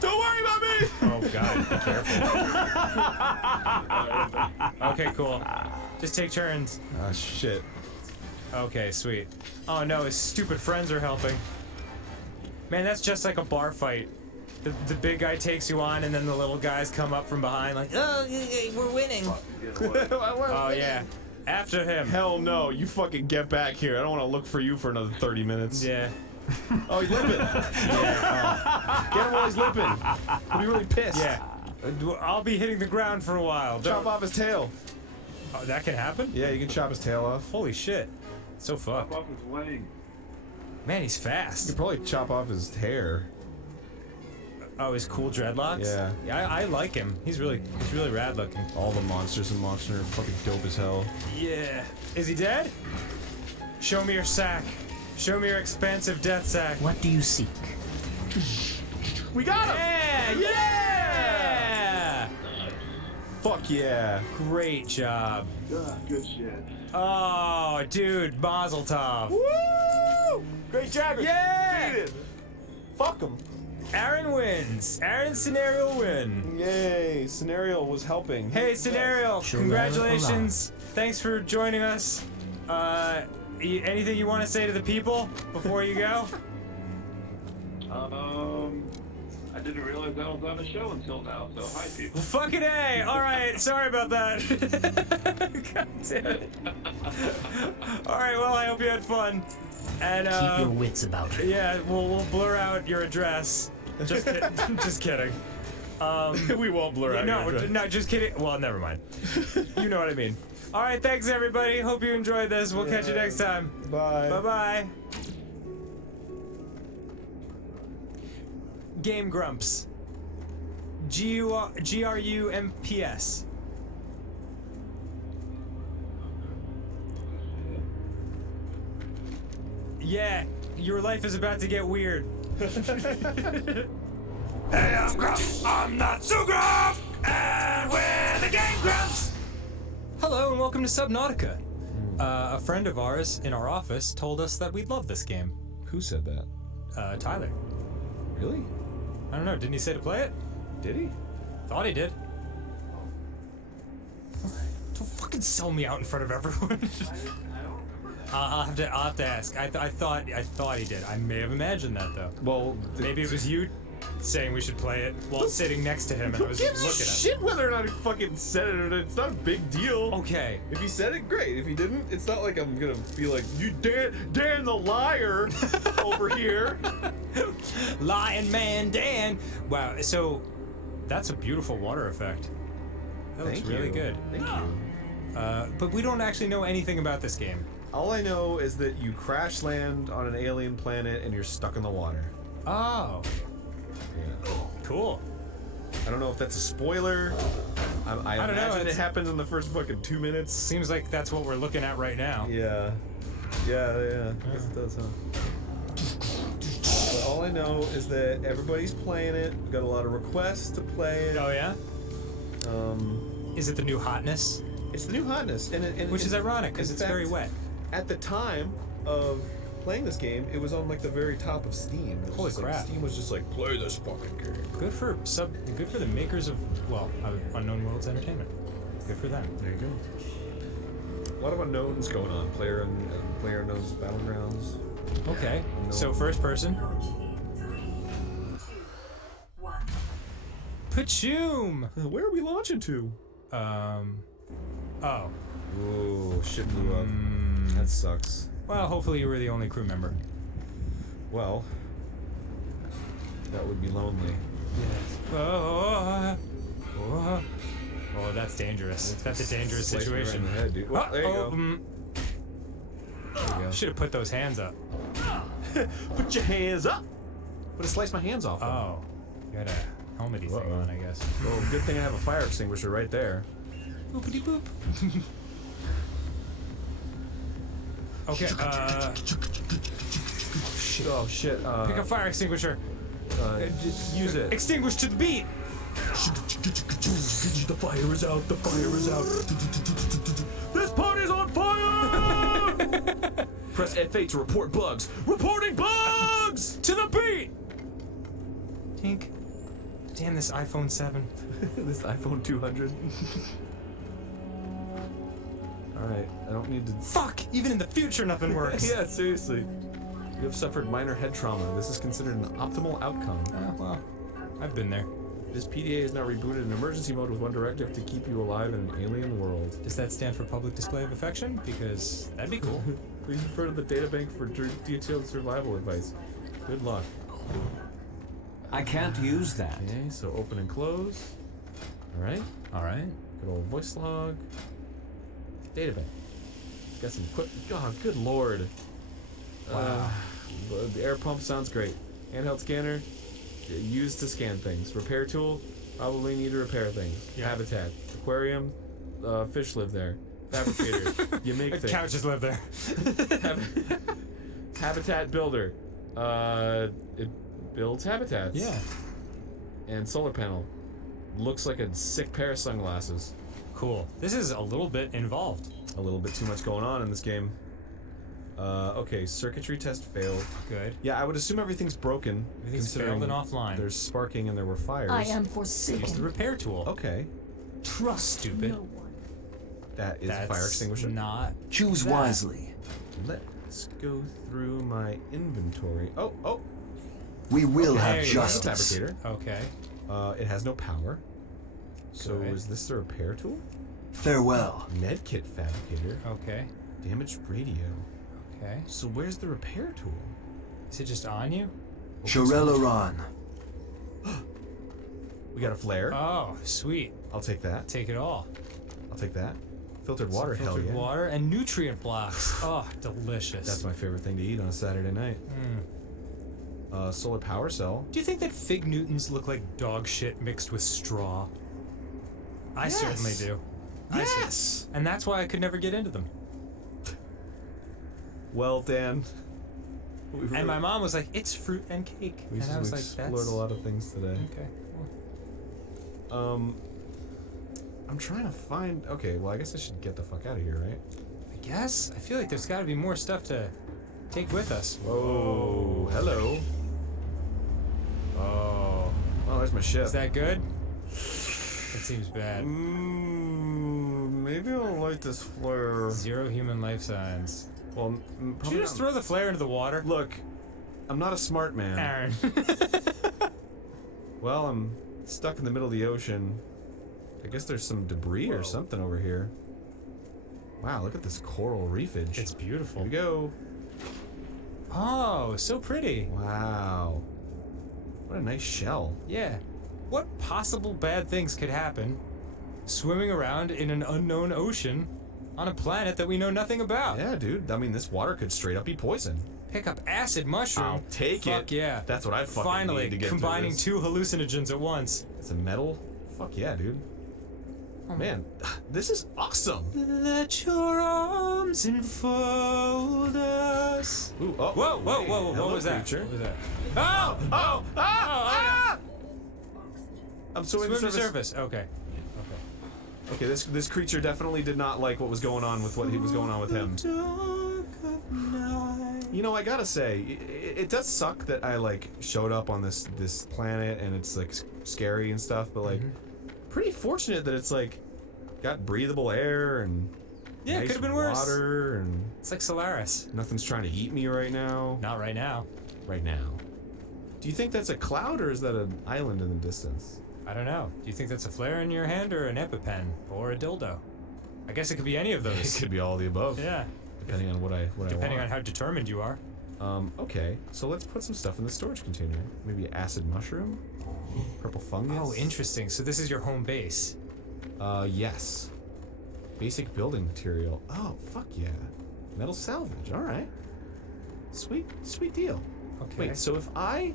Don't worry about me. Oh God, be careful. Okay, cool. Just take turns. Ah, shit. Okay, sweet. Oh no, his stupid friends are helping. Man, that's just like a bar fight. The big guy takes you on, and then the little guys come up from behind like, oh, we're winning. Oh yeah. After him. Hell no. You fucking get back here. I don't want to look for you for another 30 minutes. Yeah. Oh, he's limping. Yeah. Get him while he's limping. I'll be really pissed. Yeah. I'll be hitting the ground for a while. Chop off his tail. Oh, that can happen? Yeah, you can chop his tail off. Holy shit. So fucked. Chop off his wing. Man, he's You fast. could probably chop off his hair. Oh, his cool dreadlocks? Yeah. Yeah, I like him. He's really rad looking. All the monsters in Monster are fucking dope as hell. Yeah. Is he dead? Show me your sack. Show me your expansive death sack. What do you seek? We got him! Yeah! Yeah! Fuck yeah. Great job. Good shit. Oh, dude, Mazel Tov. Woo! Great job. Yeah! Beat it. Fuck him. Aaron wins. Aaron's scenario win. Yay. Scenario was helping. Hey, Scenario, Sure, congratulations. Thanks for joining us. Anything you want to say to the people before you go? I didn't realize I was on a show until now, so hi people. Fucking A! Alright, sorry about that. God damn it. Alright, well, I hope you had fun. And, Keep your wits about you. yeah, we'll blur out your address. Just kidding. We won't blur out your address. No, just kidding. Well, never mind. You know what I mean. Alright, thanks everybody. Hope you enjoyed this. We'll catch you next time. Bye. Bye-bye. Game Grumps. Grumps. Yeah, your life is about to get weird. Hey, I'm Grump. I'm not so Grump. And we're the Game Grumps. Hello and welcome to Subnautica. A friend of ours in our office told us that we'd love this game. Who said that? Tyler. Really? I don't know, didn't he say to play it? Did he? Thought he did. Don't fucking sell me out in front of everyone. I'll have to ask. I thought he did. I may have imagined that though. Well, Maybe it was you saying we should play it while sitting next to him and I was gives a looking at him. shit whether or not he fucking said it or not. It's not a big deal. Okay. If he said it, great. If he didn't, it's not like I'm gonna be like, you Dan the liar over here. Lion Man Dan. Wow, so that's a beautiful water effect. That looks Thank really you. good. Thank you. But we don't actually know anything about this game. All I know is that you crash land on an alien planet and you're stuck in the water. Oh, Yeah. cool. I don't know if that's a spoiler. I don't know, imagine it it's- happens in the first fucking 2 minutes. Seems like that's what we're looking at right now. Yeah. Yeah. I guess it does, huh? But all I know is that everybody's playing it. We got a lot of requests to play it. Oh yeah? Um, Is it the new hotness? it's the new hotness, and Which is ironic because in it's very fact, wet. At the time of playing this game, it was on like the very top of Steam. It was Holy just, like, crap. Steam was just like, play this fucking game. Good for the makers of Unknown Worlds Entertainment. Good for them. There you go. A lot of unknowns going on. Player unknowns battlegrounds. Okay. Unknown. So first person. Pachoom! Where are we launching to? Oh. Ooh, shit blew up. That sucks. Well, hopefully you were the only crew member. Well, that would be lonely. Oh, that's dangerous. That's a dangerous Slice me right situation. in the head, dude. Well, there you go. There you go. Should have put those hands up. Put your hands up! But it sliced my hands off. Oh, you got a helmety thing on, I guess. Well, good thing I have a fire extinguisher right there. Boopity boop. Okay, Oh shit, pick a fire extinguisher. Use it. Extinguish to the beat. The fire is out. The fire is out. This party's on fire! Press F8 to report bugs. Reporting bugs! To the beat. Tink. Damn this iPhone 7. This iPhone 200. Alright, I don't need to... Fuck! Even in the future, nothing works. Yeah, seriously. You have suffered minor head trauma. This is considered an optimal outcome. Well, I've been there. This PDA is now rebooted in emergency mode with one directive to keep you alive in an alien world. Does that stand for public display of affection? Because that'd be cool. Please refer to the databank for detailed survival advice. Good luck. I can't use that. Okay, so open and close. Alright. Alright. Good old voice log. Databank. Got some quick. God, good lord. Wow. The air pump sounds great. Handheld scanner. Used to scan things. Repair tool. Probably need to repair things. Yeah. Habitat. Aquarium. Fish live there. Fabricator. You make things. Couches live there. Habitat builder. It builds habitats. Yeah. And solar panel. Looks like a sick pair of sunglasses. Cool. This is a little bit involved. A little bit too much going on in this game. Okay, circuitry test failed. Good. Yeah, I would assume everything's broken. Everything's considering failed and offline. There's sparking and there were fires. I am Use the forsaken. repair tool. Okay, Trust, stupid. No one. that is a That's fire extinguisher. not. Choose that. wisely. Let's go through my inventory. Oh, We will Okay, have there you go. justice. fabricator. Okay. It has no power. So Good. is this the repair tool? Farewell. Medkit fabricator. Okay. Damaged radio. Okay. So where's the repair tool? Is it just on you? Shorelaron. We got a flare. Oh, sweet. I'll take that. Take it all. I'll take that. Filtered water. Some Hell filtered yeah. water and nutrient blocks. Oh, delicious. That's my favorite thing to eat on a Saturday night. Solar power cell. Do you think that Fig Newtons look like dog shit mixed with straw? I Yes. certainly do. Yes. And that's why I could never get into them. Well, Dan. And my mom was like, "It's fruit and cake," We and I was like, explored "That's a lot of things today. okay." I'm trying to find. Okay, well, I guess I should get the fuck out of here, right? I guess I feel like there's got to be more stuff to take with us. Whoa, hello. Oh, Oh, there's my ship. is that good? It seems bad. Maybe I don't like this flare. 0 human life signs. Well, Did probably you just not. throw the flare into the water? Look, I'm not a smart man. Aaron. Well, I'm stuck in the middle of the ocean. I guess there's some debris or something over here. Wow, look at this coral reefage. It's Here beautiful. we go. Oh, so pretty. Wow. What a nice shell. Yeah. What possible bad things could happen swimming around in an unknown ocean on a planet that we know nothing about? Yeah, dude. I mean, this water could straight up be poison. Pick up acid mushroom. I'll take it. Fuck yeah. That's what I fucking Finally, need to get combining through this. 2 hallucinogens at once. It's a metal? Fuck yeah, dude. Man, this is awesome. Let your arms enfold us. Ooh, oh, Whoa, whoa, hey, whoa, whoa, hello, what was that? creature. What was that? Oh! Oh! Oh! I'm swimming Swim to to surface. Okay. Okay, this creature definitely did not like what was going on with what he was going on with him. You know, I gotta say, it does suck that I like showed up on this planet and it's like scary and stuff, but like, pretty fortunate that it's like got breathable air and Yeah, it nice could have been worse. water and It's like Solaris. nothing's trying to eat me right now. Not right now. Right now. Do you think that's a cloud or is that an island in the distance? I don't know. Do you think that's a flare in your hand or an EpiPen or a dildo? I guess it could be any of It those. could be all of the above. Yeah. Depending on what I Depending on want. how determined you are. Okay, so let's put some stuff in the storage container. Maybe acid mushroom? Purple fungus? Oh, interesting. So this is your home base. Yes. Basic building material. Oh, fuck yeah. Metal salvage, alright. Sweet deal. Okay. Wait, so if I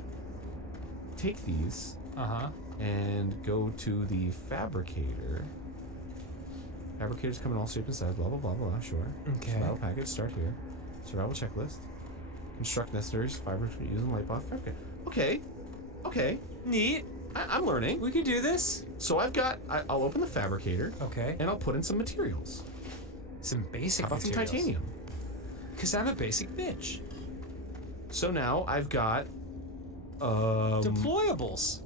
take these Uh-huh. and go to the fabricator. Fabricators come in all shapes and sizes, blah, blah, blah, blah, sure. Okay. Survival package, start here. Survival checklist. Construct necessary fibers for using light bulb fabricator. Okay. Okay. Neat. I'm learning. We can do this. So I'll open the fabricator. Okay. And I'll put in some materials. Some basic How about some materials. titanium? Because I'm a basic bitch. So now I've got Deployables.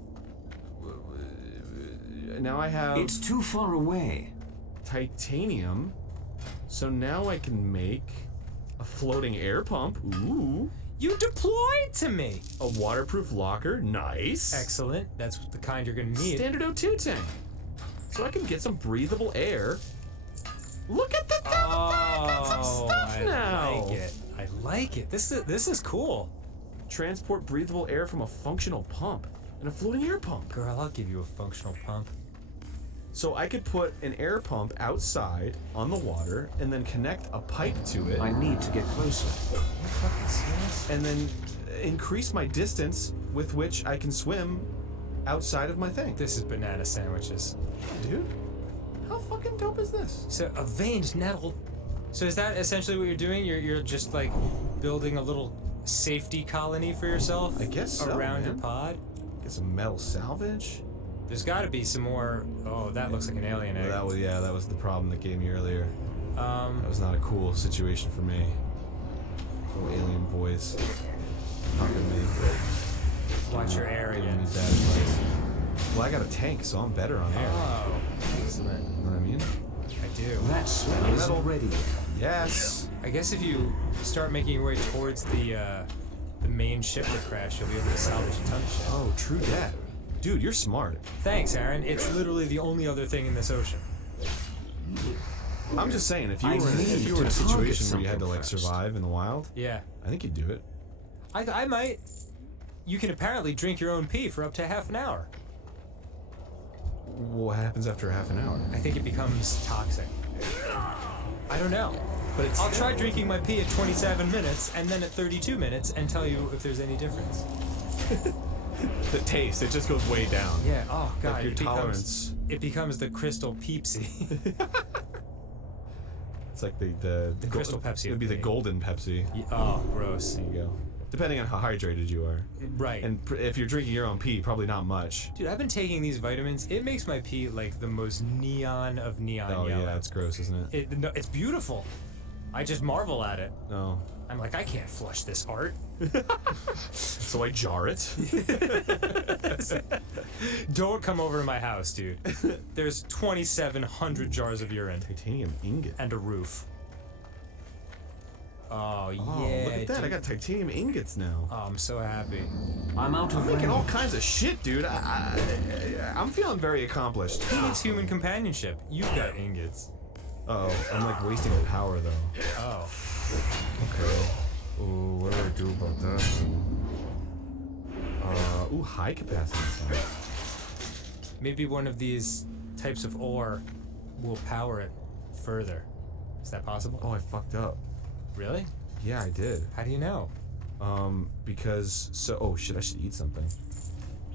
now I have It's too far away. titanium. So now I can make a floating air pump. Ooh. You deployed to me. A waterproof locker. Nice. Excellent. That's the kind you're gonna need. Standard O2 tank. So I can get some breathable air. Look at that! Got some stuff I now. like it. I like it. This is cool. Transport breathable air from a functional pump and a floating air pump. Girl, I'll give you a functional pump. So I could put an air pump outside on the water and then connect a pipe to it. I need to get closer. Are you fucking serious? And then increase my distance with which I can swim outside of my thing. This is banana sandwiches. Dude, how fucking dope is this? So a veined nettle. So is that essentially what you're doing? You're just like building a little safety colony for yourself? I guess so, around your man. pod? Get some metal salvage. There's got to be some more. Oh, that looks like an alien egg. Well, that was the problem that gave me earlier. Um, That was not a cool situation for me. Oh, alien boys. Hugging me. watch your air Giving again. me bad advice. Well, I got a tank, so I'm better on air. Oh, excellent. You know what I mean? I do. That smell is already. Yes. I guess if you start making your way towards the main ship that crashed, you'll be able to salvage a ton of shit. Oh, true that. Dude, you're smart. Thanks, Aaron. It's literally the only other thing in this ocean. I'm just saying, if you I were in need a to situation target where you had to something like first. survive in the wild, Yeah. I think you'd do it. I might. You can apparently drink your own pee for up to half an hour. What happens after half an hour? I think it becomes toxic. I don't know. But it's I'll try drinking my pee at 27 minutes and then at 32 minutes and tell you if there's any difference. the taste. It just goes way down. Yeah, oh god. Like your it becomes- tolerance. It becomes the Crystal Peepsy. It's like the Crystal Pepsi It'd be of the pee. golden Pepsi. Oh, gross. There you go. Depending on how hydrated you are. Right. And if you're drinking your own pee, probably not much. Dude, I've been taking these vitamins. It makes my pee like the most neon of neon Oh yellow. yeah, it's gross, isn't it? No, it's beautiful. I just marvel at it. No. I'm like, I can't flush this art. So I jar it. Don't come over to my house, dude. There's 2,700 jars of urine. Titanium ingot. And a roof. Oh, yeah. Oh, look at that! Dude. I got titanium ingots now. Oh, I'm so happy. I'm out of I'm making all range. kinds of shit, dude. I'm feeling very accomplished. Who needs human companionship? You've got ingots. Uh-oh, I'm like wasting power though. Oh. Okay. Ooh, what do I do about that? Ooh, high capacity stuff. Maybe one of these types of ore will power it further. Is that possible? Oh, I fucked up. Really? Yeah, I did. How do you know? Because oh shit, I should eat something.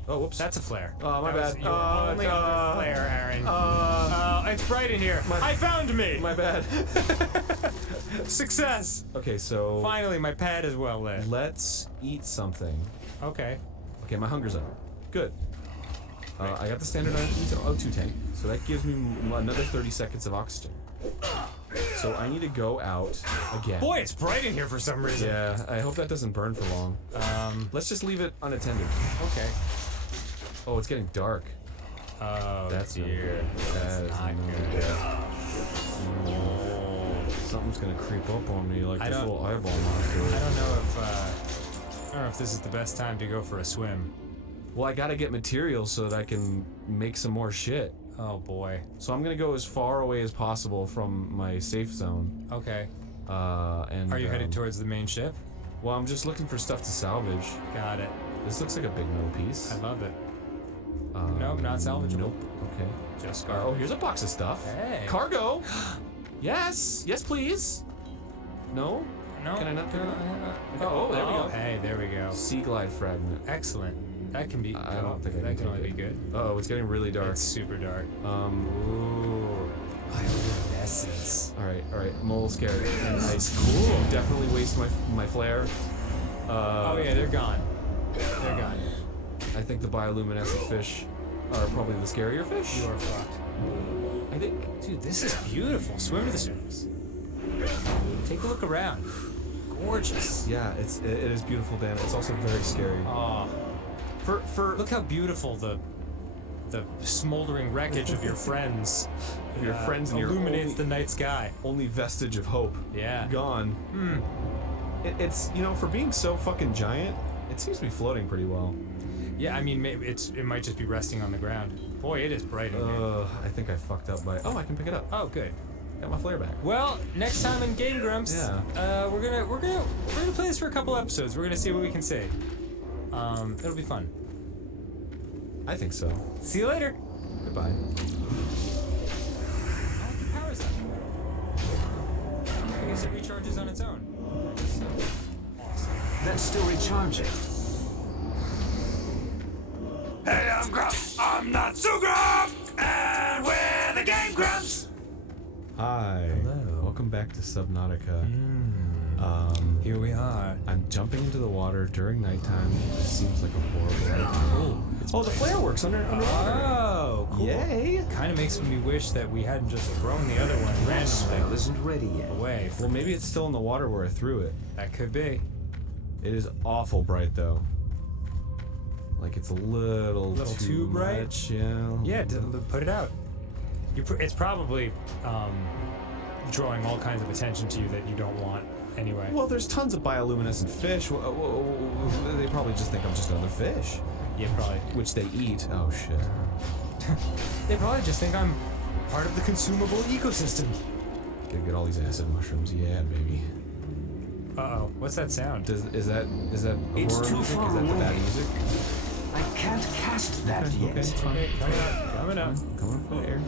Oh, whoops. That's a flare. Oh, my That was bad. your only other flare, Aaron. It's bright in here. I found me. My bad. Success. Okay, so Finally, my pad is well lit. let's eat something. Okay. Okay, my hunger's up. Good. I got the standard O2 tank, so that gives me another 30 seconds of oxygen. So I need to go out again. Boy, it's bright in here for some reason. Yeah, I hope that doesn't burn for long. Let's just leave it unattended. Okay. Oh, it's getting dark. Oh, That's no dear. good. That is not no good. good. Something's gonna creep up on me like I this don't- little eyeball I monster. don't know if this is the best time to go for a swim. Well, I gotta get materials so that I can make some more shit. Oh boy. So I'm gonna go as far away as possible from my safe zone. Okay. And Are you headed towards the main ship? Well, I'm just looking for stuff to salvage. Got it. This looks like a big metal piece. I love it. Nope, not salvageable. Nope. Okay. Just Oh, garbage. here's a box of stuff. Hey. Cargo. Yes. Yes, please. No. No. Can I not do it? Oh, Oh, there we go. Hey, there we go. Sea glide fragment. Excellent. That can be. I don't think I that can can take only it. be good. Oh, it's getting really dark. It's super dark. Ooh. Bioluminescence. All right. Mole scared. Nice. Cool. Definitely waste my flare. Oh yeah, they're gone. They're gone. I think the bioluminescent fish are probably the scarier fish. You are fucked. I think. Dude, this is beautiful. Swim to the surface. Take a look around. Gorgeous. Yeah, it is beautiful, Dan. It's also very scary. Oh, For look how beautiful the smoldering wreckage of your friends. Your friends and your illuminates only- the night sky. only vestige of hope. Yeah. Gone. It's for being so fucking giant, it seems to be floating pretty well. Yeah, I mean, maybe it might just be resting on the ground. Boy, it is bright in here. I think I fucked up by. Oh, I can pick it up. Oh, good. Got my flare back. Well, next time in Game Grumps, we're gonna play this for a couple episodes. We're gonna see what we can say. It'll be fun. I think so. See you later. Goodbye. The power's up. I guess it recharges on its own. That's still recharging. Hey, I'm Grump. I'm not so Grump. And we're the Game Grumps. Hi. Hello. Welcome back to Subnautica. Here we are. I'm jumping into the water during nighttime. It seems like a horrible idea. Oh, the flare works underwater. Oh, cool. Yay! Kind of makes me wish that we hadn't just thrown the other one That spell randomly isn't ready yet. away. Well, maybe it's still in the water where I threw it. That could be. It is awful bright though. Like it's a little Too bright? much, yeah. Yeah, put it out. It's probably drawing all kinds of attention to you that you don't want anyway. Well, there's tons of bioluminescent fish. They probably just think I'm just another fish, Yeah, probably. which they eat. Oh shit. They probably just think I'm part of the consumable ecosystem. Gotta get all these acid mushrooms. Yeah, baby. Uh-oh, what's that sound? Is that It's horror too music? far Is that the bad away. music? I can't cast that Okay, yet. okay, it's fine. Okay, coming up. Coming up for the air.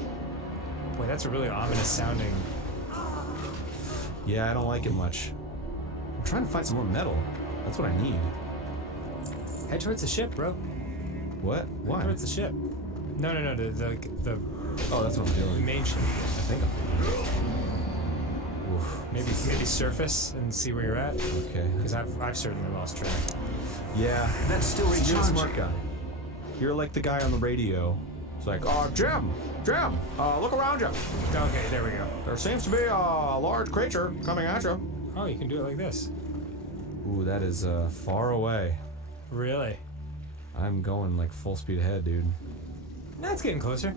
Boy, that's a really ominous sounding. Yeah, I don't like it much. I'm trying to find some more metal. That's what I need. Head towards the ship, bro. What? Head Why? towards the ship. No, the Oh, that's what I'm doing. main ship. I think I'm doing. Oof. Maybe surface and see where you're at. Okay. Because I've certainly lost track. Yeah. That's still You're the recharging. smart guy. You're like the guy on the radio. It's like, Jim, look around you. Okay, there we go. There seems to be a large creature coming at you. Oh, you can do it like this. Ooh, that is far away. Really? I'm going like full speed ahead, dude. That's getting closer.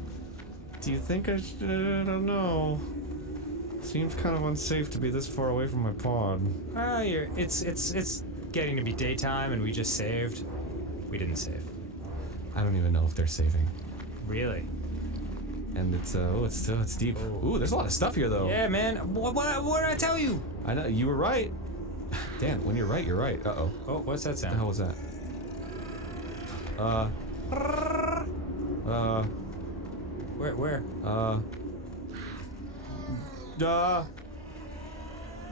Do you think I should? I don't know. Seems kind of unsafe to be this far away from my pod. It's getting to be daytime and we just saved. We didn't save. I don't even know if they're saving. Really? And it's deep. Ooh, there's a lot of stuff here though. Yeah, man. What did I tell you? I know you were right. Dan, when you're right, you're right. Uh-oh. Oh, what's that What the sound? hell was that? Where?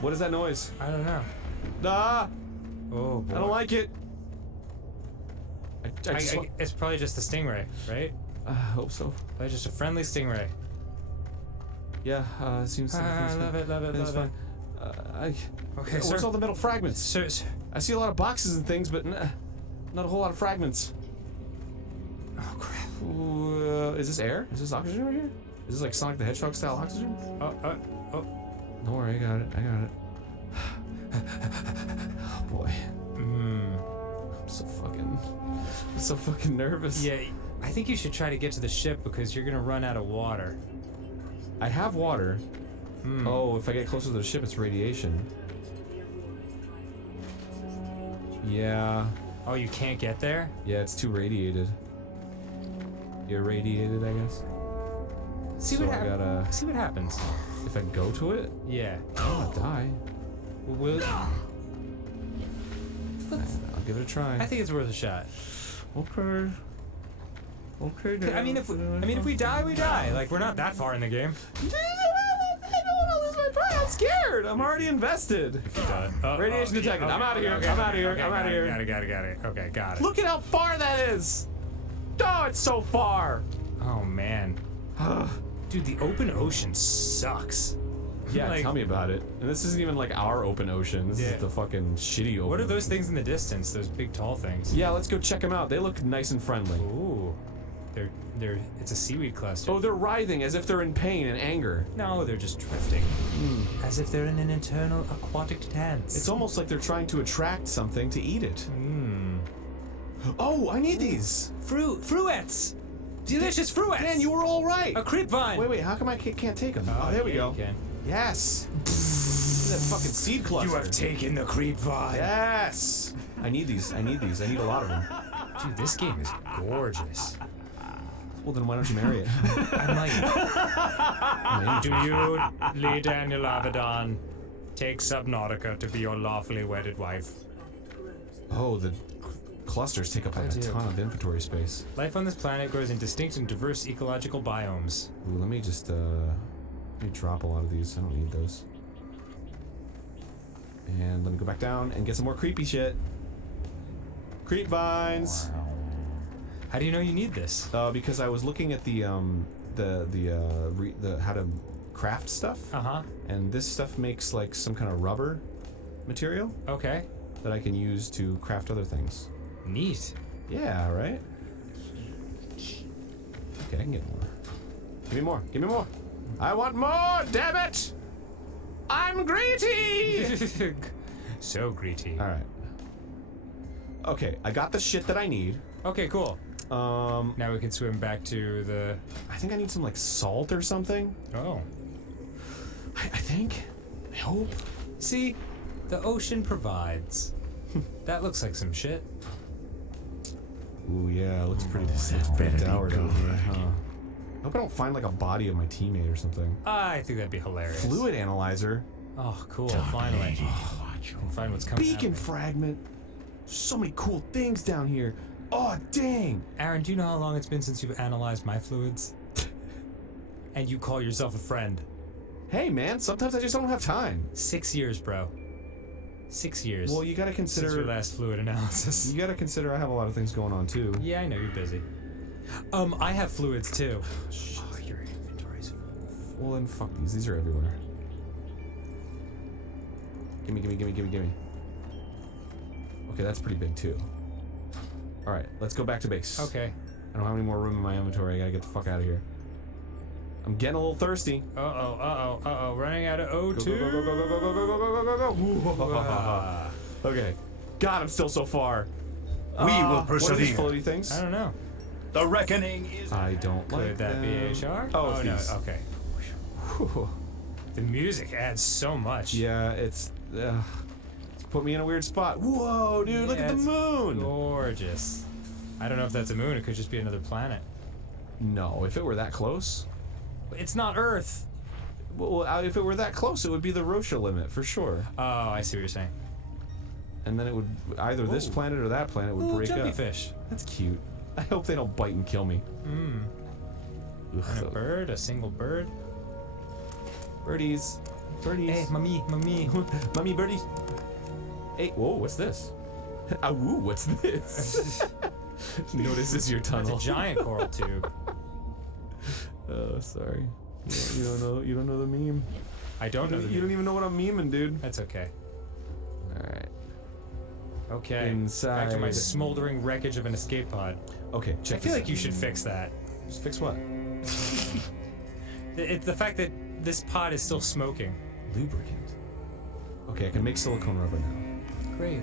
What is that noise? I don't know. Oh, boy. I don't like it. I just it's probably just a stingray, right? I hope so. Probably just a friendly stingray. Yeah, it seems. I love it. It's fine. Okay, Where's all the metal fragments? Sir, I see a lot of boxes and things, but not a whole lot of fragments. oh crap. Ooh, is this air? Is this oxygen right here? Is this like Sonic the Hedgehog style oxygen? Oh. Don't worry, I got it. Oh boy. I'm so fucking nervous. Yeah, I think you should try to get to the ship because you're gonna run out of water. I have water. Oh, if I get closer to the ship, it's radiation. Yeah. Oh, you can't get there? Yeah, it's too radiated. Irradiated, I guess. See So what I gotta. See what happens. If I go to it, Yeah. I'll die. I'll give it a try. I think it's worth a shot. Okay. Okay. I mean, if we die, we die. Like we're not that far in the game. I'm scared. I'm already invested. If you die. Radiation detected. I'm out of here. I'm out of here. I'm out of here. Got it. Okay, got it. Look at how far that is. Oh, it's so far. Oh man. Dude, the open ocean sucks. Yeah, Like- tell me about it. And this isn't even like our open ocean. This Yeah. is the fucking shitty open. What are those things in the distance? Those big tall things? Yeah, let's go check them out. They look nice and friendly. Ooh. They're it's a seaweed cluster. Oh, they're writhing as if they're in pain and anger. No, they're just drifting. As if they're in an eternal aquatic dance. It's almost like they're trying to attract something to eat it. Oh, I need these. Fruits! Delicious fruits! Dan, you were all right. A creep vine! Wait, how come I can't take them? Oh, there we yeah, go. you can. Yes. That fucking seed cluster. You have taken the creep vine. Yes. I need these. I need a lot of them. Dude, this game is gorgeous. Well, then why don't you marry it? I might. Do you, Lee Daniel Avedon, take Subnautica to be your lawfully wedded wife? Oh, the clusters take up like a do. ton of inventory space. Life on this planet grows in distinct and diverse ecological biomes. Ooh, let me just let me drop a lot of these. I don't need those. And let me go back down and get some more creepy shit. Creep vines. How do you know you need this? Because I was looking at the how to craft stuff. Uh-huh. And this stuff makes like some kind of rubber material Okay. that I can use to craft other things. Neat. Yeah, right? Okay, I can get more. Give me more. Give me more. I want more, damn it! I'm greedy! So greedy. Alright. Okay, I got the shit that I need. Okay, cool. Now we can swim back to the... I think I need some like salt or something. Oh. I think. I hope. See, the ocean provides. That looks like some shit. Ooh, yeah, it looks pretty dour down here, huh? I hope I don't find like a body of my teammate or something. I think that'd be hilarious. Fluid analyzer. Oh, cool. Finally. Can find what's coming Beacon fragment. So many cool things down here. Oh, dang. Aaron, do you know how long it's been since you've analyzed my fluids? And you call yourself a friend? Hey, man, sometimes I just don't have time. 6 years, bro. 6 years. Well, you gotta consider... Since your last fluid analysis. You gotta consider I have a lot of things going on, too. Yeah, I know you're busy. I have fluids, too. Oh, your inventory's full. Well, then fuck these. These are everywhere. Gimme. Okay, that's pretty big, too. Alright, let's go back to base. Okay. I don't have any more room in my inventory. I gotta get the fuck out of here. I'm getting a little thirsty. Uh-oh. Running out of O2. Go. Okay. God, I'm still so far. We will What are persevere. these floaty things? I don't know. The reckoning is. I don't like Could that be them. HR? Oh, it's no. these. Okay. Whew. The music adds so much. Yeah, it's put me in a weird spot. Whoa, dude, look at the it's moon. Gorgeous. I don't know if that's a moon. It could just be another planet. No, if it were that close. It's not Earth. Well, if it were that close, it would be the Rocha limit for sure. Oh, I see what you're saying. And then it would either this planet or that planet would Ooh, break jumpy up. fish. That's cute. I hope they don't bite and kill me. And a bird, a single bird. Birdies. Hey, mommy. Mummy birdies. Hey, whoa, what's this? Ah, woo, what's this? No, this is your tunnel. That's a giant coral tube. Oh, sorry. You don't know the meme. I don't know. You don't even know what I'm memeing, dude. That's okay. Alright. Okay. Inside. Back to my smoldering wreckage of an escape pod. Okay, check I feel this like you should fix that. Just fix what? It's the fact that this pod is still smoking. Lubricant. Okay, I can make silicone rubber now. Great.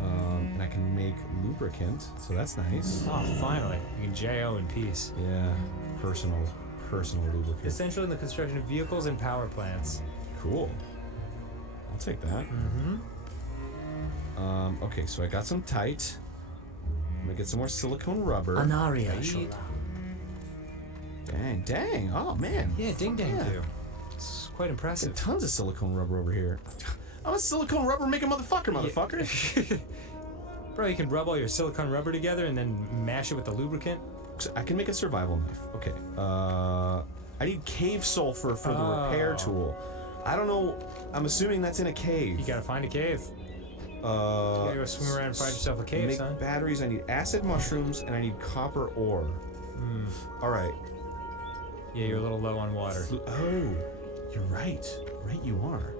And I can make lubricant, so that's nice. Oh, finally. You can J.O. in peace. Yeah, personal lubricant. Essential in the construction of vehicles and power plants. Cool. I'll take that. Okay, so I got some tight. I'm gonna get some more silicone rubber. Anaria. Dang. Oh, man. Yeah, ding dang Yeah. do. It's quite impressive. Tons of silicone rubber over here. I'm a silicone rubber making motherfucker. Bro, you can rub all your silicone rubber together and then mash it with the lubricant. I can make a survival knife. Okay. I need cave sulfur for the repair tool. I don't know. I'm assuming that's in a cave. You gotta find a cave. You gotta go swim around and find yourself a cave, make son. batteries. I need acid mushrooms and I need copper ore. All right. Yeah, you're a little low on water. Oh. You're right. Right, you are.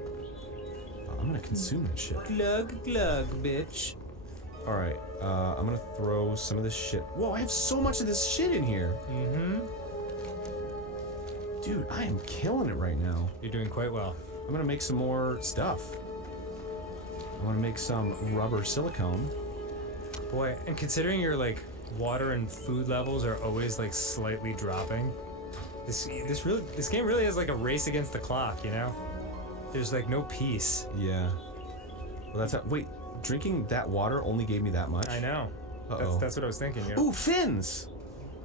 I'm gonna consume that shit. Glug, glug, bitch. Alright, I'm gonna throw some of this shit. Whoa, I have so much of this shit in here. Mm-hmm. Dude, I am killing it right now. You're doing quite well. I'm gonna make some more stuff. I wanna make some rubber silicone. Boy, and considering your like water and food levels are always like slightly dropping, this game really is like a race against the clock, you know? There's like no peace. Yeah. Well, that's how, wait, drinking that water only gave me that much? I know. Uh-oh. That's what I was thinking. You know? Ooh, fins!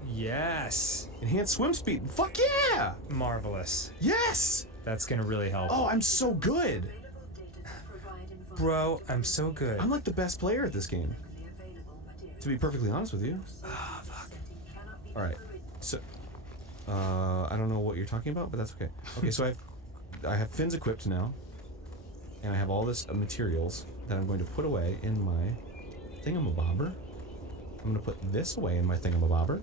Yes. Enhanced swim speed. Fuck yeah! Marvelous. Yes! That's gonna really help. Oh, I'm so good. Bro, I'm so good. I'm like the best player at this game. To be perfectly honest with you. Ah, fuck. Alright, so... I don't know what you're talking about, but that's okay. Okay, so I have fins equipped now. And I have all this materials that I'm going to put away in my thingamabobber. I'm gonna put this away in my thingamabobber.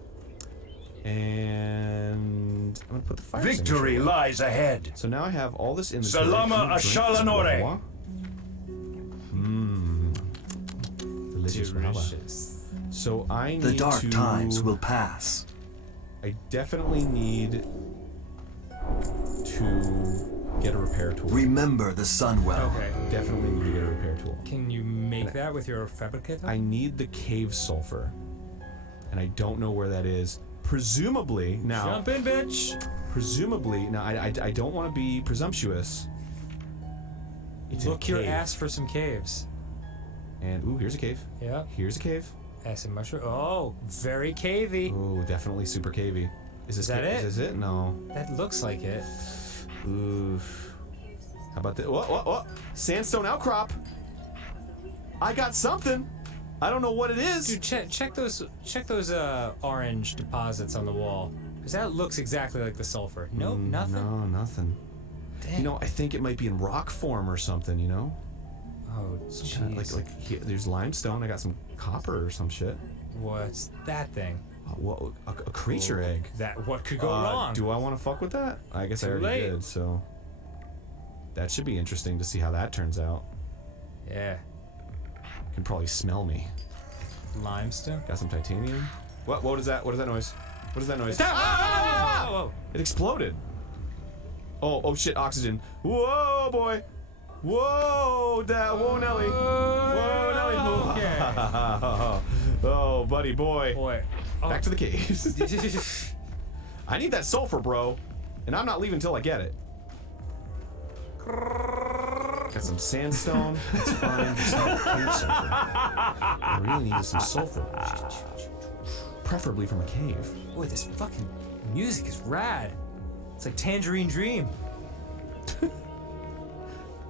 And I'm gonna put the fire Victory extinguisher away. lies ahead. So now I have all this inventory. Salama Ashalanore. Delicious. Delicious. So I need The dark to... times will pass. I definitely need to get a repair tool. Remember the sun well. Okay. Definitely need to get a repair tool. Can you make that with your fabricator? I need the cave sulfur. And I don't know where that is. Presumably, now... Jump in, bitch! Presumably, now I don't want to be presumptuous. It's in a Look your cave. ass for some caves. And, ooh, here's a cave. Yeah. Here's a cave. Acid mushroom. Oh, very cavey. Oh, definitely super cavey. Is that it? Is this it? No. That looks like it. Oof. How about this? What? Sandstone outcrop. I got something. I don't know what it is. Dude, check those orange deposits on the wall. Cause that looks exactly like the sulfur. Nope, nothing. No, nothing. Damn. You know, I think it might be in rock form or something, you know? Oh, Some kind of, jeez. like here, there's limestone. I got some copper or some shit. What's that thing? A creature egg. That what could go wrong? Do I want to fuck with that? I guess I Too already late. did, so... That should be interesting to see how that turns out. Yeah. You can probably smell me. Limestone. Got some titanium. What is that? What is that noise? What is that noise? Ah! Whoa! It exploded. Oh shit, oxygen. Whoa, boy. Whoa, whoa, Nelly. Whoa, Nelly. Okay. Oh, buddy boy. Boy. Oh. Back to the caves. I need that sulfur, bro. And I'm not leaving until I get it. Got some sandstone. That's fine. Just not cave sulfur. I really need some sulfur. Preferably from a cave. Boy, this fucking music is rad. It's like Tangerine Dream.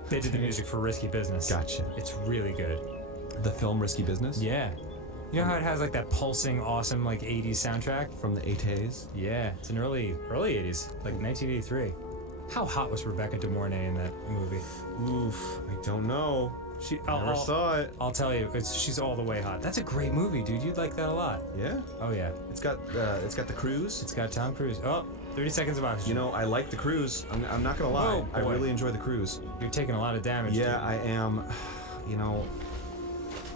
They did the music for Risky Business. Gotcha. It's really good. The film Risky Business? Yeah. You know how it has like that pulsing, awesome like 80s soundtrack? From the 80s? Yeah, it's an early 80s, like 1983. How hot was Rebecca De Mornay in that movie? Oof, I don't know. She Never saw it. I'll tell you, she's all the way hot. That's a great movie, dude. You'd like that a lot. Yeah? Oh yeah. It's got the cruise. It's got Tom Cruise. Oh, 30 seconds of oxygen. You know, I like the cruise. I'm not gonna lie. Oh, I boy. really enjoy the cruise. You're taking a lot of damage. Yeah, dude. I am. You know,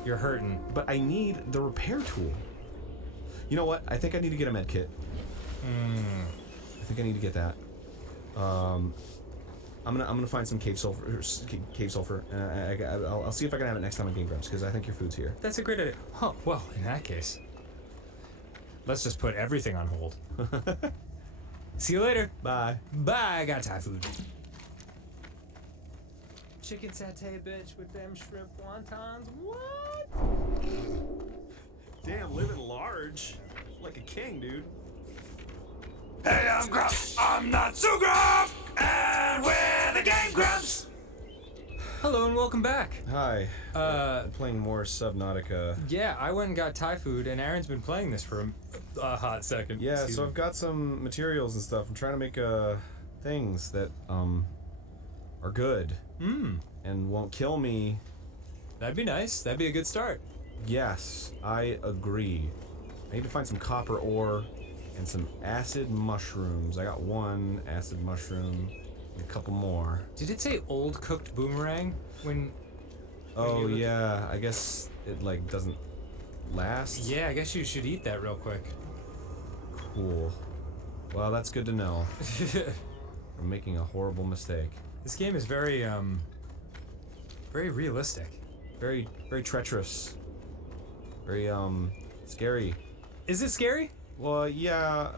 You're hurting. but I need the repair tool. You know what? I think I need to get a med kit. I think I need to get that. I'm gonna find some cave sulfur. I'll see if I can have it next time on Game Grumps because I think your food's here. That's a great idea. Huh. Well, in that case, let's just put everything on hold. See you later. Bye. Bye. I got Thai food. Chicken satay, bitch, with them shrimp wontons. What? Damn, living large, like a king, dude. Hey, I'm Grump. I'm not so Grump. And we're the Game Grumps. Hello and welcome back. Hi. I'm playing more Subnautica. Yeah, I went and got Thai food, and Aaron's been playing this for a hot second. Yeah, Excuse so me. I've got some materials and stuff. I'm trying to make things that are good and won't kill me. That'd be nice. That'd be a good start. Yes, I agree. I need to find some copper ore and some acid mushrooms. I got one acid mushroom. A couple more. Did it say old cooked boomerang when? Oh yeah, I guess it like doesn't last. Yeah, I guess you should eat that real quick. Cool. Well, that's good to know. I'm making a horrible mistake. This game is very very realistic. Very treacherous. Very scary. Is it scary? Well, yeah.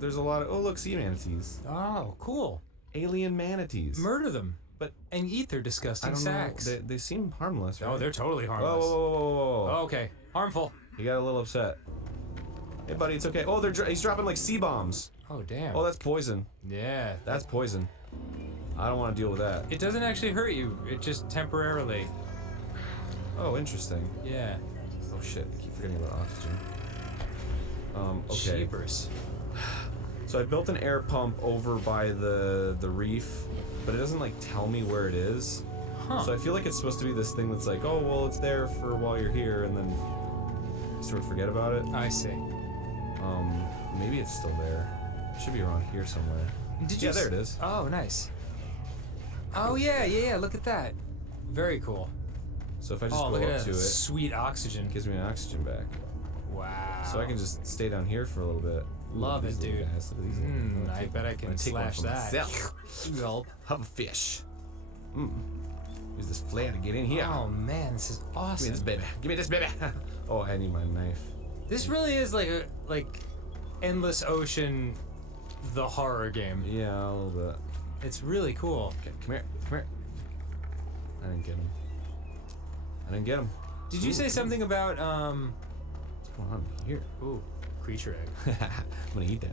There's a lot of look, sea manatees. Oh, cool. Alien manatees. Murder them, but and eat their I disgusting don't sacks. know. They seem harmless. Right? Oh, they're totally Whoa, harmless. whoa. Oh, okay, harmful. He got a little upset. Hey, buddy, it's okay. Oh, he's dropping like sea bombs. Oh, damn. Oh, that's poison. Yeah. That's poison. I don't want to deal with that. It doesn't actually hurt you. It just temporarily. Oh, interesting. Yeah. Oh shit! I keep forgetting about oxygen. Okay. Jeepers. So I built an air pump over by the reef, but it doesn't like tell me where it is. Huh. So I feel like it's supposed to be this thing that's like, oh well, it's there for while you're here, and then you sort of forget about it. I see. Maybe it's still there. It should be around here somewhere. Did you? Yeah, there it is. Oh, nice. Oh yeah. Look at that. Very cool. So if I just Oh, go look up at to that it, sweet oxygen. it gives me an oxygen back. Wow. So I can just stay down here for a little bit. Love These it, little dude. guys, look at these little- I bet I can take one slash for that. myself. Gulp. Have a fish. Use this flare to get in here. Oh man, this is Give me awesome. this baby. Give me this baby. Oh, I need my knife. This really is like Endless Ocean, the horror game. Yeah, a little bit. It's really cool. Okay, come here. Come here. I didn't get him. Did you say something about What's going on here? Ooh, creature egg. I'm gonna eat that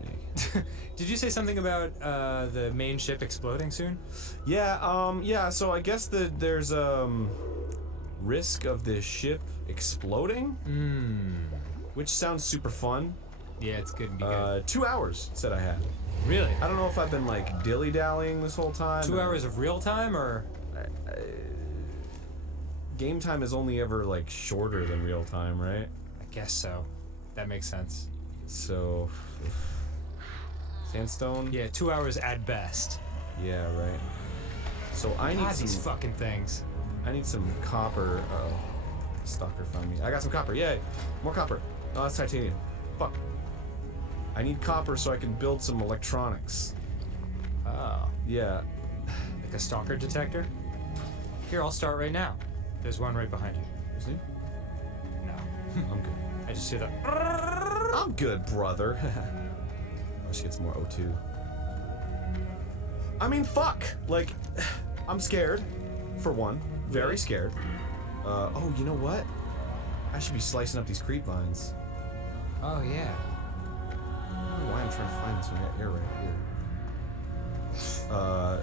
egg. Did you say something about the main ship exploding soon? Yeah, so I guess there's risk of the ship exploding. Which sounds super fun. Yeah, it's good to be good. 2 hours it said I had. Really? I don't know if I've been like dilly-dallying this whole time. 2 hours of real time or game time is only ever like shorter than real time, right? I guess so. That makes sense. So sandstone? Yeah, 2 hours at best. Yeah, right. So I need God, some these fucking things. I need some copper. Uh-oh. Stalker found me. I got some copper. Yay. More copper. Oh, that's titanium. Fuck. I need copper so I can build some electronics. Oh. Yeah. Like a stalker detector? Here, I'll start right now. There's one right behind you. Is he? No. I'm good. I just hear the I'm good, brother. I should get some more O2. I mean, fuck. Like, I'm scared. For one. Very scared. Oh, you know what? I should be slicing up these creep vines. Oh yeah. I don't know why I'm trying to find this one. I got air right here.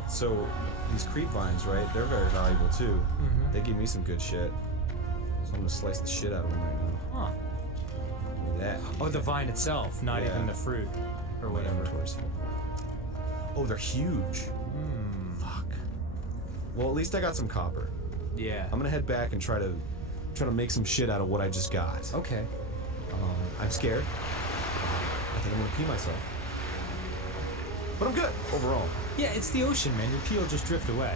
So these creep vines, right? They're very valuable too. They give me some good shit. So I'm gonna slice the shit out of them right now. Huh. Give me that. Oh, the vine itself, not Yeah. even the fruit or My whatever. inventory's full. Oh, they're huge. Fuck. Well, at least I got some copper. Yeah. I'm gonna head back and try to make some shit out of what I just got. Okay. I'm scared. I think I'm gonna pee myself. But I'm good overall. Yeah, it's the ocean, man. Your pee will just drift away,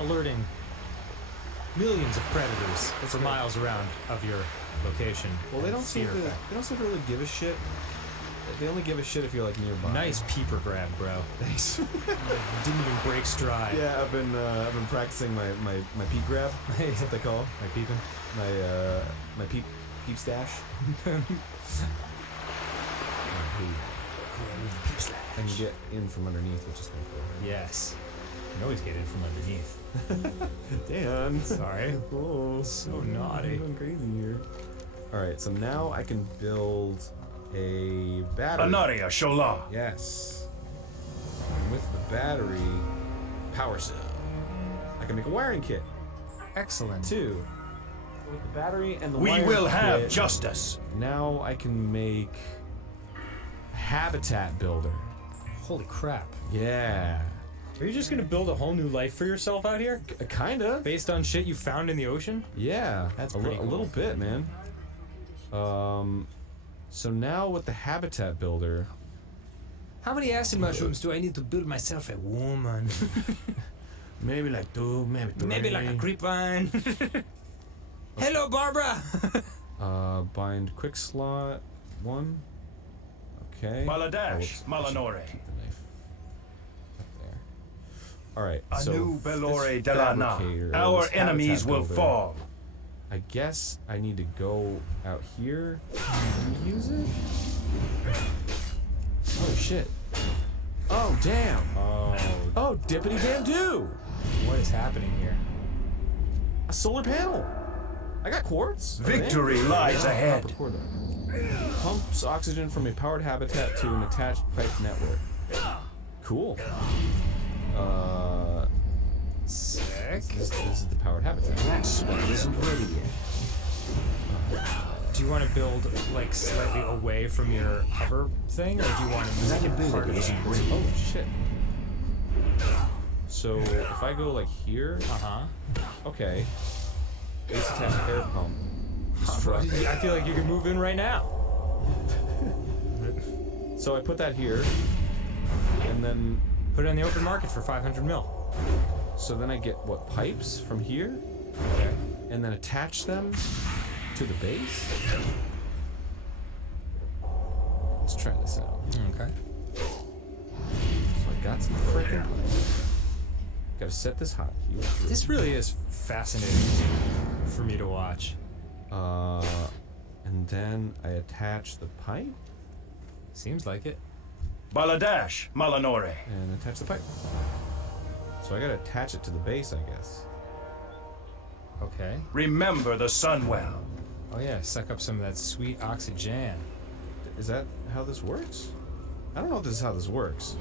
alerting millions of predators for miles around of your location. Well, they and don't seem fear to. effect. They don't seem to really give a shit. They only give a shit if you're like nearby. Nice peeper grab, bro. Thanks. Didn't even break stride. Yeah, I've been practicing my peep grab. That's what they call My peeping. my peep stash. And you get in from underneath, which is kind of cool. Yes. You can always get in from underneath. Dan. Sorry. Oh, So naughty. I'm going crazy here. All right, so now I can build a battery. Anaria Shola. Yes. And with the battery, power cell. I can make a wiring kit Excellent. too. With the battery and the We wiring will have kit, justice. Now I can make a habitat builder. Holy crap. Yeah. Are you just gonna build a whole new life for yourself out here? Kinda. Based on shit you found in the ocean? Yeah. That's a pretty cool. little bit, man. So now with the habitat builder, How many acid mushrooms do I need to build myself a woman? Maybe like 2, maybe 3. Maybe like a creepvine. Hello, Barbara. Bind quick slot 1. Okay. Baladash, Malanore. All right. Anu so Belore this Delana. fabricator, or Our this enemies habitat will builder, fall. I guess I need to go out here and use it. Oh shit. Oh damn. Oh dippity damn do. What is happening here? A solar panel. I got quartz. Victory lies ahead. Pumps oxygen from a powered habitat to an attached pipe network. Cool. Sick. This is the powered habitat. That spot isn't ready yet. Do you want to build like slightly away from your hover thing, or do you want to move That ability part of isn't it? ready. Oh shit. So if I go like here, okay. Base attached air pump. Destruct. I feel like you can move in right now. So I put that here, and then Put it on the open market for 500 mil. so then I get what, pipes from here, Okay. and then attach them to the base. Let's try this out. Okay. So I got some freaking pipes. Gotta set this hot. This really is fascinating for me to watch. And then I attach the pipe Seems like it. Baladash, Malanore. and attach the pipe. So I gotta attach it to the base, I guess. Okay. Remember the Sunwell. Oh yeah, suck up some of that sweet oxygen. Is that how this works? I don't know if this is how this works.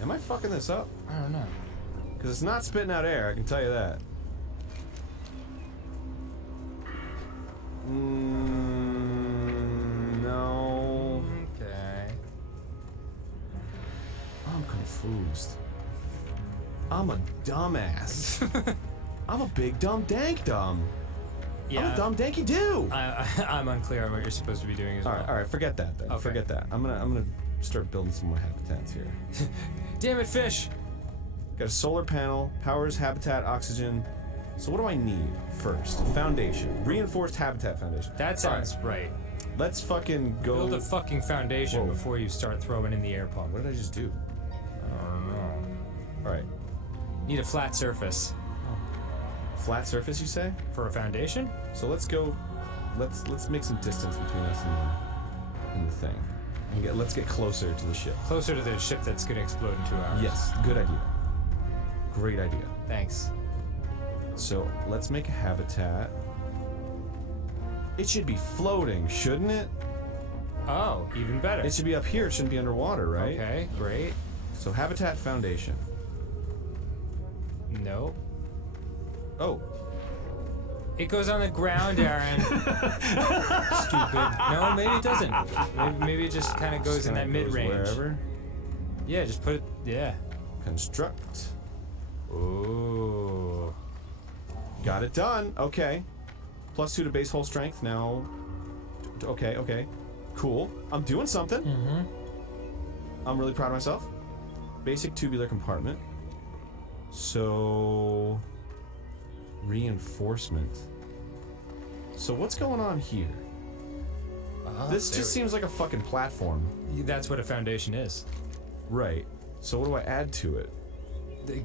Am I fucking this up? I don't know. Because it's not spitting out air, I can tell you that. No. Okay. I'm confused. I'm a dumbass. I'm a big dumb dank dumb. I'm a dumb danky do. I'm unclear on what you're supposed to be doing as well. All right, forget that then. Okay. Forget that. I'm gonna start building some more habitats here. Damn it, fish! Got a solar panel, powers habitat, oxygen. So what do I need first? Foundation, reinforced habitat foundation. That sounds right. Let's fucking go. Build a fucking foundation Whoa. before you start throwing in the air pump. What did I just do? I don't know. All right, Need a flat surface flat surface, you say? for a foundation? So let's go. Let's make some distance between us and the thing. And let's get closer to the ship. Closer to the ship that's gonna explode in 2 hours. Yes, good idea. Great idea. Thanks. So let's make a habitat. It should be floating, shouldn't it? Oh, even better. It should be up here. It shouldn't be underwater, right? Okay, great. So habitat foundation. No. Oh, It goes on the ground, Aaron. Stupid. No, maybe it doesn't. Maybe it just kind of goes in that kinda goes mid-range. wherever. Yeah, just put it. Yeah. Construct. Ooh. Got it done. Okay. +2 to base hull strength. Now. Okay. Cool. I'm doing something. Mm-hmm. I'm really proud of myself. Basic tubular compartment. So. Reinforcement. So what's going on here? This there just we- seems like a fucking platform. That's what a foundation is. Right. So what do I add to it?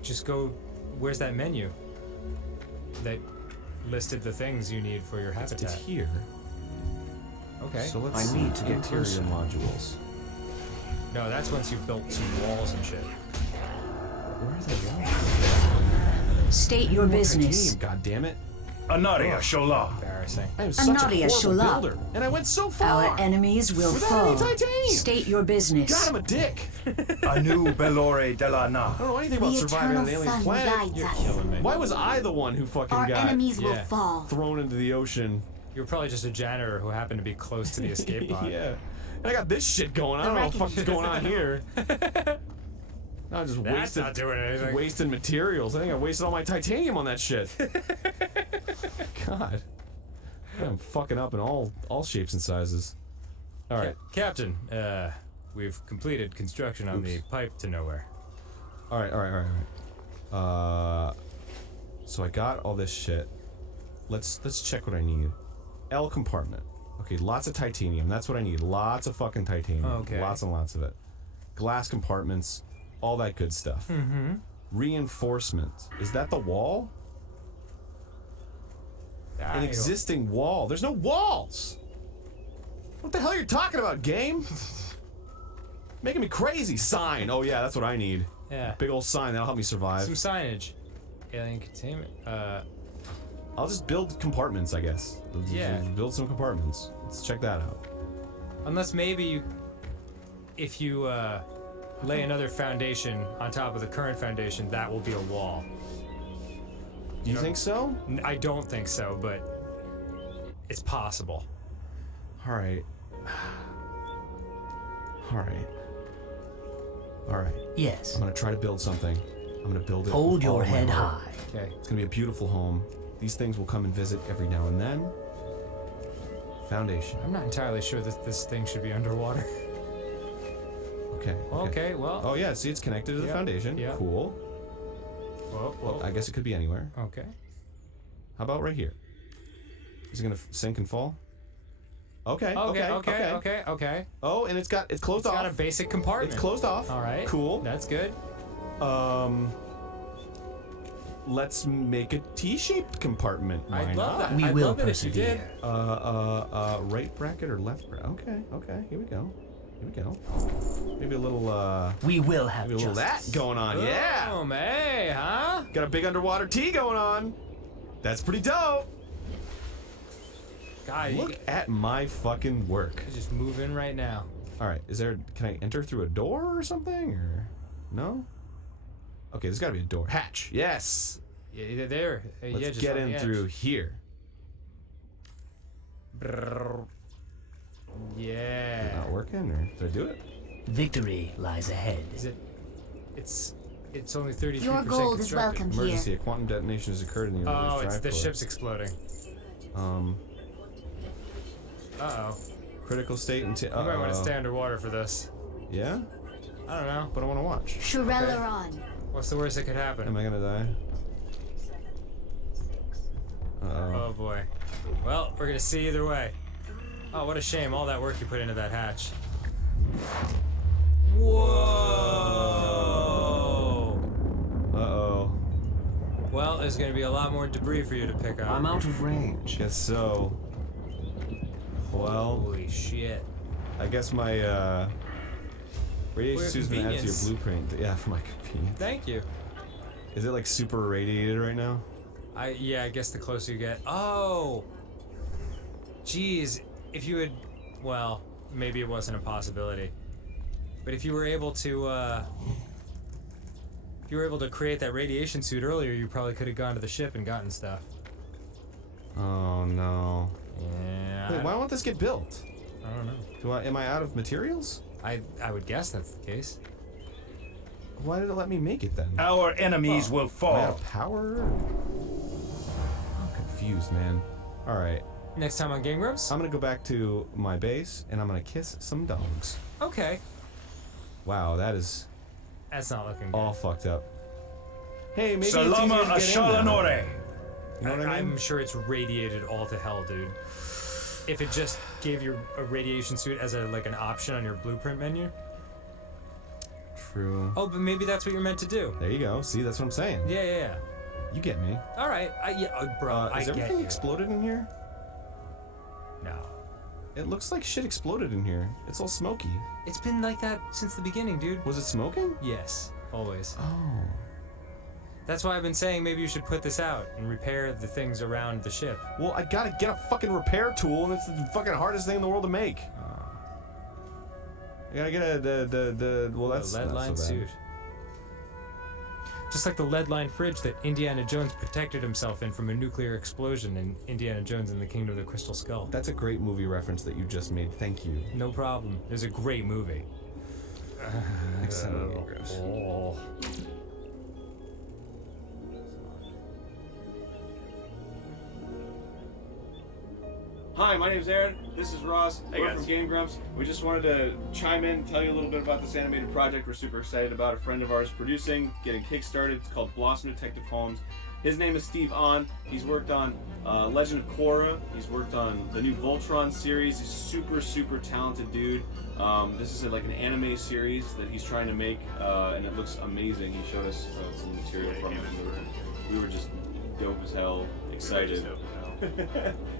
Just go. Where's that menu? That listed the things you need for your habitat. It's here. Okay. So let's I see need to get interior closer. modules. No, that's once you've built some walls and shit. Where are they going? State your business. God damn it! Anaria Shola. Embarrassing. I am such a Anaria horrible Shola. builder, and I went so far. Our enemies will Without any fall. titanium. State your business. God, I'm a dick. Anu Belore I Delana. don't know anything about The surviving on an eternal alien sun planet. guides You're us. killing me. Why was I the one who fucking Our got enemies will Yeah. fall. thrown into the ocean? You were probably just a janitor who happened to be close to the escape pod. Yeah. And I got this shit going. I don't know what the fuck's going on here. I just That's wasted, not doing anything. wasting materials. I think I wasted all my titanium on that shit. God. I'm fucking up in all shapes and sizes. All right. Captain, we've completed construction on the pipe to nowhere. All right. So I got all this shit. Let's check what I need. L compartment. Okay, lots of titanium. That's what I need. Lots of fucking titanium. Okay. Lots and lots of it. Glass compartments. All that good stuff. Mm-hmm. Reinforcement. Is that the wall? An existing wall. There's no walls. What the hell are you talking about, game? Making me crazy. Sign. Oh yeah, that's what I need. Yeah. Big old sign that'll help me survive. Some signage. Alien containment. I'll just build compartments, I guess. Yeah. Just build some compartments. Let's check that out. Unless maybe if you lay another foundation on top of the current foundation, that will be a wall. Do you think so? I don't think so, but it's possible. All right. Yes. I'm gonna try to build something. I'm gonna build it. Hold with all your of my head heart. high. Okay. It's gonna be a beautiful home. These things will come and visit every now and then. Foundation. I'm not entirely sure that this thing should be underwater. Okay. Well. Oh yeah, see, it's connected to the foundation. Yeah. Cool. Whoa. Well, I guess it could be anywhere. Okay. How about right here? Is it gonna sink and fall? Okay. Okay. Oh, and it's closed off. It's got a basic compartment. It's closed off. All right. Cool. That's good. Let's make a T-shaped compartment. Why I love not? that. We I will love that if you did. persevere. Right bracket or left bracket? Okay. Here we go. Maybe a little, We will have maybe a little justice. that going on. Yeah. Oh, hey, huh? Got a big underwater T going on. That's pretty dope. God, Look at my fucking work. you just move in right now. All right, can I enter through a door or something, or no? Okay, there's got to be a door. Hatch. Yes. Yeah, there. Let's just get on the in edge. through here. Yeah. Not working, or did I do it? Victory lies ahead. Is it? It's only 33%. Your gold is constructed. welcome here. Emergency. A quantum detonation has occurred in the Oh, elevator's it's drive the core. ship's exploding. Uh-oh. Critical state and You might want to stay underwater for this. Yeah? I don't know. But I want to watch. Shurelaron. What's the worst that could happen? Am I gonna die? Oh boy. Well, we're gonna see either way. Oh, what a shame. All that work you put into that hatch. Whoa! Uh-oh. Well, there's gonna be a lot more debris for you to pick up. I'm out of range. Guess so. Well, Holy shit. I guess my, radiation For your suit's been added to your convenience. blueprint. Yeah, for my convenience. Thank you. Is it like super irradiated right now? Yeah, I guess the closer you get. Oh! Jeez, if you had, well, maybe it wasn't a possibility. But if you were able to, create that radiation suit earlier, you probably could have gone to the ship and gotten stuff. Oh no. Yeah. Wait, why won't this get built? I don't know. Am I out of materials? I would guess that's the case. Why did it let me make it then? Our enemies will Am I out fall. of power? I'm confused, man. Alright. Next time on Game Grumps? I'm gonna go back to my base and I'm gonna kiss some dogs. Okay. Wow, that is That's not looking good. all fucked up. Hey, maybe Salama it's easier to get in now. Ashalanore. You know what I mean? I'm sure it's radiated all to hell, dude. If it just gave you a radiation suit as an option on your blueprint menu. True. Oh, but maybe that's what you're meant to do. There you go. See, that's what I'm saying. Yeah. You get me. All right. Bro, I Is get everything you. exploded in here? No. It looks like shit exploded in here. It's all smoky. It's been like that since the beginning, dude. Was it smoking? Yes, always. Oh. That's why I've been saying maybe you should put this out and repair the things around the ship. Well, I gotta get a fucking repair tool, and it's the fucking hardest thing in the world to make. I gotta get well, that's lead not line so bad. suit. Just like the lead line fridge that Indiana Jones protected himself in from a nuclear explosion in Indiana Jones and the Kingdom of the Crystal Skull. That's a great movie reference that you just made. Thank you. No problem. It was a great movie. Excellent progress. Oh. Hi, my name's Aaron. This is Ross. We're from Game Grumps. We just wanted to chime in, tell you a little bit about this animated project we're super excited about. A friend of ours producing, getting kickstarted. It's called Blossom Detective Holmes. His name is Steve Ahn. He's worked on Legend of Korra. He's worked on the new Voltron series. He's super, super talented dude. This is like an anime series that he's trying to make, and it looks amazing. He showed us some material from it. We were just dope as hell, excited.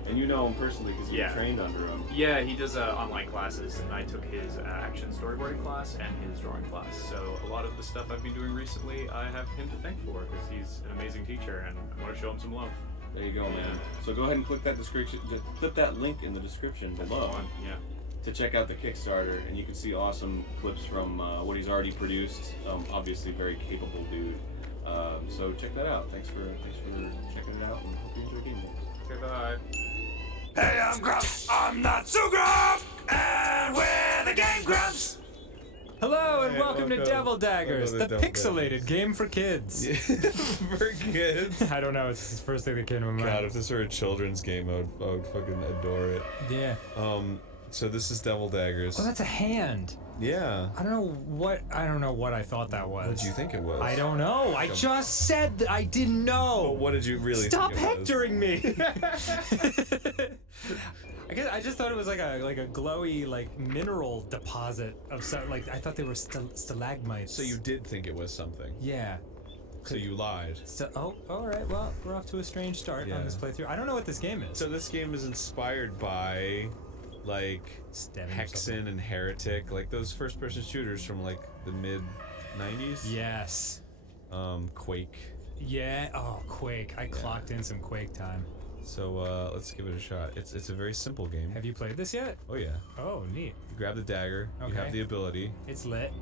And you know him personally because you trained under him. Yeah, he does online classes, and I took his action storyboarding class and his drawing class. So a lot of the stuff I've been doing recently, I have him to thank for because he's an amazing teacher, and I want to show him some love. There you go, man. So go ahead and click that description. Just click that link in the description below. To check out the Kickstarter, and you can see awesome clips from what he's already produced. Obviously, very capable dude. So check that out. Thanks for checking it out, and hope you enjoy Game Grumps. Okay, bye. Hey, I'm Grumps. I'm not so Grump, and we're the Game Grumps. Hello and welcome to Devil Daggers, the pixelated game for kids. For kids? I don't know, it's the first thing that came to my mind. God, if this were a children's game, I would fucking adore it. Yeah. So this is Devil Daggers. Oh, that's a hand. Yeah. I don't know what I thought that was. What did you think it was? I don't know. I just said that I didn't know. Well, what did you really Stop think it was? hectoring me. I guess I just thought it was like a glowy like mineral deposit of some, like I thought they were stalagmites. So you did think it was something? Yeah. So you lied. Oh, all right. Well, we're off to a strange start on this playthrough. I don't know what this game is. So this game is inspired by like Hexen and Heretic, like those first-person shooters from like the mid-90s. Yes. Quake. Yeah. Oh, Quake. I clocked in some Quake time. So let's give it a shot. It's a very simple game. Have you played this yet? Oh yeah. Oh, neat. You grab the dagger. Okay. You have the ability. It's lit.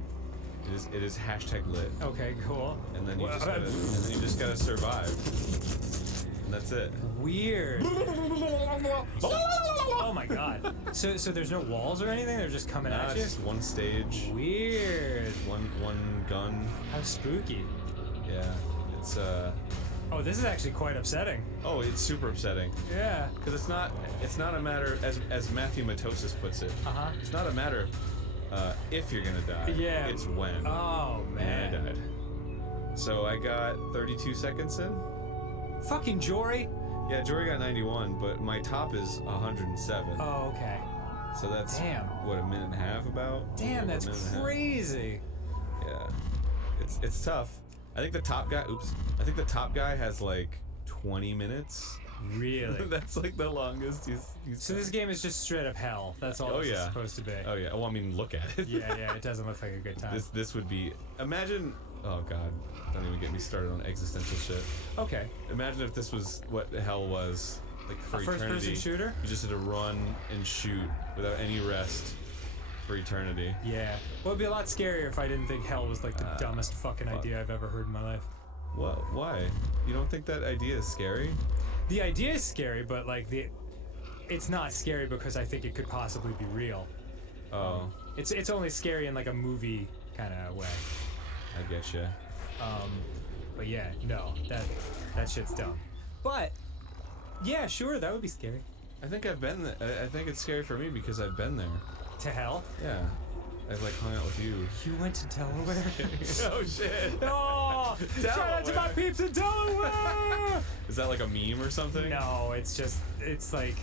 It is hashtag lit. Okay, cool. And then you just gotta survive. And that's it. Weird. Oh my god. So there's no walls or anything? They're just coming at you? It's just one stage. Weird. One gun. How spooky. Yeah. It's Oh, this is actually quite upsetting. Oh, it's super upsetting. Yeah. Because it's not a matter, as Matthew Matosis puts it. It's not a matter of if you're gonna die. Yeah. It's when. Oh man. And I died. So I got 32 seconds in. Fucking Jory. Yeah, Jory got 91, but my top is 107. Oh, okay. So that's what, a minute and a half about? Damn, that's crazy. Yeah. It's tough. I think the top guy has like 20 minutes. Really? That's like the longest he's So this game is just straight up hell. That's all it's supposed to be. Oh yeah. Well, I mean, look at it. Yeah, it doesn't look like a good time. This would be, imagine, oh god, don't even get me started on existential shit. Okay. Imagine if this was what hell was, like for eternity. First-person shooter? You just had to run and shoot without any rest for eternity. Yeah. Well, it'd be a lot scarier if I didn't think hell was like the dumbest fucking idea I've ever heard in my life. What? Why? You don't think that idea is scary? The idea is scary, but like it's not scary because I think it could possibly be real. Oh. It's only scary in like a movie kind of way. I get you. But yeah, no, that shit's dumb. But yeah, sure, that would be scary. I think I've been there. I think it's scary for me because I've been there. To hell? Yeah. I've like hung out with you. You went to Delaware? Oh shit. Oh! Shout out to my peeps in Delaware! Is that like a meme or something? No, it's like,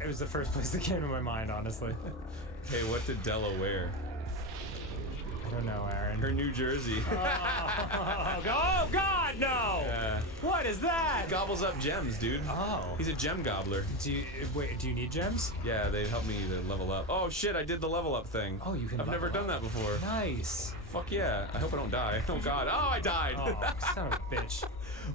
it was the first place that came to my mind, honestly. Hey, what did Delaware? I don't know, Aaron. Her New Jersey. Oh God, no! Yeah. What is that? Gobbles up gems, dude. Oh. He's a gem gobbler. Do you need gems? Yeah, they help me to level up. Oh shit, I did the level up thing. Oh, you can I've never done that before. Nice. Fuck yeah. I hope I don't die. Oh god. Oh, I died. Oh, son of a bitch.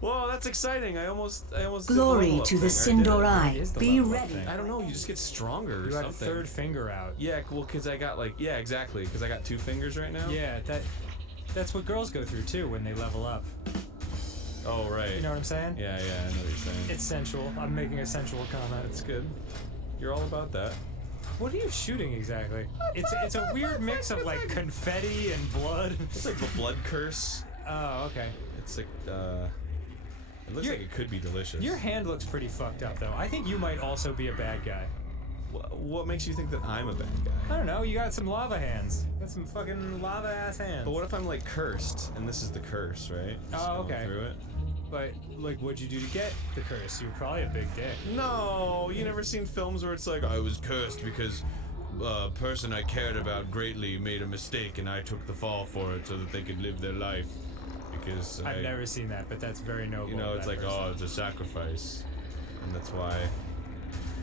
Whoa, that's exciting. I almost Glory to the Sindorai. Be ready. I don't know, you just get stronger or you something. got a third finger out. Yeah, well, because I got like, yeah, exactly, because I got 2 fingers right now. Yeah, that's what girls go through too when they level up. Oh, right. You know what I'm saying? Yeah, I know what you're saying. It's sensual. I'm making a sensual comment. It's good. You're all about that. What are you shooting exactly? It's a weird mix of like confetti and blood. It's like the blood curse. Oh, okay. It's like, It looks like it could be delicious. Your hand looks pretty fucked up, though. I think you might also be a bad guy. What makes you think that I'm a bad guy? I don't know. You got some lava hands. You got some fucking lava ass hands. But what if I'm like cursed, and this is the curse, right? Just Oh, going okay. Through it. But like, what'd you do to get the curse? You were probably a big dick. No, you never seen films where it's like I was cursed because a person I cared about greatly made a mistake, and I took the fall for it so that they could live their life. Because I've never seen that, but that's very noble. You know, of it's that like, person. oh, it's a sacrifice, and that's why.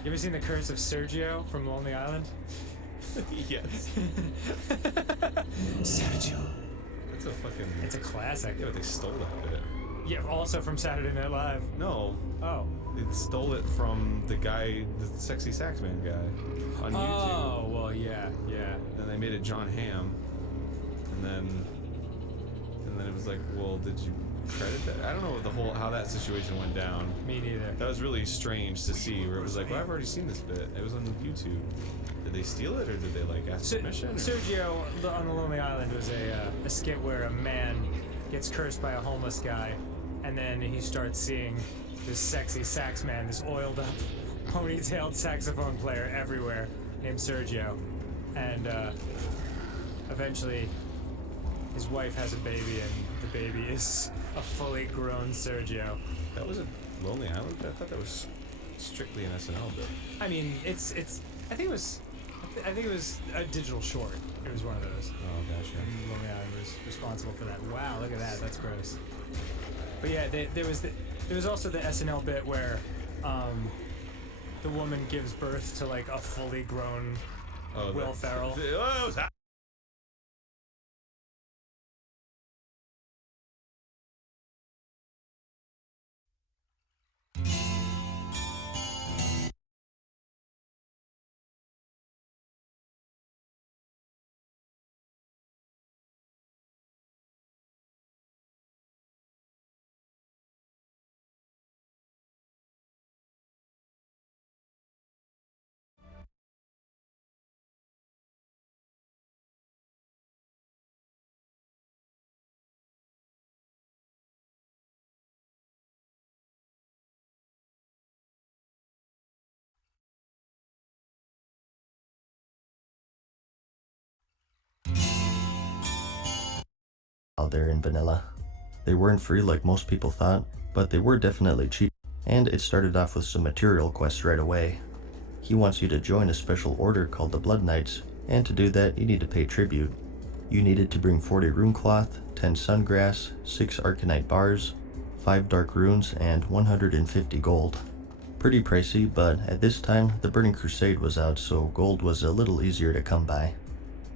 You ever seen The Curse of Sergio from Lonely Island? Yes. Sergio. That's a fucking. It's a classic. Yeah, but they stole that bit. Yeah, also from Saturday Night Live. No. Oh. They stole it from the guy, the sexy saxman guy, on YouTube. Oh, well, yeah. And they made it John Hamm, and then it was like, well, did you credit that? I don't know how that situation went down. Me neither. That was really strange to see, where it was like, well, I've already seen this bit. It was on YouTube. Did they steal it, or did they like ask permission? Or? Sergio on the Lonely Island was a skit where a man gets cursed by a homeless guy, and then he starts seeing this sexy sax man, this oiled up, ponytailed saxophone player everywhere named Sergio, and eventually his wife has a baby, and the baby is a fully grown Sergio. That was a Lonely Island? I thought that was strictly an SNL bit. I mean, it's. I think it was a digital short. It was one of those. Oh, gotcha. And Lonely Island was responsible for that. Wow, look at that. That's gross. But yeah, there was also the SNL bit where the woman gives birth to like a fully grown Will Ferrell. Out there in vanilla. They weren't free like most people thought, but they were definitely cheap, and it started off with some material quests right away. He wants you to join a special order called the Blood Knights, and to do that you need to pay tribute. You needed to bring 40 rune cloth, 10 sungrass, 6 arcanite bars, 5 dark runes, and 150 gold. Pretty pricey, but at this time the Burning Crusade was out, so gold was a little easier to come by.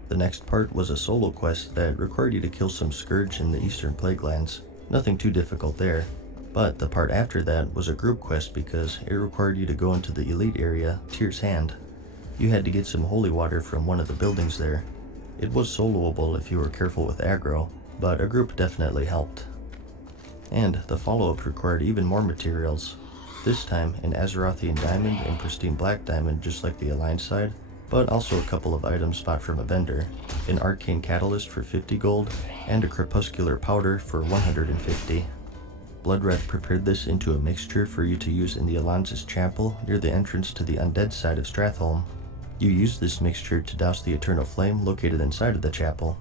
The next part was a solo quest that required you to kill some scourge in the Eastern Plaguelands. Nothing too difficult there. But the part after that was a group quest because it required you to go into the elite area, Tyr's Hand. You had to get some holy water from one of the buildings there. It was soloable if you were careful with aggro, but a group definitely helped. And the follow-up required even more materials. This time an Azerothian diamond and pristine black diamond just like the Alliance side, but also a couple of items bought from a vendor, an arcane catalyst for 50 gold, and a crepuscular powder for 150. Bloodred prepared this into a mixture for you to use in the Alliance's chapel near the entrance to the undead side of Stratholme. You use this mixture to douse the eternal flame located inside of the chapel.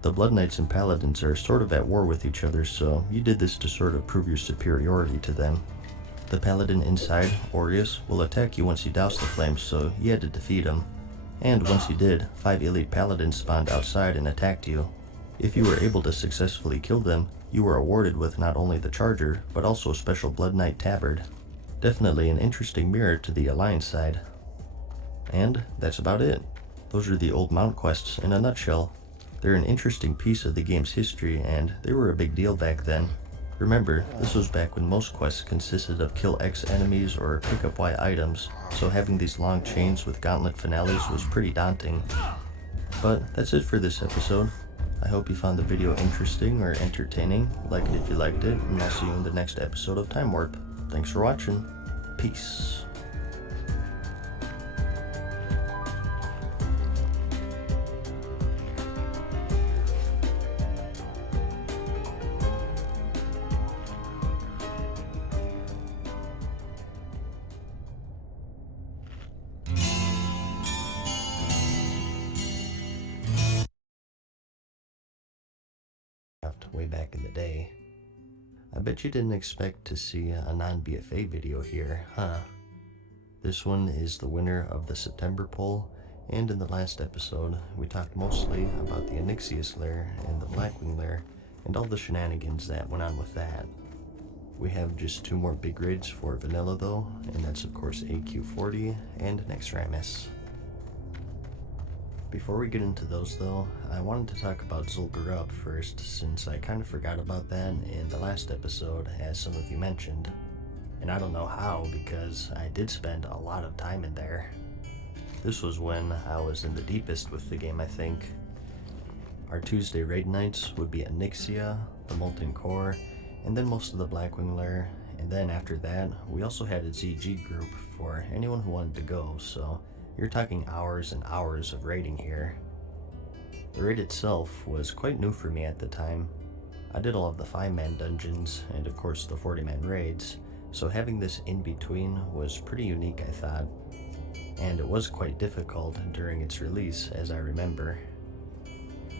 The Blood Knights and Paladins are sort of at war with each other, so you did this to sort of prove your superiority to them. The Paladin inside, Aureus, will attack you once you douse the flames, so you had to defeat him. And once you did, 5 elite Paladins spawned outside and attacked you. If you were able to successfully kill them, you were awarded with not only the Charger, but also a special Blood Knight tabard. Definitely an interesting mirror to the Alliance side. And that's about it. Those are the old mount quests in a nutshell. They're an interesting piece of the game's history, and they were a big deal back then. Remember, this was back when most quests consisted of kill X enemies or pick up Y items, so having these long chains with gauntlet finales was pretty daunting. But that's it for this episode. I hope you found the video interesting or entertaining. Like it if you liked it, and I'll see you in the next episode of Time Warp. Thanks for watching. Peace. Warcraft way back in the day. I bet you didn't expect to see a non-BFA video here, huh? This one is the winner of the September poll, and in the last episode, we talked mostly about the Onyxius lair and the Blackwing lair, and all the shenanigans that went on with that. We have just 2 more big raids for vanilla though, and that's of course AQ40 and Nexramus. Before we get into those though, I wanted to talk about Zul'Gurub first, since I kind of forgot about that in the last episode, as some of you mentioned. And I don't know how, because I did spend a lot of time in there. This was when I was in the deepest with the game, I think. Our Tuesday raid nights would be Onyxia, the Molten Core, and then most of the Blackwing lair, and then after that, we also had a ZG group for anyone who wanted to go, so you're talking hours and hours of raiding here. The raid itself was quite new for me at the time. I did all of the 5-man dungeons, and of course the 40-man raids, so having this in between was pretty unique, I thought. And it was quite difficult during its release, as I remember.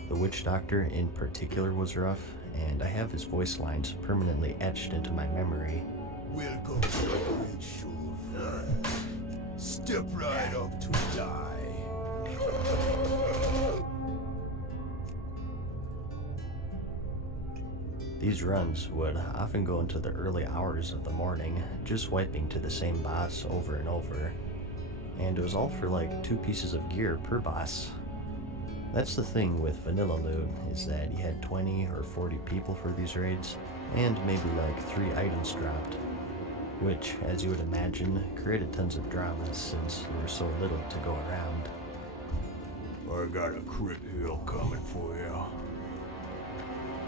The Witch Doctor in particular was rough, and I have his voice lines permanently etched into my memory. Welcome to the great show. Step right up to die. These runs would often go into the early hours of the morning, just wiping to the same boss over and over. And it was all for like 2 pieces of gear per boss. That's the thing with vanilla loot, is that you had 20 or 40 people for these raids, and maybe like 3 items dropped. Which, as you would imagine, created tons of drama since there was so little to go around. I got a crit hill coming for you.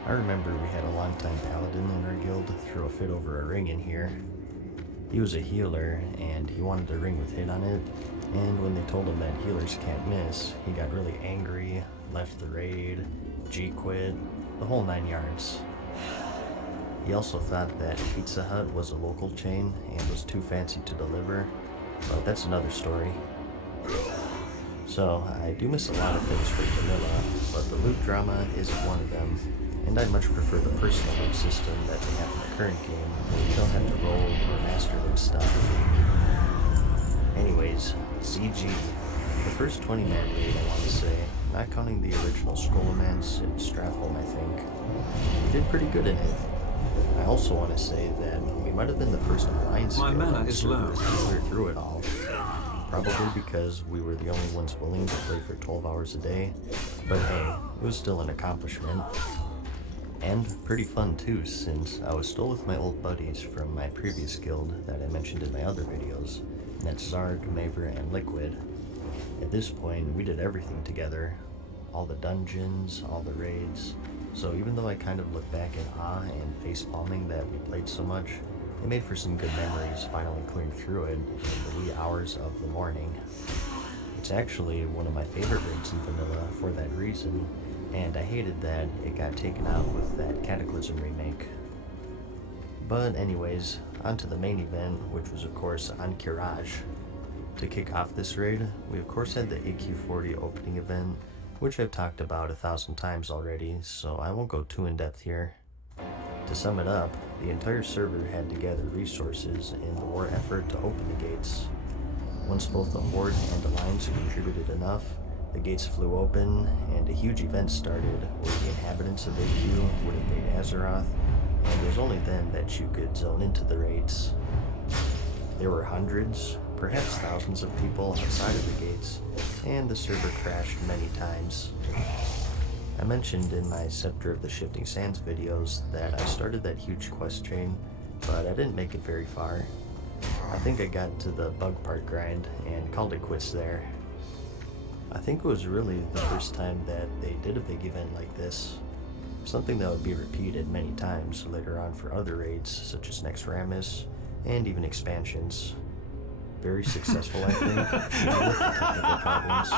I remember we had a longtime paladin in our guild throw a fit over a ring in here. He was a healer, and he wanted a ring with hit on it, and when they told him that healers can't miss, he got really angry, left the raid, G-quit, the whole 9 yards. He also thought that Pizza Hut was a local chain and was too fancy to deliver, but that's another story. So, I do miss a lot of things from vanilla, but the loot drama isn't one of them, and I much prefer the personal loot system that they have in the current game, where you don't have to roll or master loot stuff. Anyways, ZG. The first 20-man raid, I want to say, not counting the original Scholomance and Stratholm, I think. We did pretty good in it. I also want to say that we might have been the first Alliance My guild mana is low. to clear through it all. Probably because we were the only ones willing to play for 12 hours a day, but hey, it was still an accomplishment. And pretty fun too, since I was still with my old buddies from my previous guild that I mentioned in my other videos, and that's Zarg, Maver, and Liquid. At this point, we did everything together. All the dungeons, all the raids. So even though I kind of look back in awe and face palming that we played so much, it made for some good memories finally clearing through it in the wee hours of the morning. It's actually one of my favorite raids in vanilla for that reason, and I hated that it got taken out with that Cataclysm remake. But anyways, on to the main event, which was of course on Kiraj. To kick off this raid, we of course had the AQ40 opening event, which I've talked about 1,000 times already, so I won't go too in depth here. To sum it up, the entire server had to gather resources in the war effort to open the gates. Once both the Horde and Alliance contributed enough, the gates flew open, and a huge event started where the inhabitants of AQ would invade Azeroth, and it was only then that you could zone into the raids. There were hundreds, perhaps thousands of people outside of the gates, and the server crashed many times. I mentioned in my Scepter of the Shifting Sands videos that I started that huge quest chain, but I didn't make it very far. I think I got to the bug part grind and called it quits there. I think it was really the first time that they did a big event like this. Something that would be repeated many times later on for other raids, such as Nexramus, and even expansions. Very successful, I think, even with the technical problems.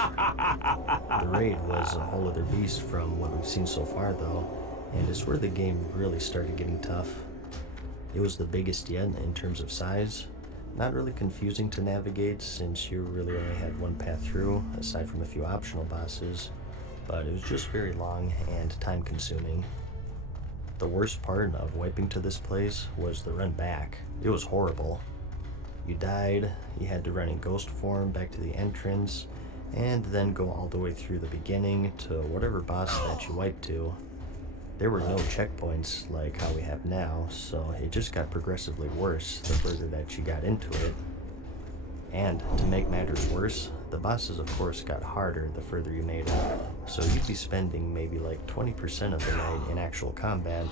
The raid was a whole other beast from what we've seen so far, though, and it's where the game really started getting tough. It was the biggest yet in terms of size. Not really confusing to navigate, since you really only had one path through, aside from a few optional bosses, but it was just very long and time-consuming. The worst part of wiping to this place was the run back. It was horrible. You died, you had to run in ghost form back to the entrance, and then go all the way through the beginning to whatever boss that you wiped to. There were no checkpoints like how we have now, so it just got progressively worse the further that you got into it. And to make matters worse, the bosses of course got harder the further you made it, so you'd be spending maybe like 20% of the night in actual combat,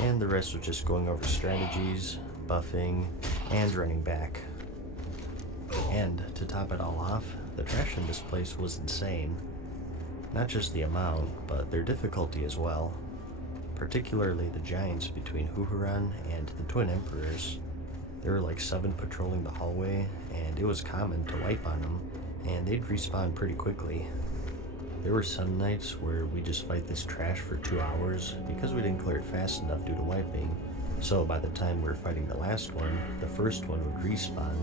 and the rest was just going over strategies, buffing, and running back. And to top it all off, the trash in this place was insane. Not just the amount, but their difficulty as well. Particularly the giants between Huhuran and the Twin Emperors. There were like 7 patrolling the hallway, and it was common to wipe on them, and they'd respawn pretty quickly. There were some nights where we just fight this trash for 2 hours because we didn't clear it fast enough due to wiping. So by the time we were fighting the last one, the first one would respawn.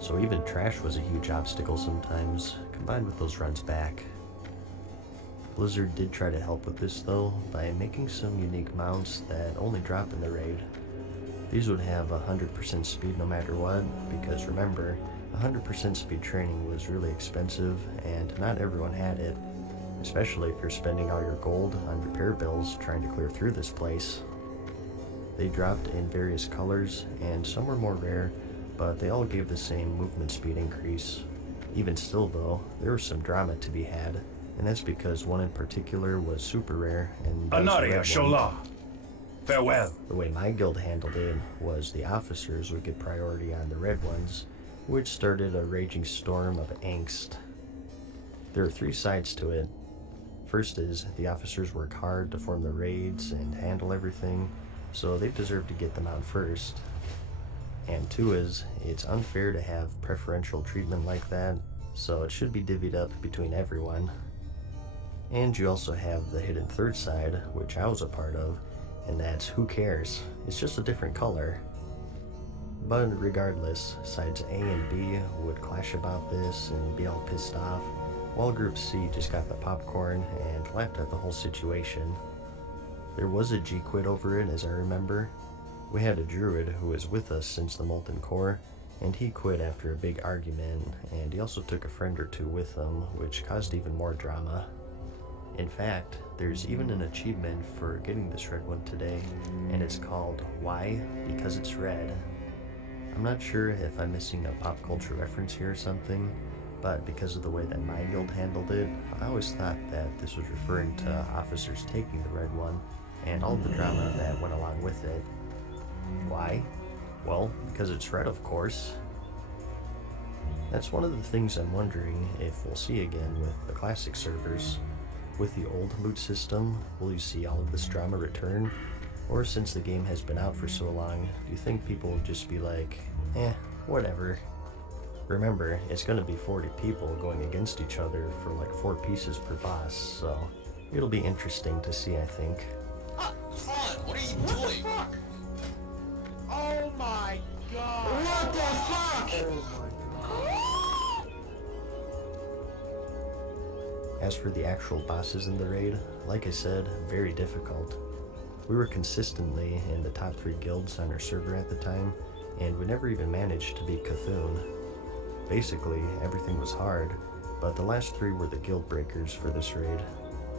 So even trash was a huge obstacle sometimes, combined with those runs back. Blizzard did try to help with this though, by making some unique mounts that only drop in the raid. These would have 100% speed no matter what, because remember, 100% speed training was really expensive and not everyone had it, especially if you're spending all your gold on repair bills trying to clear through this place. They dropped in various colors, and some were more rare, but they all gave the same movement speed increase. Even still though, there was some drama to be had, and that's because one in particular was super rare and Anaria Shola. Farewell. The way my guild handled it was the officers would get priority on the red ones, which started a raging storm of angst. There are 3 sides to it. First is, the officers work hard to form the raids and handle everything, so they deserve to get them out first. And 2 is, it's unfair to have preferential treatment like that, so it should be divvied up between everyone. And you also have the hidden third side, which I was a part of, and that's who cares? It's just a different color. But regardless, sides A and B would clash about this and be all pissed off, while Group C just got the popcorn and laughed at the whole situation. There was a G-quit over it, as I remember. We had a druid who was with us since the Molten Core, and he quit after a big argument, and he also took a friend or 2 with him, which caused even more drama. In fact, there's even an achievement for getting this red one today, and it's called Why? Because it's red. I'm not sure if I'm missing a pop culture reference here or something, but because of the way that my guild handled it, I always thought that this was referring to officers taking the red one, and all the drama that went along with it. Why? Well, because it's red, of course. That's one of the things I'm wondering if we'll see again with the classic servers. With the old loot system, will you see all of this drama return? Or since the game has been out for so long, do you think people will just be like, whatever. Remember, it's gonna be 40 people going against each other for like 4 pieces per boss, so it'll be interesting to see, I think. What are you doing? Oh my god! What the fuck? Oh my god. As for the actual bosses in the raid, like I said, very difficult. We were consistently in the top 3 guilds on our server at the time, and we never even managed to beat Cthulhu. Basically, everything was hard, but the last 3 were the guild breakers for this raid.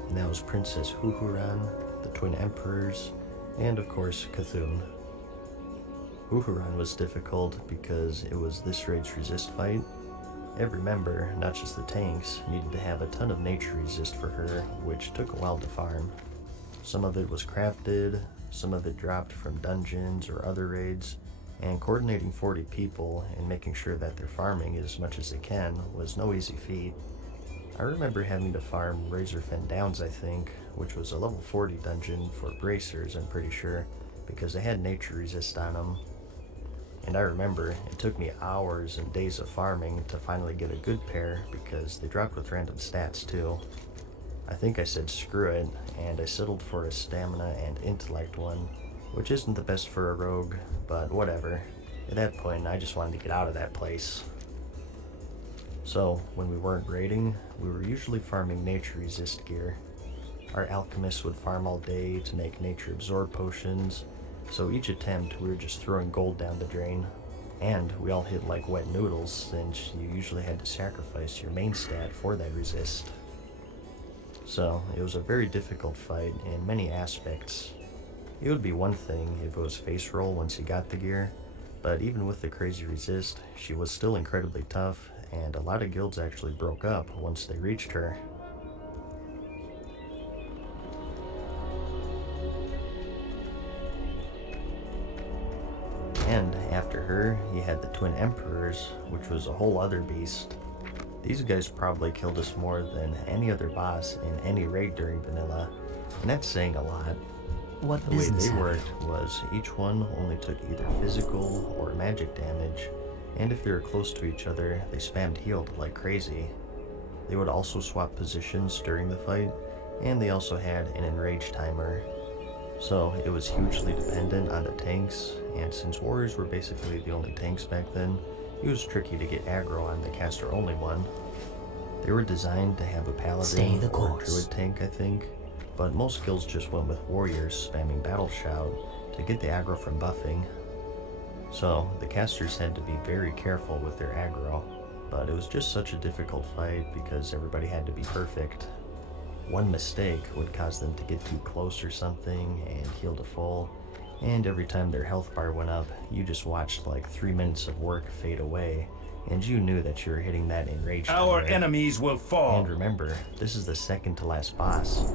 And that was Princess Huhuran, the Twin Emperors, and of course Cthulhu. Huhuran was difficult because it was this raid's resist fight. Every member, not just the tanks, needed to have a ton of nature resist for her, which took a while to farm. Some of it was crafted, some of it dropped from dungeons or other raids, and coordinating 40 people and making sure that they're farming as much as they can was no easy feat. I remember having to farm Razorfen Downs, I think, which was a level 40 dungeon for bracers, I'm pretty sure, because they had nature resist on them. And I remember it took me hours and days of farming to finally get a good pair because they dropped with random stats too. I think I said screw it, and I settled for a stamina and intellect one, which isn't the best for a rogue, but whatever. At that point, I just wanted to get out of that place. So, when we weren't raiding, we were usually farming nature resist gear. Our alchemists would farm all day to make nature absorb potions, so each attempt we were just throwing gold down the drain. And we all hit like wet noodles, since you usually had to sacrifice your main stat for that resist. So it was a very difficult fight in many aspects. It would be one thing if it was face roll once you got the gear, but even with the crazy resist, she was still incredibly tough, and a lot of guilds actually broke up once they reached her. And after her, you had the Twin Emperors, which was a whole other beast. These guys probably killed us more than any other boss in any raid during vanilla, and that's saying a lot. What The way business they have worked was each one only took either physical or magic damage, and if they were close to each other, they spammed healed like crazy. They would also swap positions during the fight, and they also had an enrage timer. So it was hugely dependent on the tanks, and since warriors were basically the only tanks back then, it was tricky to get aggro on the caster only one. They were designed to have a paladin or druid tank, I think, but most guilds just went with warriors spamming battle shout to get the aggro from buffing. So the casters had to be very careful with their aggro, but it was just such a difficult fight because everybody had to be perfect. One mistake would cause them to get too close or something and heal to full, and every time their health bar went up, you just watched like 3 minutes of work fade away, and you knew that you were hitting that enraged Our timer. enemies will fall. And remember, this is the second to last boss.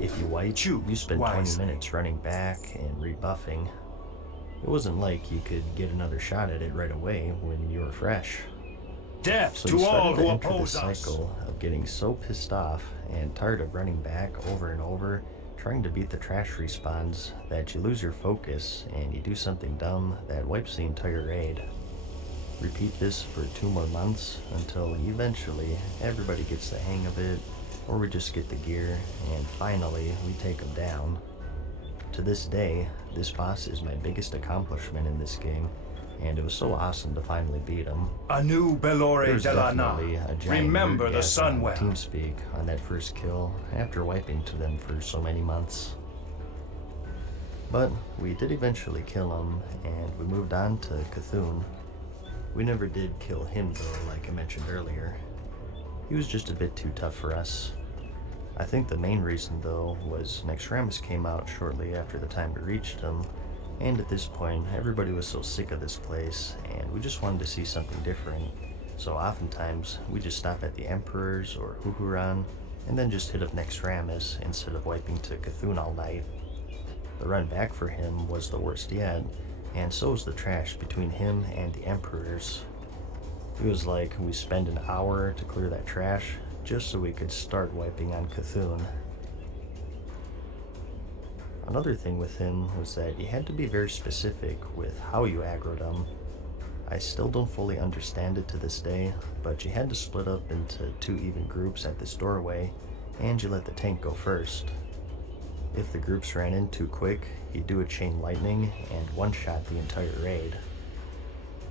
If you wipe, you spend 20 wisely. minutes running back and rebuffing. It wasn't like you could get another shot at it right away when you were fresh. Death So to you all started to who enter the oppose us. cycle of getting so pissed off and tired of running back over and over, trying to beat the trash respawns, that you lose your focus and you do something dumb that wipes the entire raid. Repeat this for 2 more months until eventually everybody gets the hang of it, or we just get the gear, and finally we take them down. To this day, this boss is my biggest accomplishment in this game, and it was so awesome to finally beat him. A new Belore There's de la Na. definitely a giant Remember the nerdgasm sun on well. TeamSpeak on that first kill after wiping to them for so many months. But we did eventually kill him, and we moved on to Cthulhu. We never did kill him though, like I mentioned earlier. He was just a bit too tough for us. I think the main reason though was Naxxramas came out shortly after the time we reached him, and at this point everybody was so sick of this place and we just wanted to see something different. So oftentimes we just stop at the Emperors or Huhuran and then just hit up Naxxramas instead of wiping to Cthulhu all night. The run back for him was the worst yet, and so was the trash between him and the Emperors. It was like we spend an hour to clear that trash just so we could start wiping on Cthulhu. Another thing with him was that you had to be very specific with how you aggroed him. I still don't fully understand it to this day, but you had to split up into 2 even groups at this doorway, and you let the tank go first. If the groups ran in too quick, he'd do a chain lightning and one-shot the entire raid.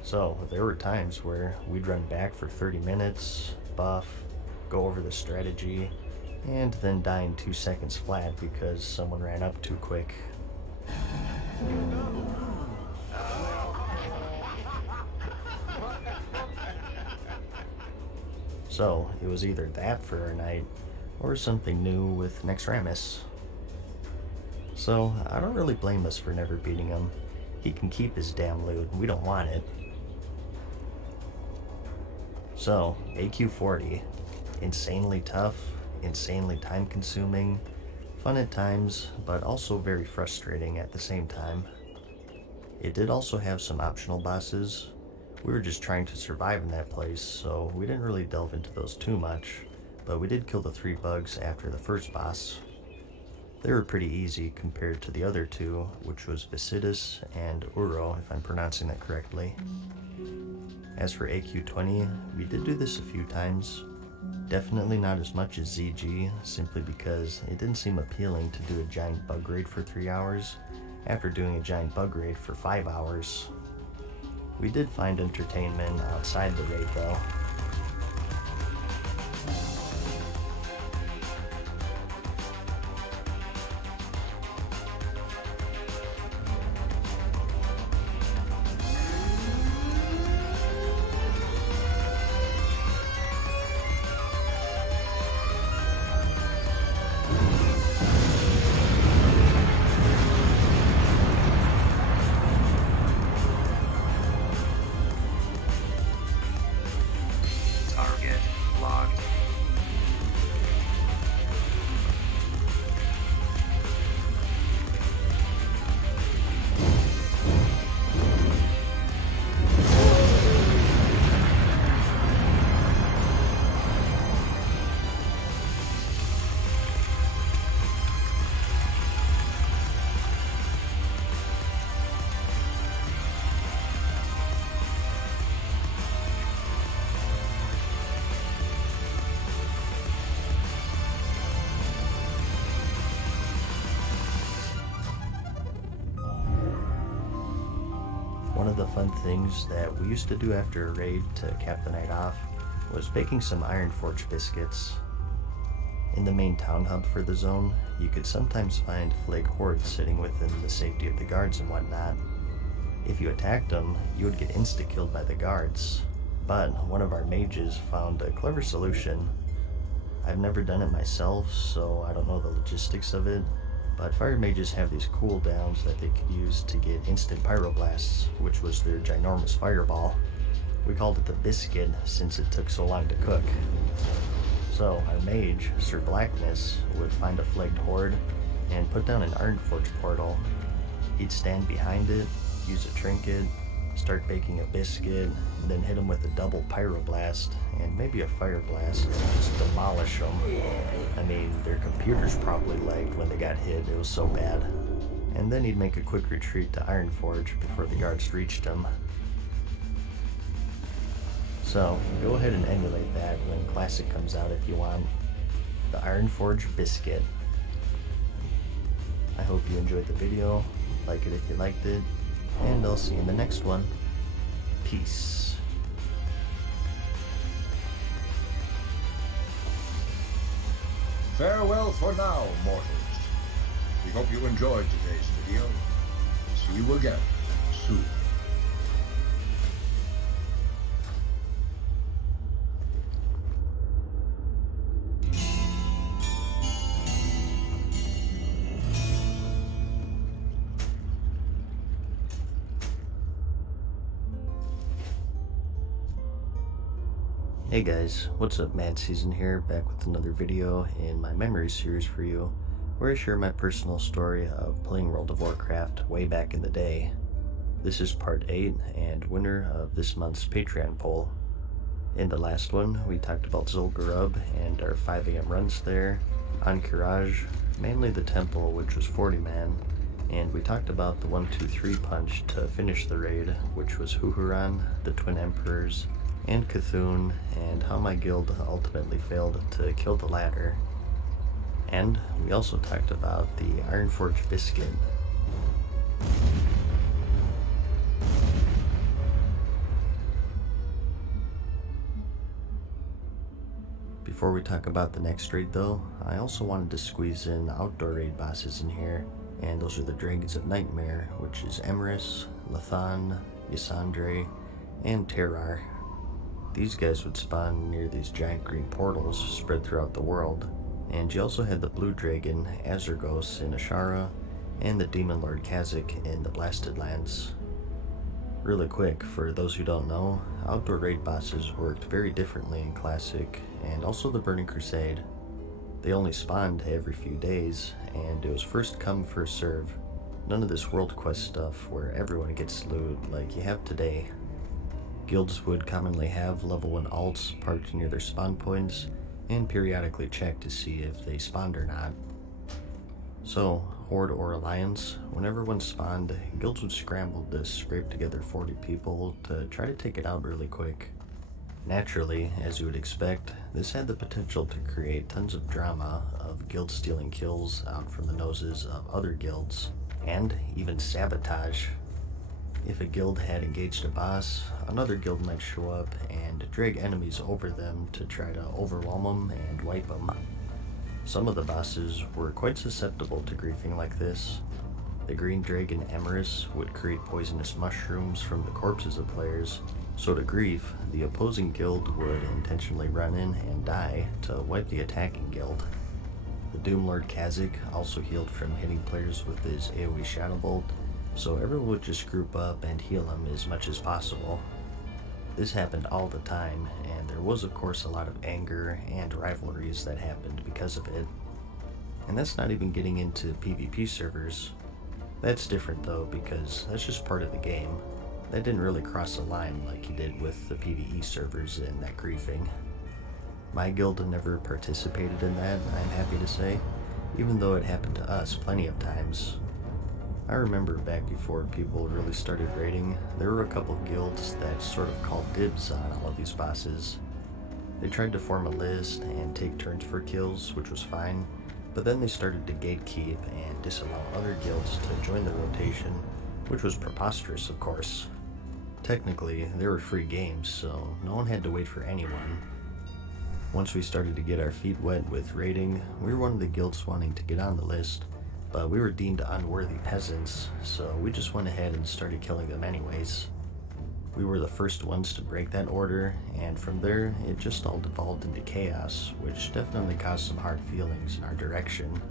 So there were times where we'd run back for 30 minutes, buff, go over the strategy, and then die in 2 seconds flat because someone ran up too quick. So it was either that for our night, or something new with Naxxramas. So I don't really blame us for never beating him. He can keep his damn loot, we don't want it. So, AQ40. Insanely tough, insanely time consuming, fun at times, but also very frustrating at the same time. It did also have some optional bosses. We were just trying to survive in that place, so we didn't really delve into those too much, but we did kill the 3 bugs after the first boss. They were pretty easy compared to the other 2, which was Vicidus and Uro, if I'm pronouncing that correctly. As for AQ20, we did do this a few times. Definitely not as much as ZG, simply because it didn't seem appealing to do a giant bug raid for 3 hours, after doing a giant bug raid for 5 hours. We did find entertainment outside the raid though. of the fun things that we used to do after a raid to cap the night off was baking some Ironforge biscuits. In the main town hub for the zone, you could sometimes find Flake hordes sitting within the safety of the guards and whatnot. If you attacked them, you would get insta-killed by the guards, but one of our mages found a clever solution. I've never done it myself, so I don't know the logistics of it, but fire mages have these cooldowns that they could use to get instant pyroblasts, which was their ginormous fireball. We called it the biscuit since it took so long to cook. So our mage, Sir Blackness, would find a flagged horde and put down an Ironforge portal. He'd stand behind it, use a trinket, start baking a biscuit, and then hit him with a double pyroblast and maybe a fire blast and just demolish them. I mean, their computers probably lagged when they got hit, it was so bad. And then he'd make a quick retreat to Ironforge before the guards reached him. So, go ahead and emulate that when Classic comes out if you want. The Ironforge Biscuit. I hope you enjoyed the video, like it if you liked it, and I'll see you in the next one. Peace. Farewell for now, mortals. We hope you enjoyed today's video. See you again soon. Hey guys, what's up? Mad Season here, back with another video in my memory series for you, where I share my personal story of playing World of Warcraft way back in the day. This is part 8 and winner of this month's Patreon poll. In the last one, we talked about Zul'Gurub and our 5 AM runs there, on Courage, mainly the temple which was 40 man, and we talked about the 1-2-3 punch to finish the raid, which was Huhuran, the Twin Emperors, and Cthulhu, and how my guild ultimately failed to kill the latter. And we also talked about the Ironforge Biscuit. Before we talk about the next raid though, I also wanted to squeeze in outdoor raid bosses in here, and those are the Dragons of Nightmare, which is Emrys, Lathan, Ysandre, and Terrar. These guys would spawn near these giant green portals spread throughout the world, and you also had the blue dragon Azurgos in Ashara, and the demon lord Kha'Zix in the Blasted Lands. Really quick, for those who don't know, outdoor raid bosses worked very differently in Classic, and also the Burning Crusade. They only spawned every few days, and it was first come first serve. None of this world quest stuff where everyone gets loot like you have today. Guilds would commonly have level 1 alts parked near their spawn points, and periodically check to see if they spawned or not. So, Horde or Alliance, whenever one spawned, guilds would scramble to scrape together 40 people to try to take it out really quick. Naturally, as you would expect, this had the potential to create tons of drama of guilds stealing kills out from the noses of other guilds, and even sabotage. If a guild had engaged a boss, another guild might show up and drag enemies over them to try to overwhelm them and wipe them. Some of the bosses were quite susceptible to griefing like this. The green dragon Emrys would create poisonous mushrooms from the corpses of players, so to grief, the opposing guild would intentionally run in and die to wipe the attacking guild. The Doom Lord Kha'Zix also healed from hitting players with his AoE Shadow Bolt, so everyone would just group up and heal him as much as possible. This happened all the time, and there was of course a lot of anger and rivalries that happened because of it. And that's not even getting into PvP servers. That's different though, because that's just part of the game. That didn't really cross the line like he did with the PvE servers and that griefing. My guild never participated in that, I'm happy to say, even though it happened to us plenty of times. I remember back before people really started raiding, there were a couple of guilds that sort of called dibs on all of these bosses. They tried to form a list and take turns for kills, which was fine, but then they started to gatekeep and disallow other guilds to join the rotation, which was preposterous of course. Technically, they were free games, so no one had to wait for anyone. Once we started to get our feet wet with raiding, we were one of the guilds wanting to get on the list, but we were deemed unworthy peasants, so we just went ahead and started killing them anyways. We were the first ones to break that order, and from there, it just all devolved into chaos, which definitely caused some hard feelings in our direction.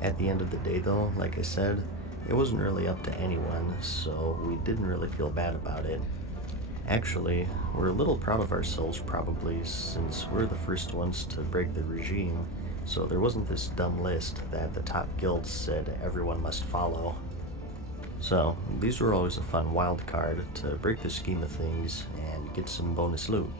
At the end of the day though, like I said, it wasn't really up to anyone, so we didn't really feel bad about it. Actually, we're a little proud of ourselves probably, since we're the first ones to break the regime, so there wasn't this dumb list that the top guilds said everyone must follow. So, these were always a fun wild card to break the scheme of things and get some bonus loot.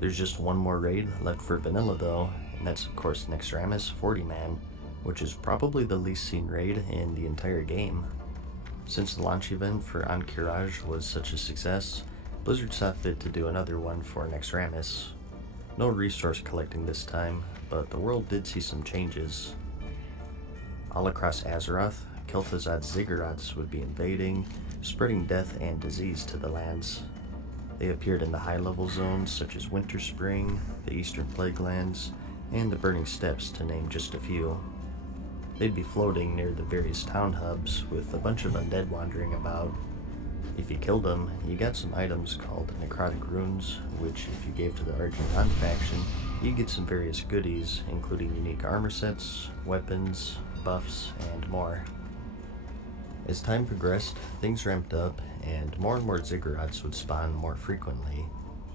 There's just one more raid left for vanilla though, and that's of course Nexramus 40-man, which is probably the least seen raid in the entire game. Since the launch event for Encourage was such a success, Blizzard saw fit to do another one for Nexramus. No resource collecting this time, but the world did see some changes. All across Azeroth, Kel'Thuzad's ziggurats would be invading, spreading death and disease to the lands. They appeared in the high-level zones such as Winter Spring, the Eastern Plaguelands, and the Burning Steppes, to name just a few. They'd be floating near the various town hubs with a bunch of undead wandering about. If you killed them, you got some items called necrotic runes, which if you gave to the Argentine faction, you'd get some various goodies, including unique armor sets, weapons, buffs, and more. As time progressed, things ramped up, and more ziggurats would spawn more frequently.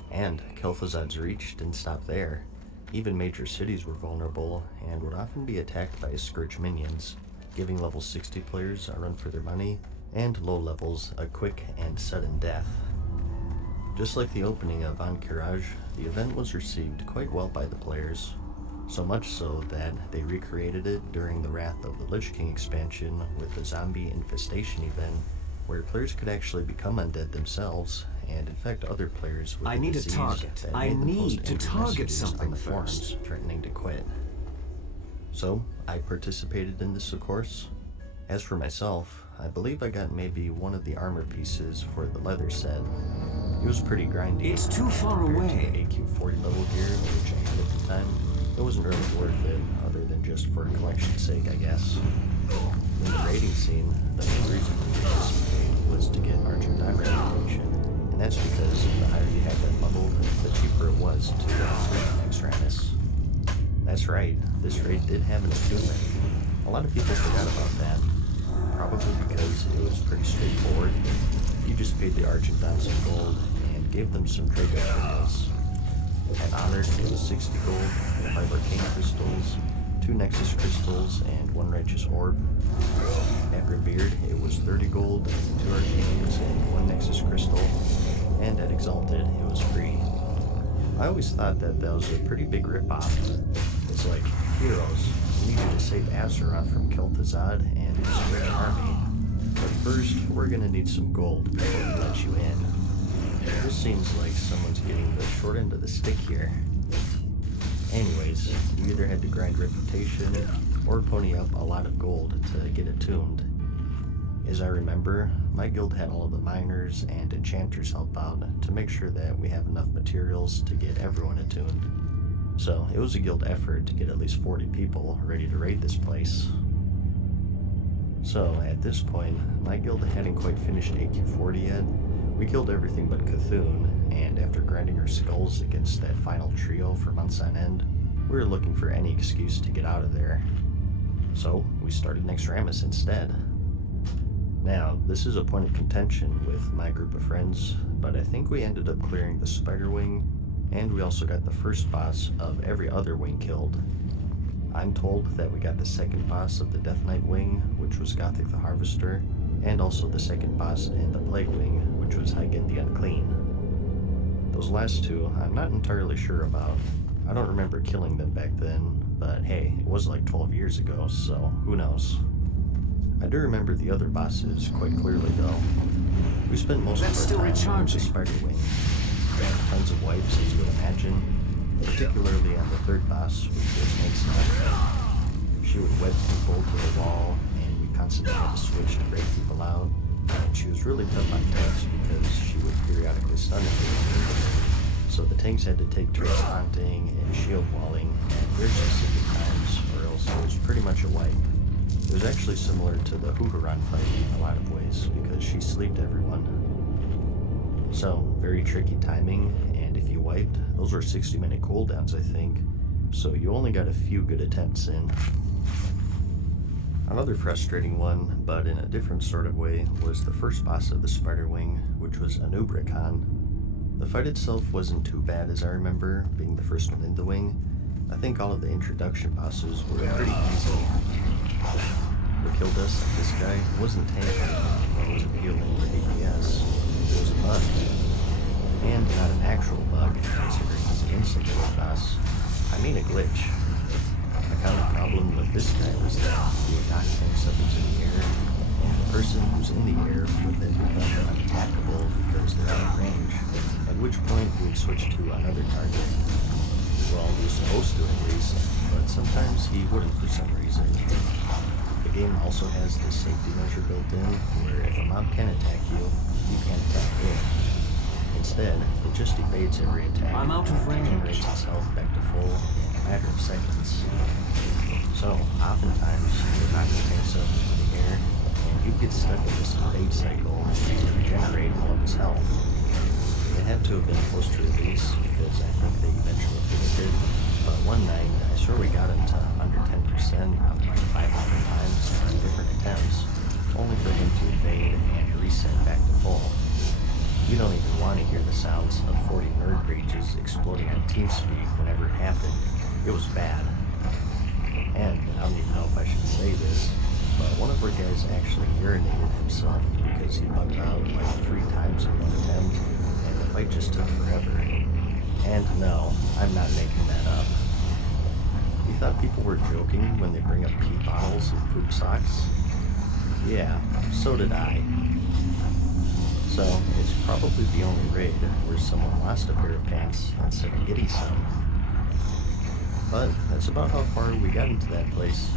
And Kel'Thuzad's reach didn't stop there. Even major cities were vulnerable, and would often be attacked by Scourge minions, giving level 60 players a run for their money, and low levels a quick and sudden death. Just like the opening of Encourage, the event was received quite well by the players, so much so that they recreated it during the Wrath of the Lich King expansion with the Zombie Infestation event, where players could actually become undead themselves and infect other players with I need a disease target. that I made them post need to angry target messages on something the forums, first. threatening to quit. So, I participated in this, of course. As for myself, I believe I got maybe one of the armor pieces for the leather set. It was pretty grindy. It's too far compared to away. the AQ40 level gear, which I had at the time. It wasn't really worth it, other than just for collection's sake, I guess. In the raiding scene, the main reason to participate was to get Argentine reputation, and that's because the higher you had that level, the cheaper it was to get Nexramus. That's right, this raid did have an attunement. A lot of people forgot about that, probably because it was pretty straightforward. You just paid the Argentines some gold and gave them some Drago crystals. At Honored, it was 60 gold, 5 arcane crystals, 2 Nexus crystals, and 1 righteous orb. At Revered, it was 30 gold, 2 arcanes, and 1 Nexus crystal. And at Exalted, it was free. I always thought that was a pretty big ripoff. It's like, heroes, we need you to save Azeroth from Kel'Thuzad and his great army. But first, we're gonna need some gold before we let you in. This seems like someone's getting the short end of the stick here. Anyways, you either had to grind reputation or pony up a lot of gold to get attuned. As I remember, my guild had all of the miners and enchanters help out to make sure that we have enough materials to get everyone attuned. So it was a guild effort to get at least 40 people ready to raid this place. So at this point, my guild hadn't quite finished AQ40 yet. We killed everything but Cthulhu, and after grinding our skulls against that final trio for months on end, we were looking for any excuse to get out of there. So we started Nexramus instead. Now, this is a point of contention with my group of friends, but I think we ended up clearing the Spider Wing, and we also got the first boss of every other wing killed. I'm told that we got the second boss of the Death Knight Wing, which was Gothic the Harvester, and also the second boss in the Plague Wing, which was Hygen the Unclean. Those last two, I'm not entirely sure about. I don't remember killing them back then, but hey, it was like 12 years ago, so who knows. I do remember the other bosses quite clearly though. We spent most of our time with the Spider Wing. We had tons of wipes, as you would imagine, particularly on the third boss, which was Night's Night. She would web people to the wall, and we constantly had to switch to break people out, and she was really tough on tech, she would periodically stun everyone. So the tanks had to take turns taunting and shield walling at very specific times, or else it was pretty much a wipe. It was actually similar to the Huhuran fight in a lot of ways, because she sleeped everyone. So, very tricky timing, and if you wiped, those were 60-minute cooldowns, I think, so you only got a few good attempts in. Another frustrating one, but in a different sort of way, was the first boss of the Spider Wing, which was Anubrakan. The fight itself wasn't too bad as I remember, being the first one in the wing. I think all of the introduction bosses were pretty easy. The kill deaths of this guy wasn't tanky, nor was it healing or DPS. It was a bug. And not an actual bug, considering he's an instant kill boss. I mean a glitch. The kind of problem with this guy was that he would knock tanks up into the air, and the person who's in the air would then become unattackable because they're out of range, at which point he would switch to another target. Well, he was supposed to at least, but sometimes he wouldn't for some reason. The game also has this safety measure built in, where if a mob can attack you, you can't attack it. Instead, it just evades every attack I'm out of range. and regenerates itself back to full in a matter of seconds. So, oftentimes, you would knock the tanks up into the air, and you'd get stuck in this evade cycle and regenerate all of his health. It had to have been close to release, because I think they eventually fixed it, but one night, I swear we got him to under 10% of like 500 times in different attempts, only for him to evade and reset back to full. You don't even want to hear the sounds of 40 nerd rages exploding on TeamSpeak whenever it happened. It was bad. And I don't even know if I should say this, but one of our guys actually urinated himself because he bugged out like 3 times in one attempt, and the fight just took forever. And no, I'm not making that up. You thought people were joking when they bring up pee bottles and poop socks? Yeah, so did I. So, it's probably the only raid where someone lost a pair of pants instead of getting some. But that's about how far we got into that place.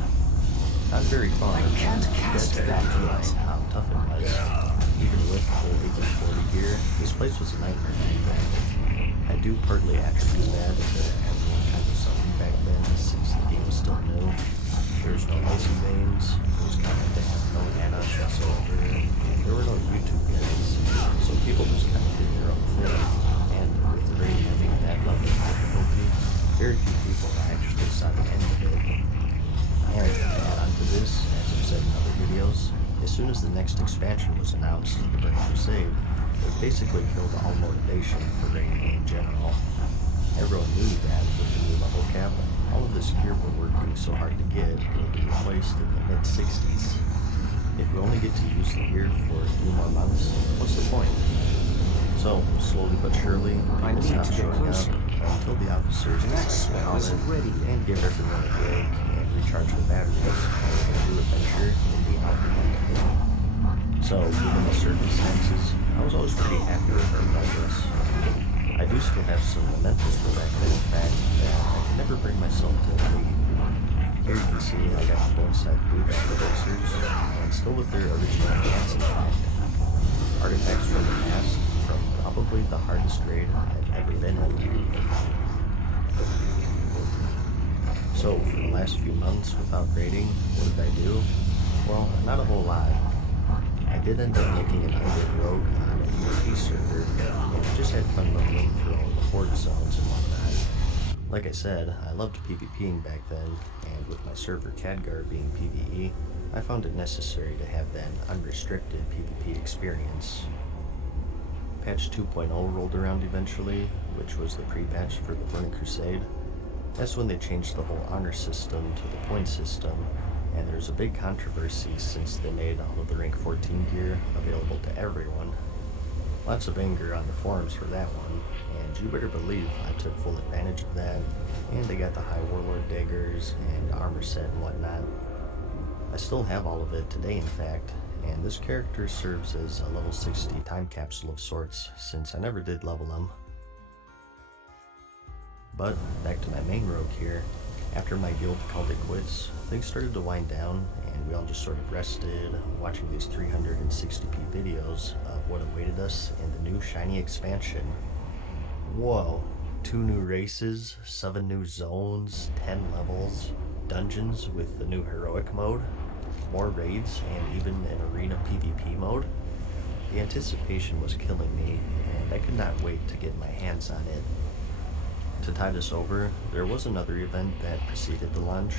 Not very far. I can't cast but that realize how tough it was. Even with full AK-40 gear, this place was a nightmare back then. I do partly attribute that to everyone kind of suffering back then, since the game was still new. There was no icy veins, it was common to have no add-ons whatsoever, and there were no YouTube guides, so people just kind of did their own thing. And with the raid having that level of difficulty, very few people actually saw the end of it. And to add on to this, as I've said in other videos, as soon as the next expansion was announced, the Burning Crusade, it basically killed all motivation for raiding in general. Everyone knew that with the new level cap, all of this gear we're working so hard to get will be replaced in the mid-60s. If we only get to use the gear for a few more months, what's the point? So, slowly but surely, people stopped showing up until the officers decided to call it and give everyone a break and recharge the batteries and do adventure in the outdoor. So, given the circumstances, I was always pretty happy with our progress. I do still have some mementos for that fact that I can never bring myself to leave. Here you can see I got the bone-side boots for boxers, and still with their original pants intact. Artifacts from the past, from probably the hardest raid I've ever been in. So, for the last few months without raiding, what did I do? Well, not a whole lot. I did end up making an undead rogue on a PvP server, and just had fun roaming through all the horde zones and whatnot. Like I said, I loved PvPing back then, and with my server Khadgar being PvE, I found it necessary to have that unrestricted PvP experience. Patch 2.0 rolled around eventually, which was the pre-patch for the Burning Crusade. That's when they changed the whole honor system to the point system, and there's a big controversy since they made all of the rank 14 gear available to everyone. Lots of anger on the forums for that one, and you better believe I took full advantage of that, and I got the high warlord daggers and armor set and whatnot. I still have all of it today, in fact, and this character serves as a level 60 time capsule of sorts, since I never did level him. But back to my main rogue here. After my guild called it quits, things started to wind down, and and we all just sort of rested, watching these 360p videos of what awaited us in the new shiny expansion. Whoa, 2 new races, 7 new zones, 10 levels, dungeons with the new heroic mode, more raids, and even an arena PvP mode. The anticipation was killing me, and I could not wait to get my hands on it. To tide us over, there was another event that preceded the launch.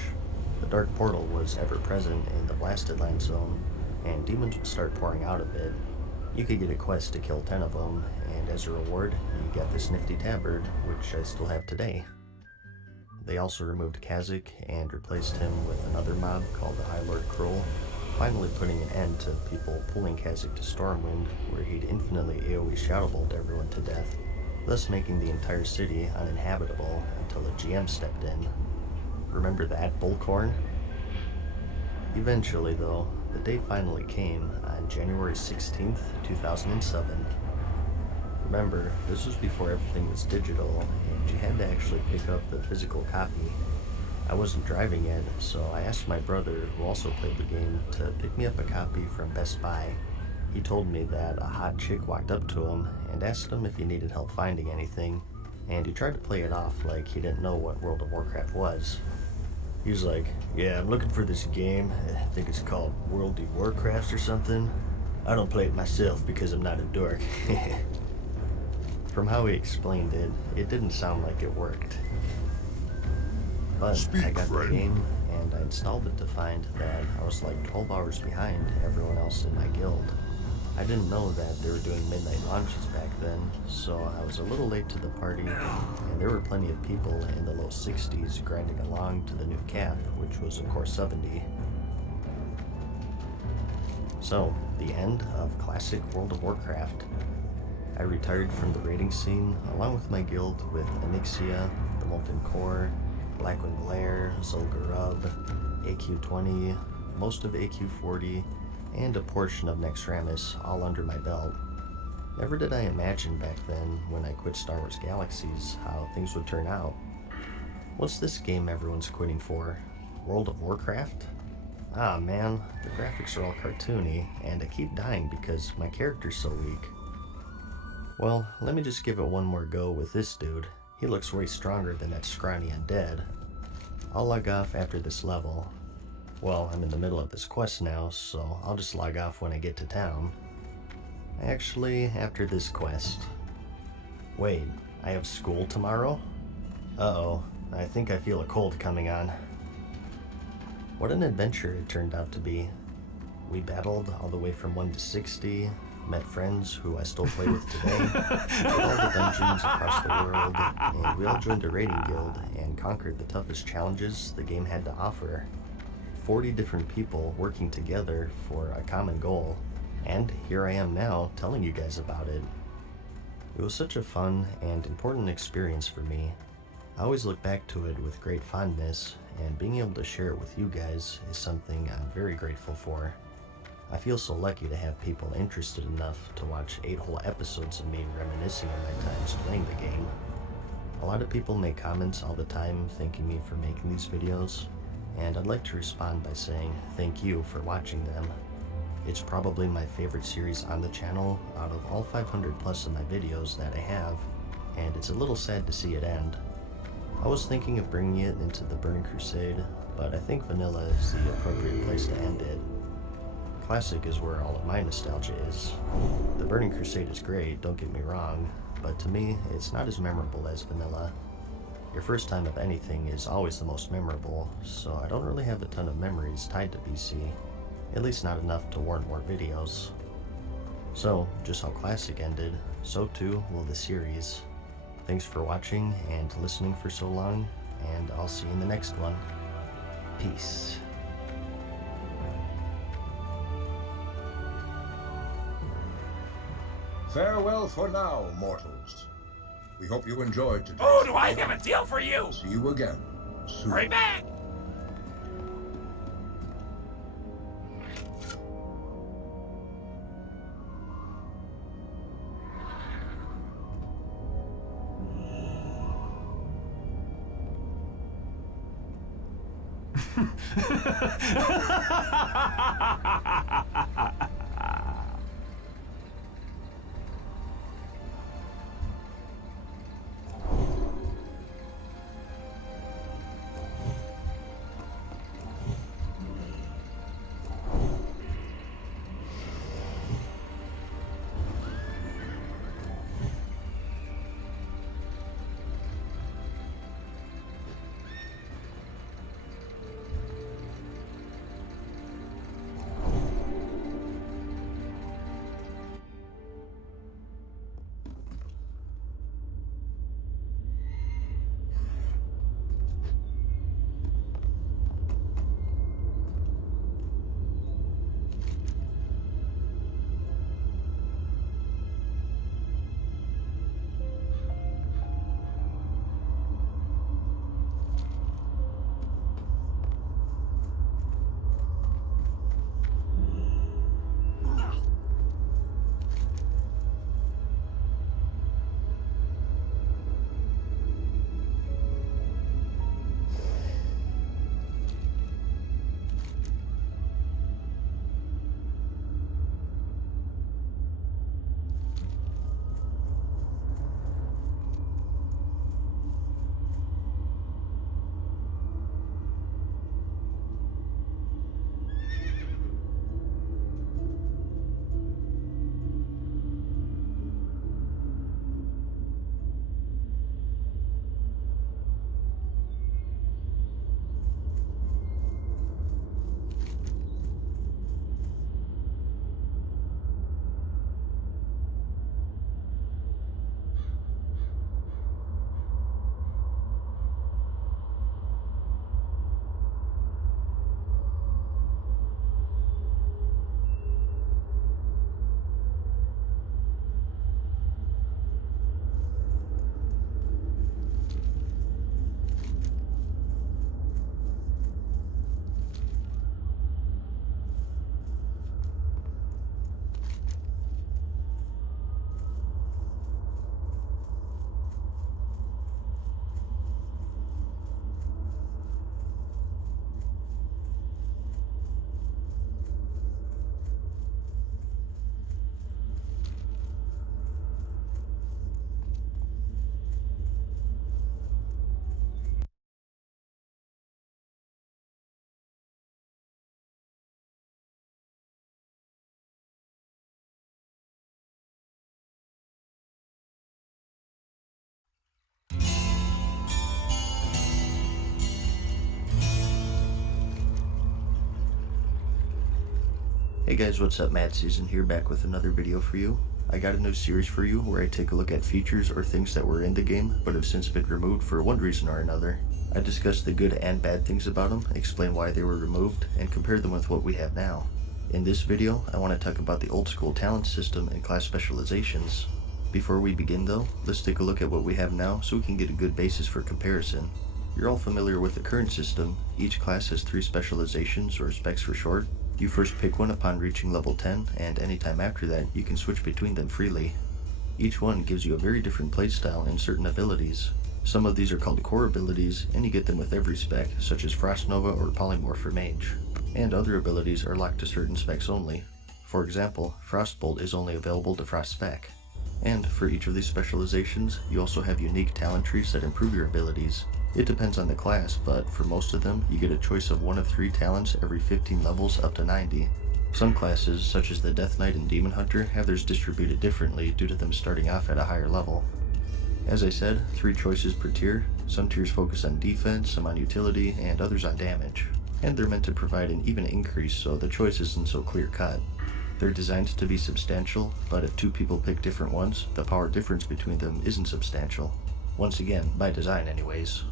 The Dark Portal was ever present in the Blasted Land zone, and demons would start pouring out of it. You could get a quest to kill 10 of them, and as a reward, you get this nifty tabard, which I still have today. They also removed Kazakh and replaced him with another mob called the High Lord Kroll, finally putting an end to people pulling Kazakh to Stormwind, where he'd infinitely AoE Shadow Bolt everyone to death, thus making the entire city uninhabitable until a GM stepped in. Remember that, Bullcorn? Eventually, though, the day finally came on January 16th, 2007. Remember, this was before everything was digital, and you had to actually pick up the physical copy. I wasn't driving yet, so I asked my brother, who also played the game, to pick me up a copy from Best Buy. He told me that a hot chick walked up to him and asked him if he needed help finding anything, and he tried to play it off like he didn't know what World of Warcraft was. He was like, "Yeah, I'm looking for this game. I think it's called World of Warcraft or something. I don't play it myself because I'm not a dork." From how he explained it, it didn't sound like it worked. But I got the game, and I installed it to find that I was like 12 hours behind everyone else in my guild. I didn't know that they were doing midnight launches back then, so I was a little late to the party, and there were plenty of people in the low 60s grinding along to the new cap, which was of course 70. So, the end of classic World of Warcraft. I retired from the raiding scene, along with my guild with Onyxia, the Molten Core, Blackwing Glare, Zul'Gurub, AQ20, most of AQ40, and a portion of Naxxramas all under my belt. Never did I imagine back then, when I quit Star Wars Galaxies, how things would turn out. What's this game everyone's quitting for? World of Warcraft? Ah man, the graphics are all cartoony, and I keep dying because my character's so weak. Well, let me just give it one more go with this dude. He looks way stronger than that scrawny undead. I'll log off after this level. Well, I'm in the middle of this quest now, so I'll just log off when I get to town. Actually, after this quest. Wait, I have school tomorrow? Uh-oh, I think I feel a cold coming on. What an adventure it turned out to be. We battled all the way from 1 to 60, met friends who I still play with today, did all the dungeons across the world, and we all joined a raiding guild and conquered the toughest challenges the game had to offer. 40 different people working together for a common goal, and here I am now telling you guys about it. It was such a fun and important experience for me. I always look back to it with great fondness, and being able to share it with you guys is something I'm very grateful for. I feel so lucky to have people interested enough to watch 8 whole episodes of me reminiscing on my times playing the game. A lot of people make comments all the time thanking me for making these videos, and I'd like to respond by saying thank you for watching them. It's probably my favorite series on the channel out of all 500 plus of my videos that I have, and it's a little sad to see it end. I was thinking of bringing it into the Burning Crusade, but I think Vanilla is the appropriate place to end it. Classic is where all of my nostalgia is. The Burning Crusade is great, don't get me wrong, but to me, it's not as memorable as Vanilla. Your first time of anything is always the most memorable, so I don't really have a ton of memories tied to BC, at least not enough to warrant more videos. So, just how Classic ended, so too will the series. Thanks for watching and listening for so long, and I'll see you in the next one. Peace. Farewell for now, mortals. We hope you enjoyed today's Oh, do I video. have a deal for you? See you again soon. Right back! Hey guys, what's up? Mad Season here, back with another video for you. I got a new series for you where I take a look at features or things that were in the game but have since been removed for one reason or another. I discuss the good and bad things about them, explain why they were removed, and compare them with what we have now. In this video, I want to talk about the old school talent system and class specializations. Before we begin though, let's take a look at what we have now so we can get a good basis for comparison. You're all familiar with the current system. Each class has 3 specializations, or specs for short. You first pick one upon reaching level 10, and anytime after that, you can switch between them freely. Each one gives you a very different playstyle and certain abilities. Some of these are called core abilities, and you get them with every spec, such as Frost Nova or Polymorph for Mage. And other abilities are locked to certain specs only. For example, Frostbolt is only available to Frost spec. And for each of these specializations, you also have unique talent trees that improve your abilities. It depends on the class, but for most of them, you get a choice of one of 3 talents every 15 levels up to 90. Some classes, such as the Death Knight and Demon Hunter, have theirs distributed differently due to them starting off at a higher level. As I said, 3 choices per tier. Some tiers focus on defense, some on utility, and others on damage. And they're meant to provide an even increase so the choice isn't so clear-cut. They're designed to be substantial, but if 2 people pick different ones, the power difference between them isn't substantial. Once again, by design anyways.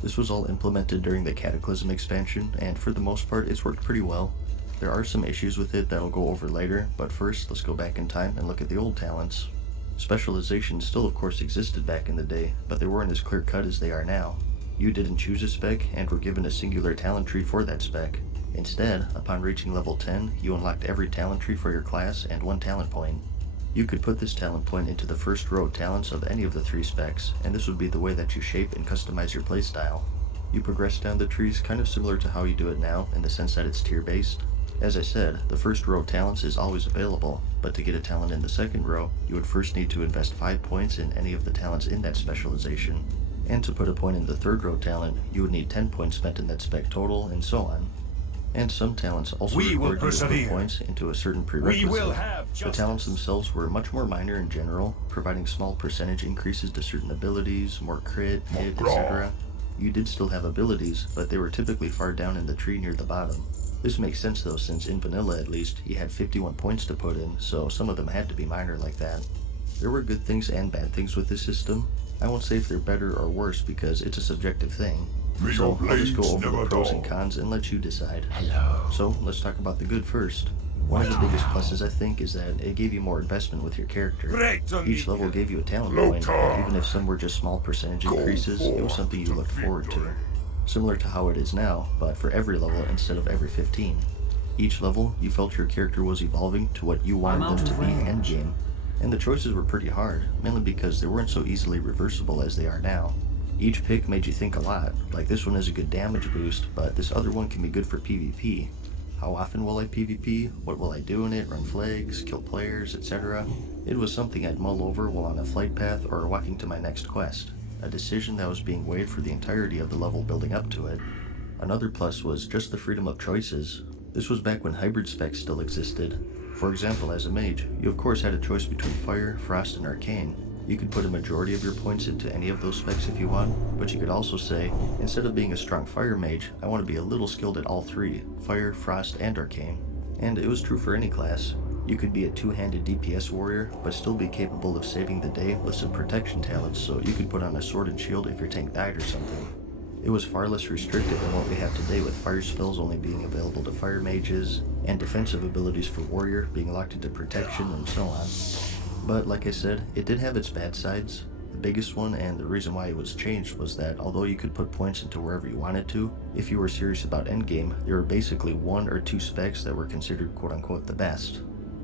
This was all implemented during the Cataclysm expansion, and for the most part it's worked pretty well. There are some issues with it that I'll go over later, but first let's go back in time and look at the old talents. Specializations still of course existed back in the day, but they weren't as clear-cut as they are now. You didn't choose a spec and were given a singular talent tree for that spec. Instead, upon reaching level 10, you unlocked every talent tree for your class and 1 talent point. You could put this talent point into the first row of talents of any of the 3 specs, and this would be the way that you shape and customize your playstyle. You progress down the trees kind of similar to how you do it now, in the sense that it's tier-based. As I said, the first row of talents is always available, but to get a talent in the second row, you would first need to invest 5 points in any of the talents in that specialization. And to put a point in the third row talent, you would need 10 points spent in that spec total, and so on. And some talents also require you to put points into a certain prerequisite. The talents themselves were much more minor in general, providing small percentage increases to certain abilities, more crit, hit, etc. You did still have abilities, but they were typically far down in the tree near the bottom. This makes sense though, since in vanilla at least, you had 51 points to put in, so some of them had to be minor like that. There were good things and bad things with this system. I won't say if they're better or worse because it's a subjective thing. So I'll just go over the pros and cons and let you decide. So let's talk about the good first. One of the biggest pluses I think is that it gave you more investment with your character. Each level gave you a talent point, and even if some were just small percentage increases, it was something you looked forward to. Similar to how it is now, but for every level instead of every 15. Each level, you felt your character was evolving to what you wanted them to be endgame. And the choices were pretty hard, mainly because they weren't so easily reversible as they are now. Each pick made you think a lot, like this one is a good damage boost, but this other one can be good for PvP. How often will I PvP? What will I do in it? Run flags, kill players, etc. It was something I'd mull over while on a flight path or walking to my next quest. A decision that was being weighed for the entirety of the level building up to it. Another plus was just the freedom of choices. This was back when hybrid specs still existed. For example, as a mage, you of course had a choice between fire, frost, and arcane. You could put a majority of your points into any of those specs if you want, but you could also say, instead of being a strong fire mage, I want to be a little skilled at all three, fire, frost, and arcane. And it was true for any class. You could be a two-handed DPS warrior, but still be capable of saving the day with some protection talents, so you could put on a sword and shield if your tank died or something. It was far less restricted than what we have today, with fire spells only being available to fire mages, and defensive abilities for warrior being locked into protection and so on. But like I said, it did have its bad sides. The biggest one, and the reason why it was changed, was that although you could put points into wherever you wanted to, if you were serious about endgame, there were basically 1 or 2 specs that were considered quote-unquote the best.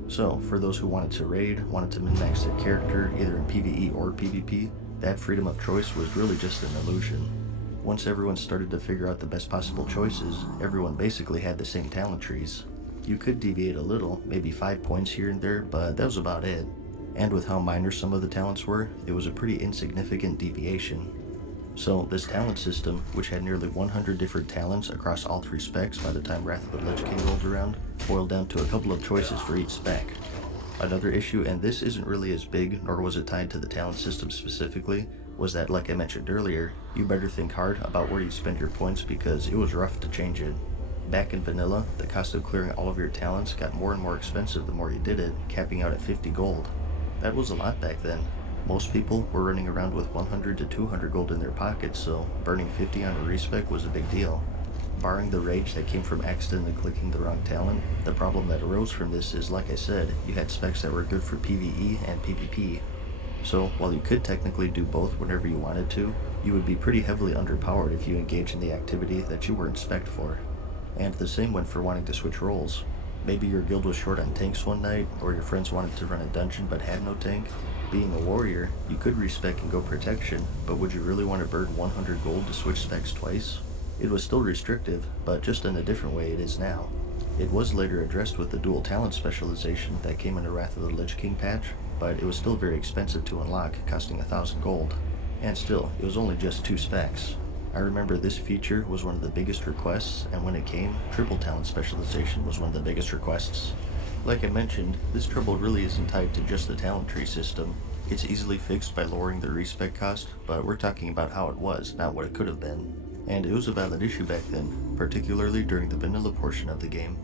So, for those who wanted to raid, wanted to min-max their character, either in PvE or PvP, that freedom of choice was really just an illusion. Once everyone started to figure out the best possible choices, everyone basically had the same talent trees. You could deviate a little, maybe 5 points here and there, but that was about it. And with how minor some of the talents were, it was a pretty insignificant deviation. So this talent system, which had nearly 100 different talents across all 3 specs by the time Wrath of the Lich King rolled around, boiled down to a couple of choices for each spec. Another issue, and this isn't really as big, nor was it tied to the talent system specifically, was that, like I mentioned earlier, you better think hard about where you spend your points because it was rough to change it. Back in vanilla, the cost of clearing all of your talents got more and more expensive the more you did it, capping out at 50 gold. That was a lot back then. Most people were running around with 100 to 200 gold in their pockets, so burning 50 on a respec was a big deal. Barring the rage that came from accidentally clicking the wrong talent, the problem that arose from this is, like I said, you had specs that were good for PvE and PvP. So, while you could technically do both whenever you wanted to, you would be pretty heavily underpowered if you engaged in the activity that you weren't spec'd for. And the same went for wanting to switch roles. Maybe your guild was short on tanks one night, or your friends wanted to run a dungeon but had no tank. Being a warrior, you could respec and go protection, but would you really want to burn 100 gold to switch specs twice? It was still restrictive, but just in a different way it is now. It was later addressed with the dual talent specialization that came in the Wrath of the Lich King patch, but it was still very expensive to unlock, costing 1,000 gold. And still, it was only just 2 specs. I remember this feature was one of the biggest requests, and when it came, triple talent specialization was one of the biggest requests. Like I mentioned, this trouble really isn't tied to just the talent tree system. It's easily fixed by lowering the respec cost, but we're talking about how it was, not what it could have been. And it was a valid issue back then, particularly during the vanilla portion of the game.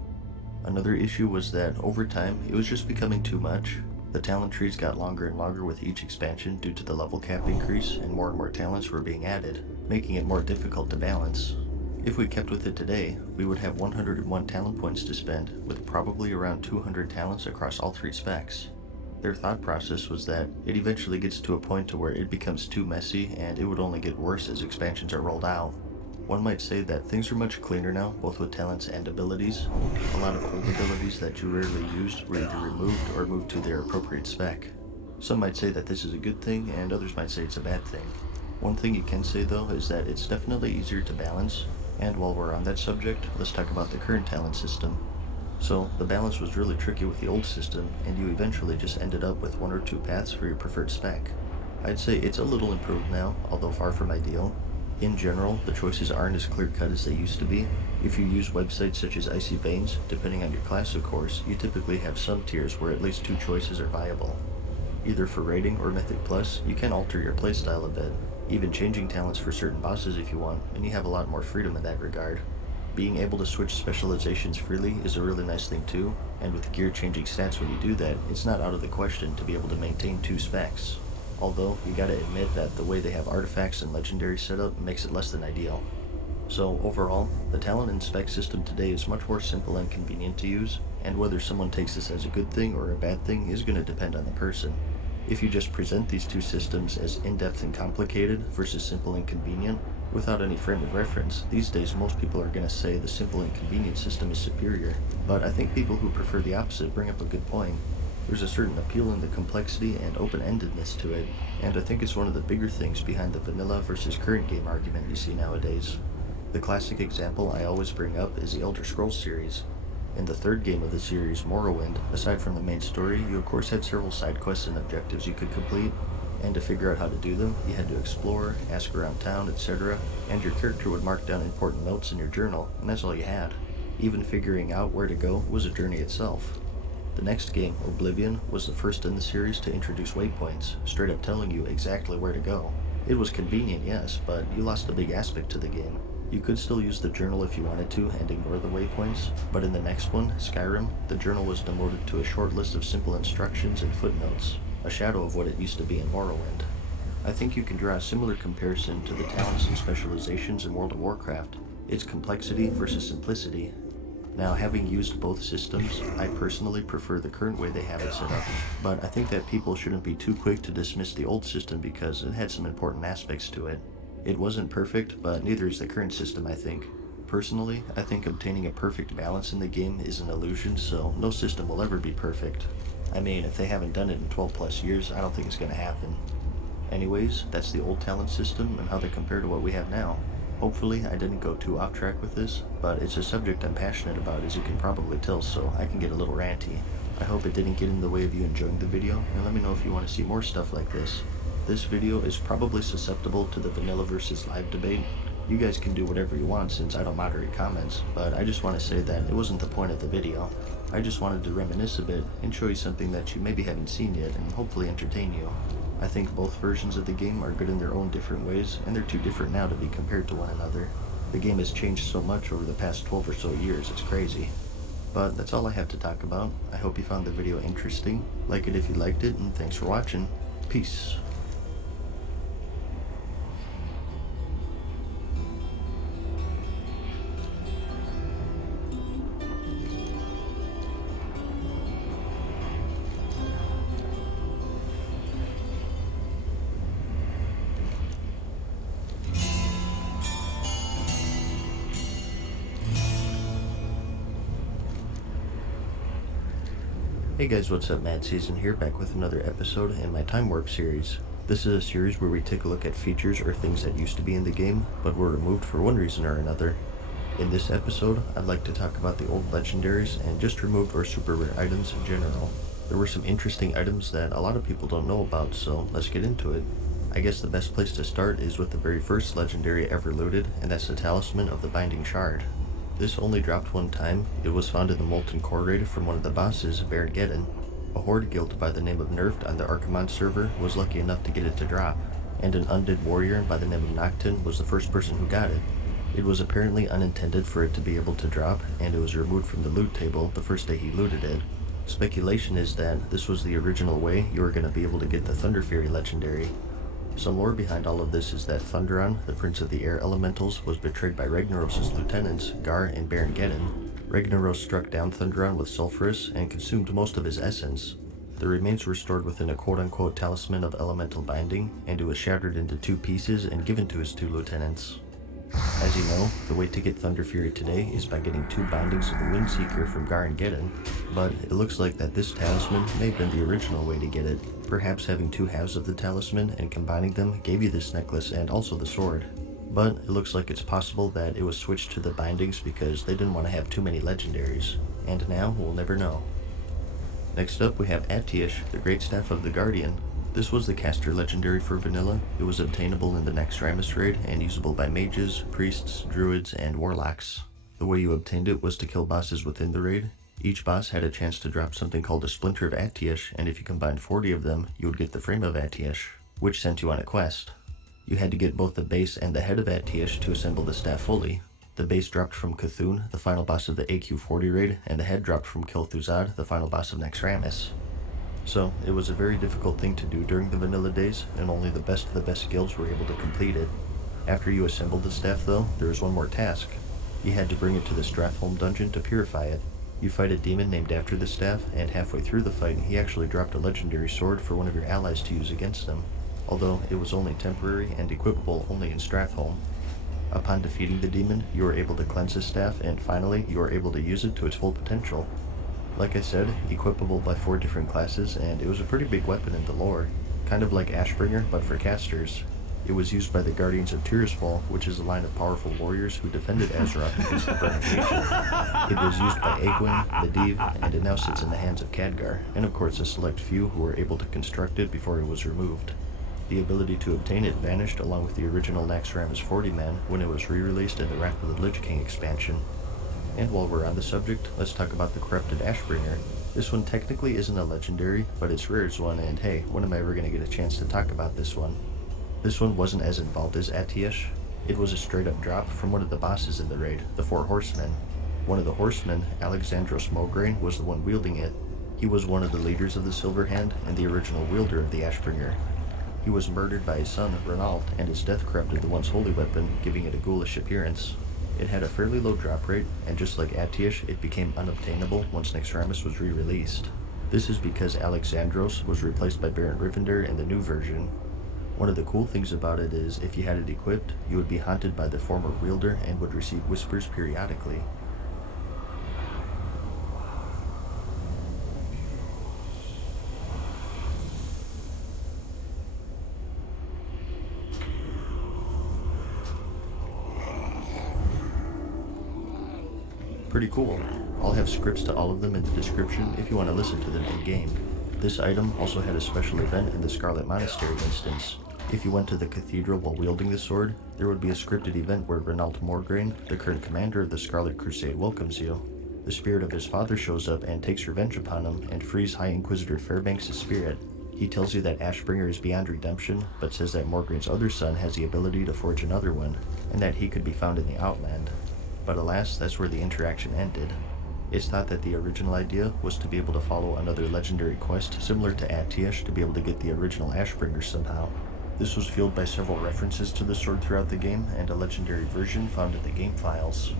Another issue was that, over time, it was just becoming too much. The talent trees got longer and longer with each expansion due to the level cap increase, and more talents were being added, making it more difficult to balance. If we kept with it today, we would have 101 talent points to spend, with probably around 200 talents across all 3 specs. Their thought process was that it eventually gets to a point to where it becomes too messy, and it would only get worse as expansions are rolled out. One might say that things are much cleaner now, both with talents and abilities. A lot of old abilities that you rarely used were either removed or moved to their appropriate spec. Some might say that this is a good thing, and others might say it's a bad thing. One thing you can say though is that it's definitely easier to balance, and while we're on that subject, let's talk about the current talent system. So, the balance was really tricky with the old system, and you eventually just ended up with 1 or 2 paths for your preferred spec. I'd say it's a little improved now, although far from ideal. In general, the choices aren't as clear-cut as they used to be. If you use websites such as Icy Veins, depending on your class of course, you typically have some tiers where at least 2 choices are viable. Either for rating or Mythic Plus, you can alter your playstyle a bit, even changing talents for certain bosses if you want, and you have a lot more freedom in that regard. Being able to switch specializations freely is a really nice thing too, and with gear changing stats when you do that, it's not out of the question to be able to maintain 2 specs. Although, you gotta admit that the way they have artifacts and legendary set up makes it less than ideal. So overall, the talent and spec system today is much more simple and convenient to use, and whether someone takes this as a good thing or a bad thing is going to depend on the person. If you just present these 2 systems as in-depth and complicated versus simple and convenient, without any frame of reference, these days most people are going to say the simple and convenient system is superior, but I think people who prefer the opposite bring up a good point. There's a certain appeal in the complexity and open-endedness to it, and I think it's one of the bigger things behind the vanilla versus current game argument you see nowadays. The classic example I always bring up is the Elder Scrolls series. In the 3rd game of the series, Morrowind, aside from the main story, you of course had several side quests and objectives you could complete, and to figure out how to do them, you had to explore, ask around town, etc., and your character would mark down important notes in your journal, and that's all you had. Even figuring out where to go was a journey itself. The next game, Oblivion, was the first in the series to introduce waypoints, straight up telling you exactly where to go. It was convenient, yes, but you lost a big aspect to the game. You could still use the journal if you wanted to and ignore the waypoints, but in the next one, Skyrim, the journal was demoted to a short list of simple instructions and footnotes, a shadow of what it used to be in Morrowind. I think you can draw a similar comparison to the talents and specializations in World of Warcraft. It's complexity versus simplicity. Now, having used both systems, I personally prefer the current way they have it set up, but I think that people shouldn't be too quick to dismiss the old system because it had some important aspects to it. It wasn't perfect, but neither is the current system, I think. Personally, I think obtaining a perfect balance in the game is an illusion, so no system will ever be perfect. I mean, if they haven't done it in 12 plus years, I don't think it's gonna happen. Anyways, that's the old talent system and how they compare to what we have now. Hopefully, I didn't go too off track with this, but it's a subject I'm passionate about, as you can probably tell, so I can get a little ranty. I hope it didn't get in the way of you enjoying the video, and let me know if you want to see more stuff like this. This video is probably susceptible to the vanilla versus live debate. You guys can do whatever you want since I don't moderate comments, but I just want to say that it wasn't the point of the video. I just wanted to reminisce a bit and show you something that you maybe haven't seen yet and hopefully entertain you. I think both versions of the game are good in their own different ways, and they're too different now to be compared to one another. The game has changed so much over the past 12 or so years, it's crazy. But that's all I have to talk about. I hope you found the video interesting. Like it if you liked it, and thanks for watching. Peace. Hey guys, what's up? Mad Season here, back with another episode in my Time Warp series. This is a series where we take a look at features or things that used to be in the game, but were removed for one reason or another. In this episode, I'd like to talk about the old legendaries and just removed or super rare items in general. There were some interesting items that a lot of people don't know about, so let's get into it. I guess the best place to start is with the very first legendary ever looted, and that's the Talisman of the Binding Shard. This only dropped one time. It was found in the Molten Core raid from one of the bosses, Baron Geddon. A horde guild by the name of Nerfed on the Archimon server was lucky enough to get it to drop, and an undead warrior by the name of Noctin was the first person who got it. It was apparently unintended for it to be able to drop, and it was removed from the loot table the first day he looted it. Speculation is that this was the original way you were going to be able to get the Thunder Fury legendary. Some lore behind all of this is that Thunderon, the Prince of the Air Elementals, was betrayed by Ragnaros' lieutenants, Gar and Baron Geddon. Ragnaros struck down Thunderon with Sulphurus and consumed most of his essence. The remains were stored within a quote-unquote talisman of elemental binding, and it was shattered into 2 pieces and given to his 2 lieutenants. As you know, the way to get Thunder Fury today is by getting 2 bindings of the Windseeker from Gar and Geddon. but it looks like that this talisman may have been the original way to get it. Perhaps having two halves of the talisman and combining them gave you this necklace and also the sword. But it looks like it's possible that it was switched to the bindings because they didn't want to have too many legendaries. And now we'll never know. Next up we have Atish, the Great Staff of the Guardian. This was the caster legendary for vanilla. It was obtainable in the Naxxramas raid and usable by mages, priests, druids, and warlocks. The way you obtained it was to kill bosses within the raid. Each boss had a chance to drop something called a Splinter of Atish, and if you combined 40 of them, you would get the Frame of Atish, which sent you on a quest. You had to get both the base and the head of Atish to assemble the staff fully. The base dropped from Cthulhu, the final boss of the AQ40 raid, and the head dropped from Kil'Thuzad, the final boss of Naxxramas. So, it was a very difficult thing to do during the vanilla days, and only the best of the best guilds were able to complete it. After you assembled the staff though, there was one more task. You had to bring it to the Strathholm dungeon to purify it. You fight a demon named after the staff, and halfway through the fight he actually dropped a legendary sword for one of your allies to use against him, although it was only temporary and equipable only in Strathholm. Upon defeating the demon, you were able to cleanse his staff, and finally, you were able to use it to its full potential. Like I said, equipable by 4 different classes, and it was a pretty big weapon in the lore, kind of like Ashbringer, but for casters. It was used by the Guardians of Tirisfal, which is a line of powerful warriors who defended Azeroth against the Burning Legion. It was used by Egwene, Medivh, and it now sits in the hands of Khadgar, and of course a select few who were able to construct it before it was removed. The ability to obtain it vanished along with the original Naxxramas 40-man when it was re-released in the Wrath of the Lich King expansion. And while we're on the subject, let's talk about the Corrupted Ashbringer. This one technically isn't a legendary, but it's Rare's one, and hey, when am I ever going to get a chance to talk about this one? This one wasn't as involved as Atish. It was a straight-up drop from one of the bosses in the raid, the 4 Horsemen. One of the Horsemen, Alexandros Mograine, was the one wielding it. He was one of the leaders of the Silver Hand and the original wielder of the Ashbringer. He was murdered by his son, Renault, and his death corrupted the once holy weapon, giving it a ghoulish appearance. It had a fairly low drop rate, and just like Atish, it became unobtainable once Naxxramas was re-released. This is because Alexandros was replaced by Baron Rivendell in the new version. One of the cool things about it is, if you had it equipped, you would be haunted by the former wielder and would receive whispers periodically. Pretty cool. I'll have scripts to all of them in the description if you want to listen to them in-game. This item also had a special event in the Scarlet Monastery instance. If you went to the cathedral while wielding the sword, there would be a scripted event where Renault Mograine, the current commander of the Scarlet Crusade, welcomes you. The spirit of his father shows up and takes revenge upon him and frees High Inquisitor Fairbanks' spirit. He tells you that Ashbringer is beyond redemption, but says that Morgraine's other son has the ability to forge another one, and that he could be found in the Outland. But alas, that's where the interaction ended. It's thought that the original idea was to be able to follow another legendary quest similar to Atish to be able to get the original Ashbringer somehow. This was fueled by several references to the sword throughout the game and a legendary version found in the game files.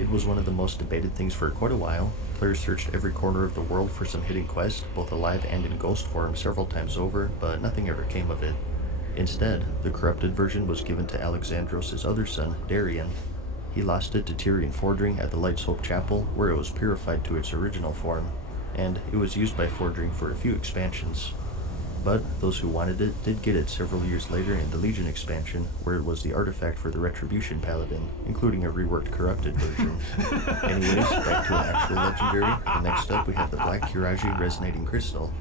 It was one of the most debated things for quite a while. Players searched every corner of the world for some hidden quest, both alive and in ghost form several times over, but nothing ever came of it. Instead, the corrupted version was given to Alexandros' other son, Darian. He lost it to Tyrion Fordring at the Light's Hope Chapel, where it was purified to its original form, and it was used by Fordring for a few expansions. But those who wanted it did get it several years later in the Legion expansion, where it was the artifact for the Retribution Paladin, including a reworked corrupted version. Anyways, back to an actual legendary, and next up we have the Black Kiraji Resonating Crystal.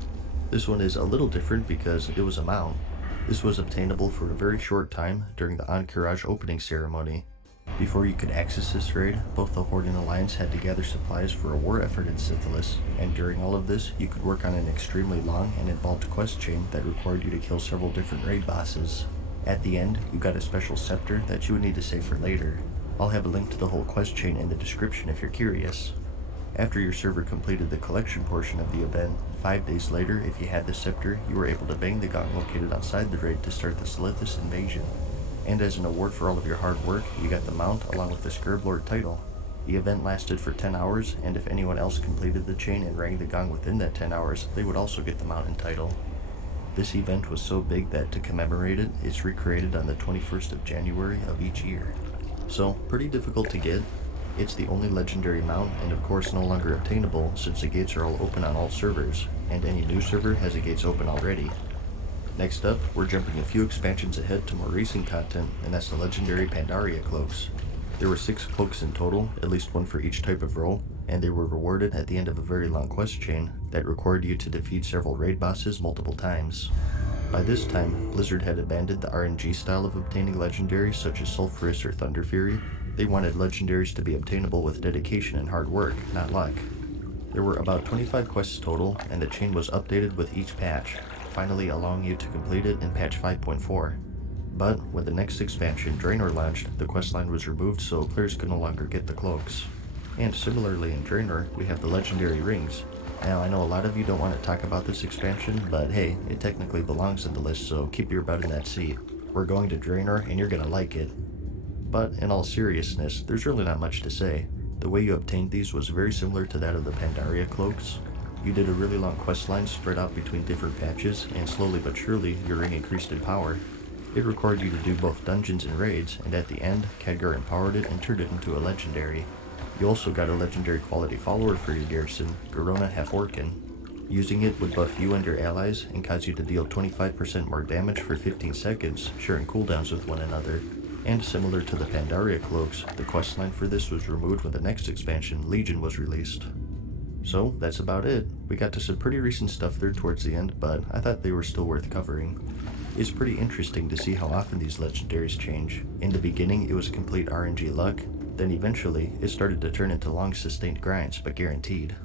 This one is a little different because it was a mount. This was obtainable for a very short time during the Ahn'Qiraj opening ceremony. Before you could access this raid, both the Horde and Alliance had to gather supplies for a war effort in Sithilus, and during all of this, you could work on an extremely long and involved quest chain that required you to kill several different raid bosses. At the end, you got a special scepter that you would need to save for later. I'll have a link to the whole quest chain in the description if you're curious. After your server completed the collection portion of the event, 5 days later, if you had the scepter, you were able to bang the gong located outside the raid to start the Silithus invasion. And as an award for all of your hard work, you got the mount along with the Scurbelord title. The event lasted for 10 hours, and if anyone else completed the chain and rang the gong within that 10 hours, they would also get the mount and title. This event was so big that to commemorate it, it's recreated on the 21st of January of each year. So, pretty difficult to get. It's the only legendary mount, and of course no longer obtainable since the gates are all open on all servers, and any new server has the gates open already. Next up, we're jumping a few expansions ahead to more recent content, and that's the legendary Pandaria cloaks. There were 6 cloaks in total, at least one for each type of role, and they were rewarded at the end of a very long quest chain that required you to defeat several raid bosses multiple times. By this time, Blizzard had abandoned the RNG style of obtaining legendaries such as Sulphurous or Thunder Fury. They wanted legendaries to be obtainable with dedication and hard work, not luck. There were about 25 quests total, and the chain was updated with each patch, finally allowing you to complete it in patch 5.4. But when the next expansion, Draenor, launched, the questline was removed so players could no longer get the cloaks. And similarly in Draenor, we have the legendary rings. Now I know a lot of you don't want to talk about this expansion, but hey, it technically belongs in the list, so keep your butt in that seat. We're going to Draenor and you're gonna like it. But in all seriousness, there's really not much to say. The way you obtained these was very similar to that of the Pandaria cloaks. You did a really long questline spread out between different patches, and slowly but surely your ring increased in power. It required you to do both dungeons and raids, and at the end, Khadgar empowered it and turned it into a legendary. You also got a legendary quality follower for your garrison, Garona Half-Orcan. Using it would buff you and your allies and cause you to deal 25% more damage for 15 seconds, sharing cooldowns with one another. And similar to the Pandaria cloaks, the questline for this was removed when the next expansion, Legion, was released. So that's about it. We got to some pretty recent stuff there towards the end, but I thought they were still worth covering. It's pretty interesting to see how often these legendaries change. In the beginning it was complete RNG luck, then eventually it started to turn into long sustained grinds, but guaranteed.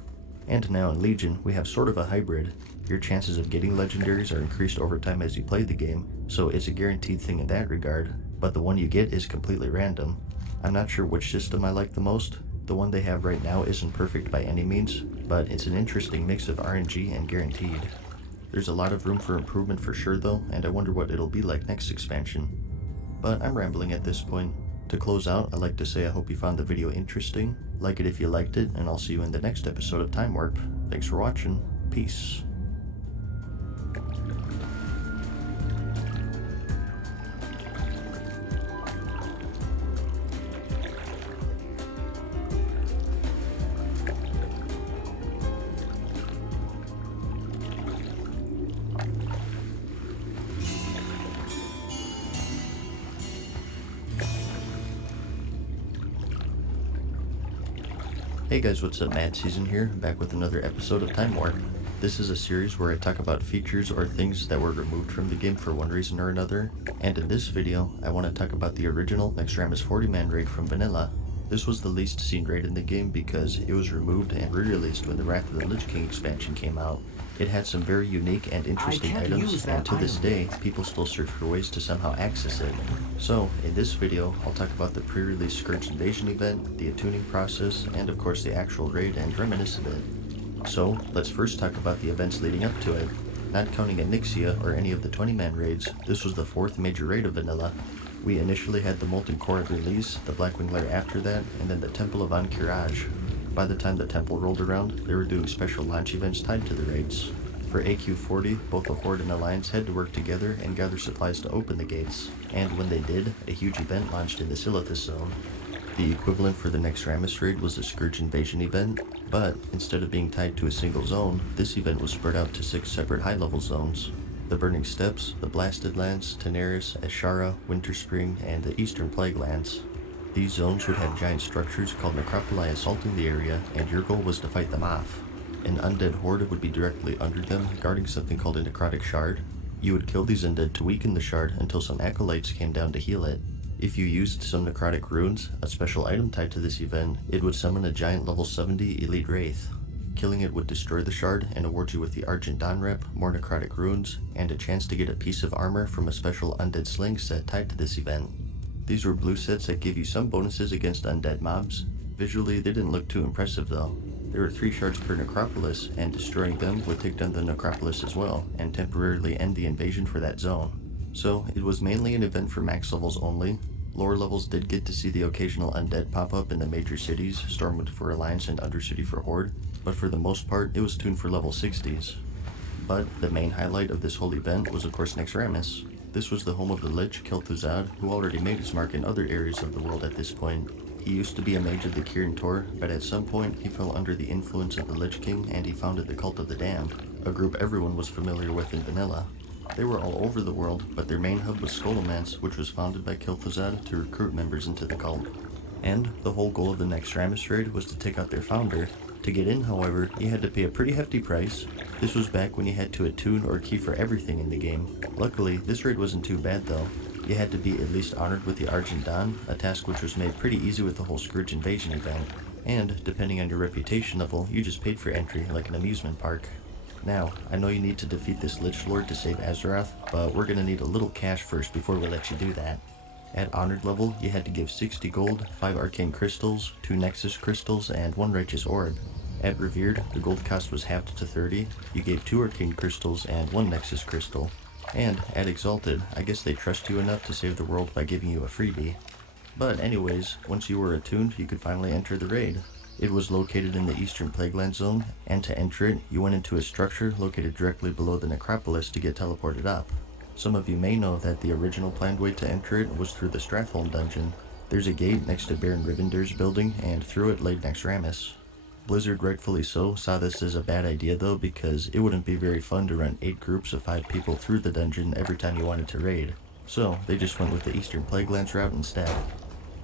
And now in Legion we have sort of a hybrid. Your chances of getting legendaries are increased over time as you play the game, so it's a guaranteed thing in that regard, but the one you get is completely random. I'm not sure which system I like the most. The one they have right now isn't perfect by any means, but it's an interesting mix of RNG and guaranteed. There's a lot of room for improvement for sure though, and I wonder what it'll be like next expansion. But I'm rambling at this point. To close out, I'd like to say I hope you found the video interesting. Like it if you liked it, and I'll see you in the next episode of Time Warp. Thanks for watching. Peace. Hey guys, what's up? Mad Season here, back with another episode of Time Warp. This is a series where I talk about features or things that were removed from the game for one reason or another, and in this video, I want to talk about the original Naxxramas 40-man raid from vanilla. This was the least seen raid in the game because it was removed and re-released when the Wrath of the Lich King expansion came out. It had some very unique and interesting items, and to this day, people still search for ways to somehow access it. So, in this video, I'll talk about the pre-release Scourge Invasion event, the attuning process, and of course the actual raid, and reminisce a bit. So, let's first talk about the events leading up to it. Not counting Onyxia or any of the 20-man raids, this was the 4th major raid of vanilla. We initially had the Molten Core at release, the Blackwing Lair after that, and then the Temple of Ahn'Qiraj. By the time the temple rolled around, they were doing special launch events tied to the raids. For AQ40, both the Horde and Alliance had to work together and gather supplies to open the gates, and when they did, a huge event launched in the Silithus zone. The equivalent for the Naxxramas raid was the Scourge Invasion event, but instead of being tied to a single zone, this event was spread out to 6 separate high-level zones. The Burning Steppes, the Blasted Lands, Teneris, Ashara, Winterspring, and the Eastern Plague Lands. These zones would have giant structures called necropoli assaulting the area, and your goal was to fight them off. An undead horde would be directly under them, guarding something called a necrotic shard. You would kill these undead to weaken the shard until some acolytes came down to heal it. If you used some necrotic runes, a special item tied to this event, it would summon a giant level 70 elite wraith. Killing it would destroy the shard and award you with the Argent Dawn rep, more necrotic runes, and a chance to get a piece of armor from a special undead sling set tied to this event. These were blue sets that give you some bonuses against undead mobs. Visually, they didn't look too impressive though. There were 3 shards per necropolis, and destroying them would take down the necropolis as well, and temporarily end the invasion for that zone. So, it was mainly an event for max levels only. Lower levels did get to see the occasional undead pop up in the major cities, Stormwind for Alliance and Undercity for Horde, but for the most part, it was tuned for level 60s. But the main highlight of this whole event was of course Naxxramas. This was the home of the Lich, Kel'Thuzad, who already made his mark in other areas of the world at this point. He used to be a mage of the Kirin Tor, but at some point he fell under the influence of the Lich King and he founded the Cult of the Damned, a group everyone was familiar with in vanilla. They were all over the world, but their main hub was Scholomance, which was founded by Kel'Thuzad to recruit members into the cult. And the whole goal of the Naxxramas raid was to take out their founder. To get in, however, you had to pay a pretty hefty price. This was back when you had to attune or key for everything in the game. Luckily, this raid wasn't too bad though. You had to be at least honored with the Argent Dawn, a task which was made pretty easy with the whole Scourge invasion event. And, depending on your reputation level, you just paid for entry like an amusement park. Now, I know you need to defeat this Lich Lord to save Azeroth, but we're gonna need a little cash first before we let you do that. At Honored level, you had to give 60 gold, 5 Arcane Crystals, 2 Nexus Crystals, and 1 Righteous Orb. At Revered, the gold cost was halved to 30, you gave 2 Arcane Crystals and 1 Nexus Crystal. And at Exalted, I guess they trust you enough to save the world by giving you a freebie. But anyways, once you were attuned, you could finally enter the raid. It was located in the Eastern Plagueland Zone, and to enter it, you went into a structure located directly below the Necropolis to get teleported up. Some of you may know that the original planned way to enter it was through the Stratholme dungeon. There's a gate next to Baron Rivender's building, and through it laid Naxxramas. Blizzard, rightfully so, saw this as a bad idea though, because it wouldn't be very fun to run 8 groups of 5 people through the dungeon every time you wanted to raid. So, they just went with the Eastern Plaguelands route instead.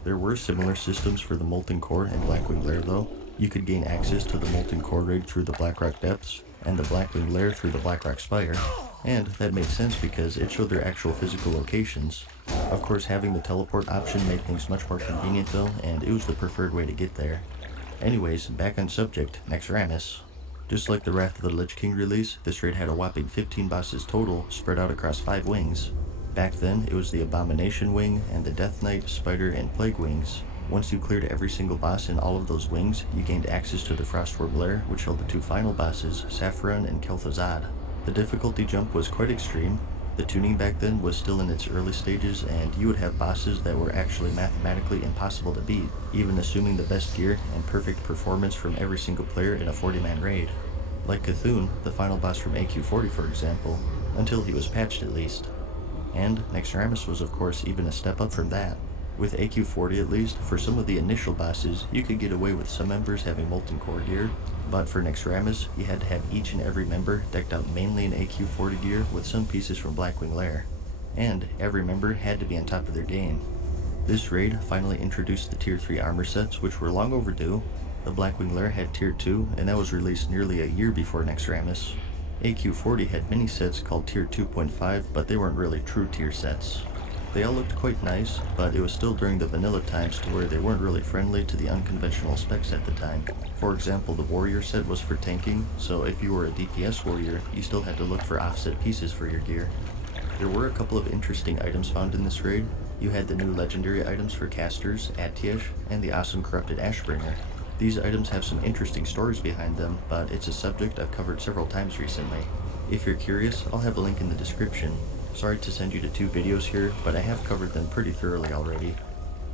There were similar systems for the Molten Core and Blackwing Lair though. You could gain access to the Molten Core raid through the Blackrock Depths, and the Blackwing Lair through the Blackrock Spire. And that made sense because it showed their actual physical locations. Of course, having the teleport option made things much more convenient though, and it was the preferred way to get there. Anyways, back on subject, Naxxramas. Just like the Wrath of the Lich King release, this raid had a whopping 15 bosses total, spread out across 5 wings. Back then, it was the Abomination Wing, and the Death Knight, Spider, and Plague Wings. Once you cleared every single boss in all of those wings, you gained access to the Frostworm Lair, which held the 2 final bosses, Saffron and Kel'Thuzad. The difficulty jump was quite extreme. The tuning back then was still in its early stages, and you would have bosses that were actually mathematically impossible to beat, even assuming the best gear and perfect performance from every single player in a 40-man raid. Like Cthulhu, the final boss from AQ40 for example, until he was patched at least. And Naxxramas was of course even a step up from that. With AQ40 at least, for some of the initial bosses, you could get away with some members having Molten Core gear, but for Naxxramas, you had to have each and every member decked out mainly in AQ40 gear with some pieces from Blackwing Lair. And every member had to be on top of their game. This raid finally introduced the Tier 3 armor sets, which were long overdue. The Blackwing Lair had Tier 2, and that was released nearly a year before Naxxramas. AQ40 had mini sets called Tier 2.5, but they weren't really true tier sets. They all looked quite nice, but it was still during the vanilla times to where they weren't really friendly to the unconventional specs at the time. For example, the warrior set was for tanking, so if you were a DPS warrior, you still had to look for offset pieces for your gear. There were a couple of interesting items found in this raid. You had the new legendary items for casters, Atiesh, and the awesome corrupted Ashbringer. These items have some interesting stories behind them, but it's a subject I've covered several times recently. If you're curious, I'll have a link in the description. Sorry to send you to 2 videos here, but I have covered them pretty thoroughly already.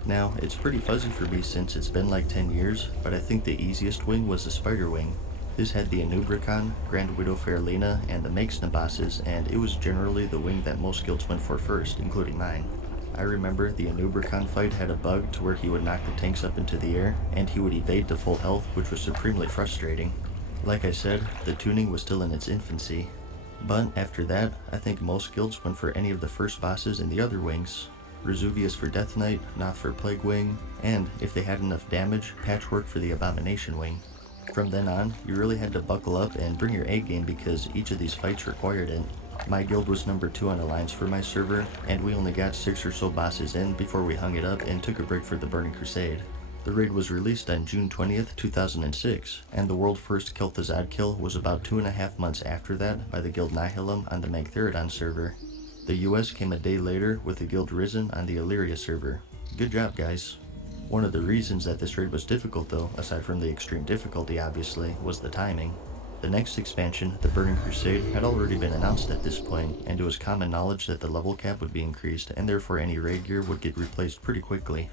Now, it's pretty fuzzy for me since it's been like 10 years, but I think the easiest wing was the Spider Wing. This had the Anubricon, Grand Widow Fairlena, and the Makesna bosses, and it was generally the wing that most guilds went for first, including mine. I remember the Anubricon fight had a bug to where he would knock the tanks up into the air, and he would evade to full health, which was supremely frustrating. Like I said, the tuning was still in its infancy. But after that, I think most guilds went for any of the first bosses in the other wings. Resuvius for Death Knight, Noth for Plague Wing, and, if they had enough damage, Patchwork for the Abomination Wing. From then on, you really had to buckle up and bring your A game because each of these fights required it. My guild was number 2 on Alliance for my server, and we only got 6 or so bosses in before we hung it up and took a break for the Burning Crusade. The raid was released on June 20th, 2006, and the world first Kel'Thuzad kill was about 2.5 months after that by the guild Nihilum on the Magtheridon server. The US came a day later with the guild Risen on the Illyria server. Good job, guys. One of the reasons that this raid was difficult though, aside from the extreme difficulty obviously, was the timing. The next expansion, the Burning Crusade, had already been announced at this point, and it was common knowledge that the level cap would be increased, and therefore any raid gear would get replaced pretty quickly.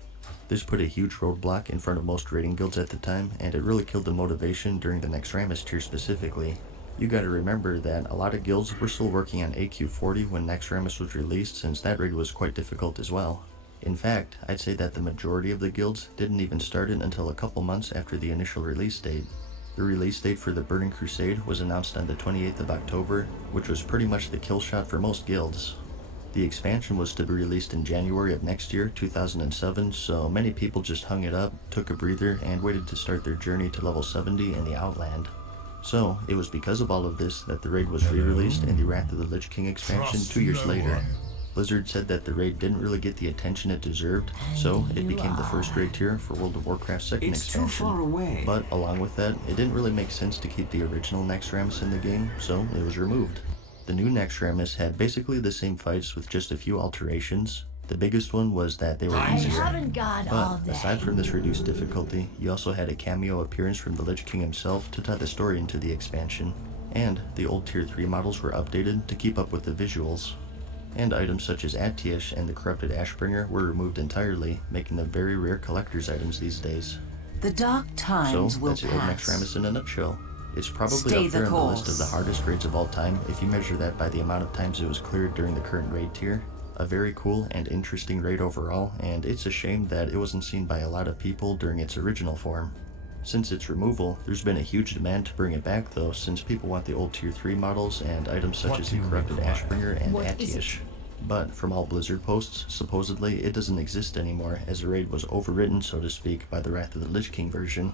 This put a huge roadblock in front of most raiding guilds at the time, and it really killed the motivation during the Naxxramas tier specifically. You gotta remember that a lot of guilds were still working on AQ40 when Naxxramas was released, since that raid was quite difficult as well. In fact, I'd say that the majority of the guilds didn't even start it until a couple months after the initial release date. The release date for the Burning Crusade was announced on the 28th of October, which was pretty much the kill shot for most guilds. The expansion was to be released in January of next year, 2007, so many people just hung it up, took a breather, and waited to start their journey to level 70 in the Outland. So, it was because of all of this that the raid was re-released in the Wrath of the Lich King expansion 2 years later. Blizzard said that the raid didn't really get the attention it deserved, so it became the first raid tier for World of Warcraft's second expansion. It's too far away. But along with that, it didn't really make sense to keep the original Naxxramas in the game, so it was removed. The new Naxxramas had basically the same fights with just a few alterations. The biggest one was that they were easier. haven't got all But day. aside from this reduced difficulty, you also had a cameo appearance from the Lich King himself to tie the story into the expansion. And the old Tier 3 models were updated to keep up with the visuals. And items such as Atish and the Corrupted Ashbringer were removed entirely, making them very rare collector's items these days. The dark times So, will that's the old pass. Naxxramas in a nutshell. It's probably Stay up there the on the list course. of the hardest raids of all time if you measure that by the amount of times it was cleared during the current raid tier. A very cool and interesting raid overall, and it's a shame that it wasn't seen by a lot of people during its original form. Since its removal, there's been a huge demand to bring it back though, since people want the old Tier 3 models and items such as the Corrupted Ashbringer and Atish. But from all Blizzard posts, supposedly it doesn't exist anymore, as the raid was overwritten, so to speak, by the Wrath of the Lich King version.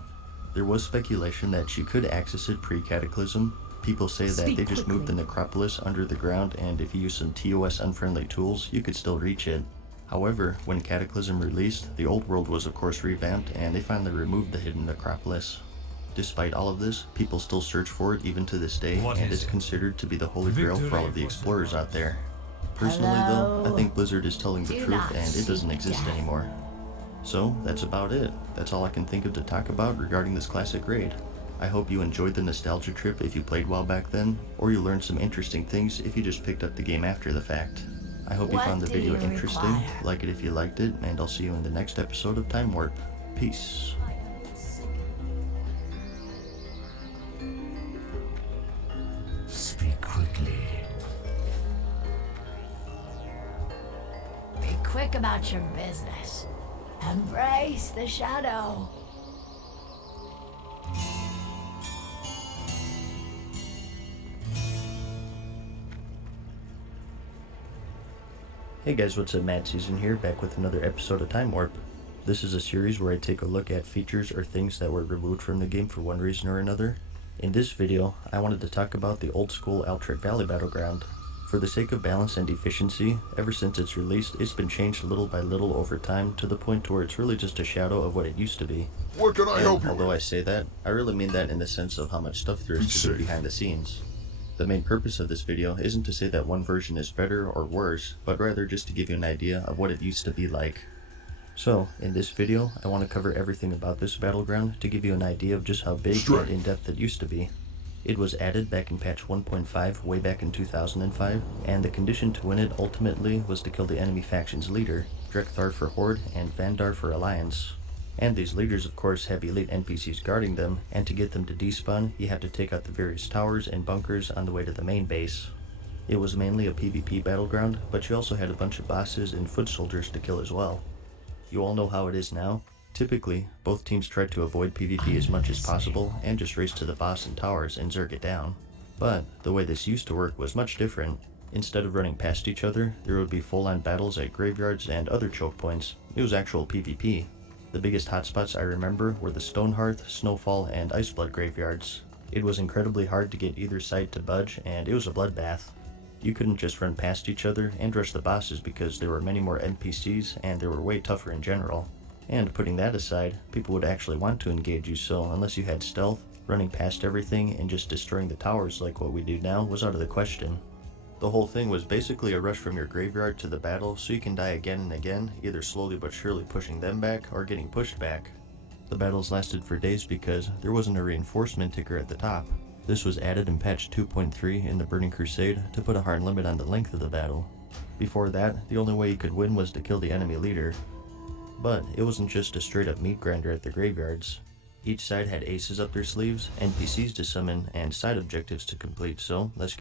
There was speculation that you could access it pre-Cataclysm. People say that they just moved the Necropolis under the ground, and if you use some TOS unfriendly tools, you could still reach it. However, when Cataclysm released, the old world was of course revamped, and they finally removed the hidden Necropolis. Despite all of this, people still search for it even to this day, and it's considered to be the holy grail for all of the explorers out there. Personally though, I think Blizzard is telling the truth and it doesn't exist anymore. So, that's about it. That's all I can think of to talk about regarding this classic raid. I hope you enjoyed the nostalgia trip if you played WoW back then, or you learned some interesting things if you just picked up the game after the fact. I hope you found the video interesting, like it if you liked it, and I'll see you in the next episode of Time Warp. Peace. Speak quickly. Be quick about your business. Embrace the shadow. Hey guys, what's up? Matt Season here, back with another episode of Time Warp. This is a series where I take a look at features or things that were removed from the game for one reason or another. In this video, I wanted to talk about the old school Alterac Valley Battleground. For the sake of balance and efficiency, ever since its release, it's been changed little by little over time to the point where it's really just a shadow of what it used to be. What can I help you although I say that, I really mean that in the sense of how much stuff there is to do behind the scenes. The main purpose of this video isn't to say that one version is better or worse, but rather just to give you an idea of what it used to be like. So, in this video, I want to cover everything about this battleground to give you an idea of just how big and in-depth it used to be. It was added back in patch 1.5 way back in 2005, and the condition to win it ultimately was to kill the enemy faction's leader, Drekthar for Horde and Vandar for Alliance. And these leaders of course have elite NPCs guarding them, and to get them to despawn, you have to take out the various towers and bunkers on the way to the main base. It was mainly a PvP battleground, but you also had a bunch of bosses and foot soldiers to kill as well. You all know how it is now. Typically, both teams tried to avoid PvP as much as possible and just race to the boss and towers and zerg it down. But the way this used to work was much different. Instead of running past each other, there would be full-on battles at graveyards and other choke points. It was actual PvP. The biggest hotspots I remember were the Stonehearth, Snowfall, and Iceblood graveyards. It was incredibly hard to get either side to budge, and it was a bloodbath. You couldn't just run past each other and rush the bosses because there were many more NPCs and they were way tougher in general. And putting that aside, people would actually want to engage you, so unless you had stealth, running past everything and just destroying the towers like what we do now was out of the question. The whole thing was basically a rush from your graveyard to the battle so you can die again and again, either slowly but surely pushing them back or getting pushed back. The battles lasted for days because there wasn't a reinforcement ticker at the top. This was added in patch 2.3 in the Burning Crusade to put a hard limit on the length of the battle. Before that, the only way you could win was to kill the enemy leader. But it wasn't just a straight up meat grinder at the graveyards. Each side had aces up their sleeves, NPCs to summon, and side objectives to complete, so let's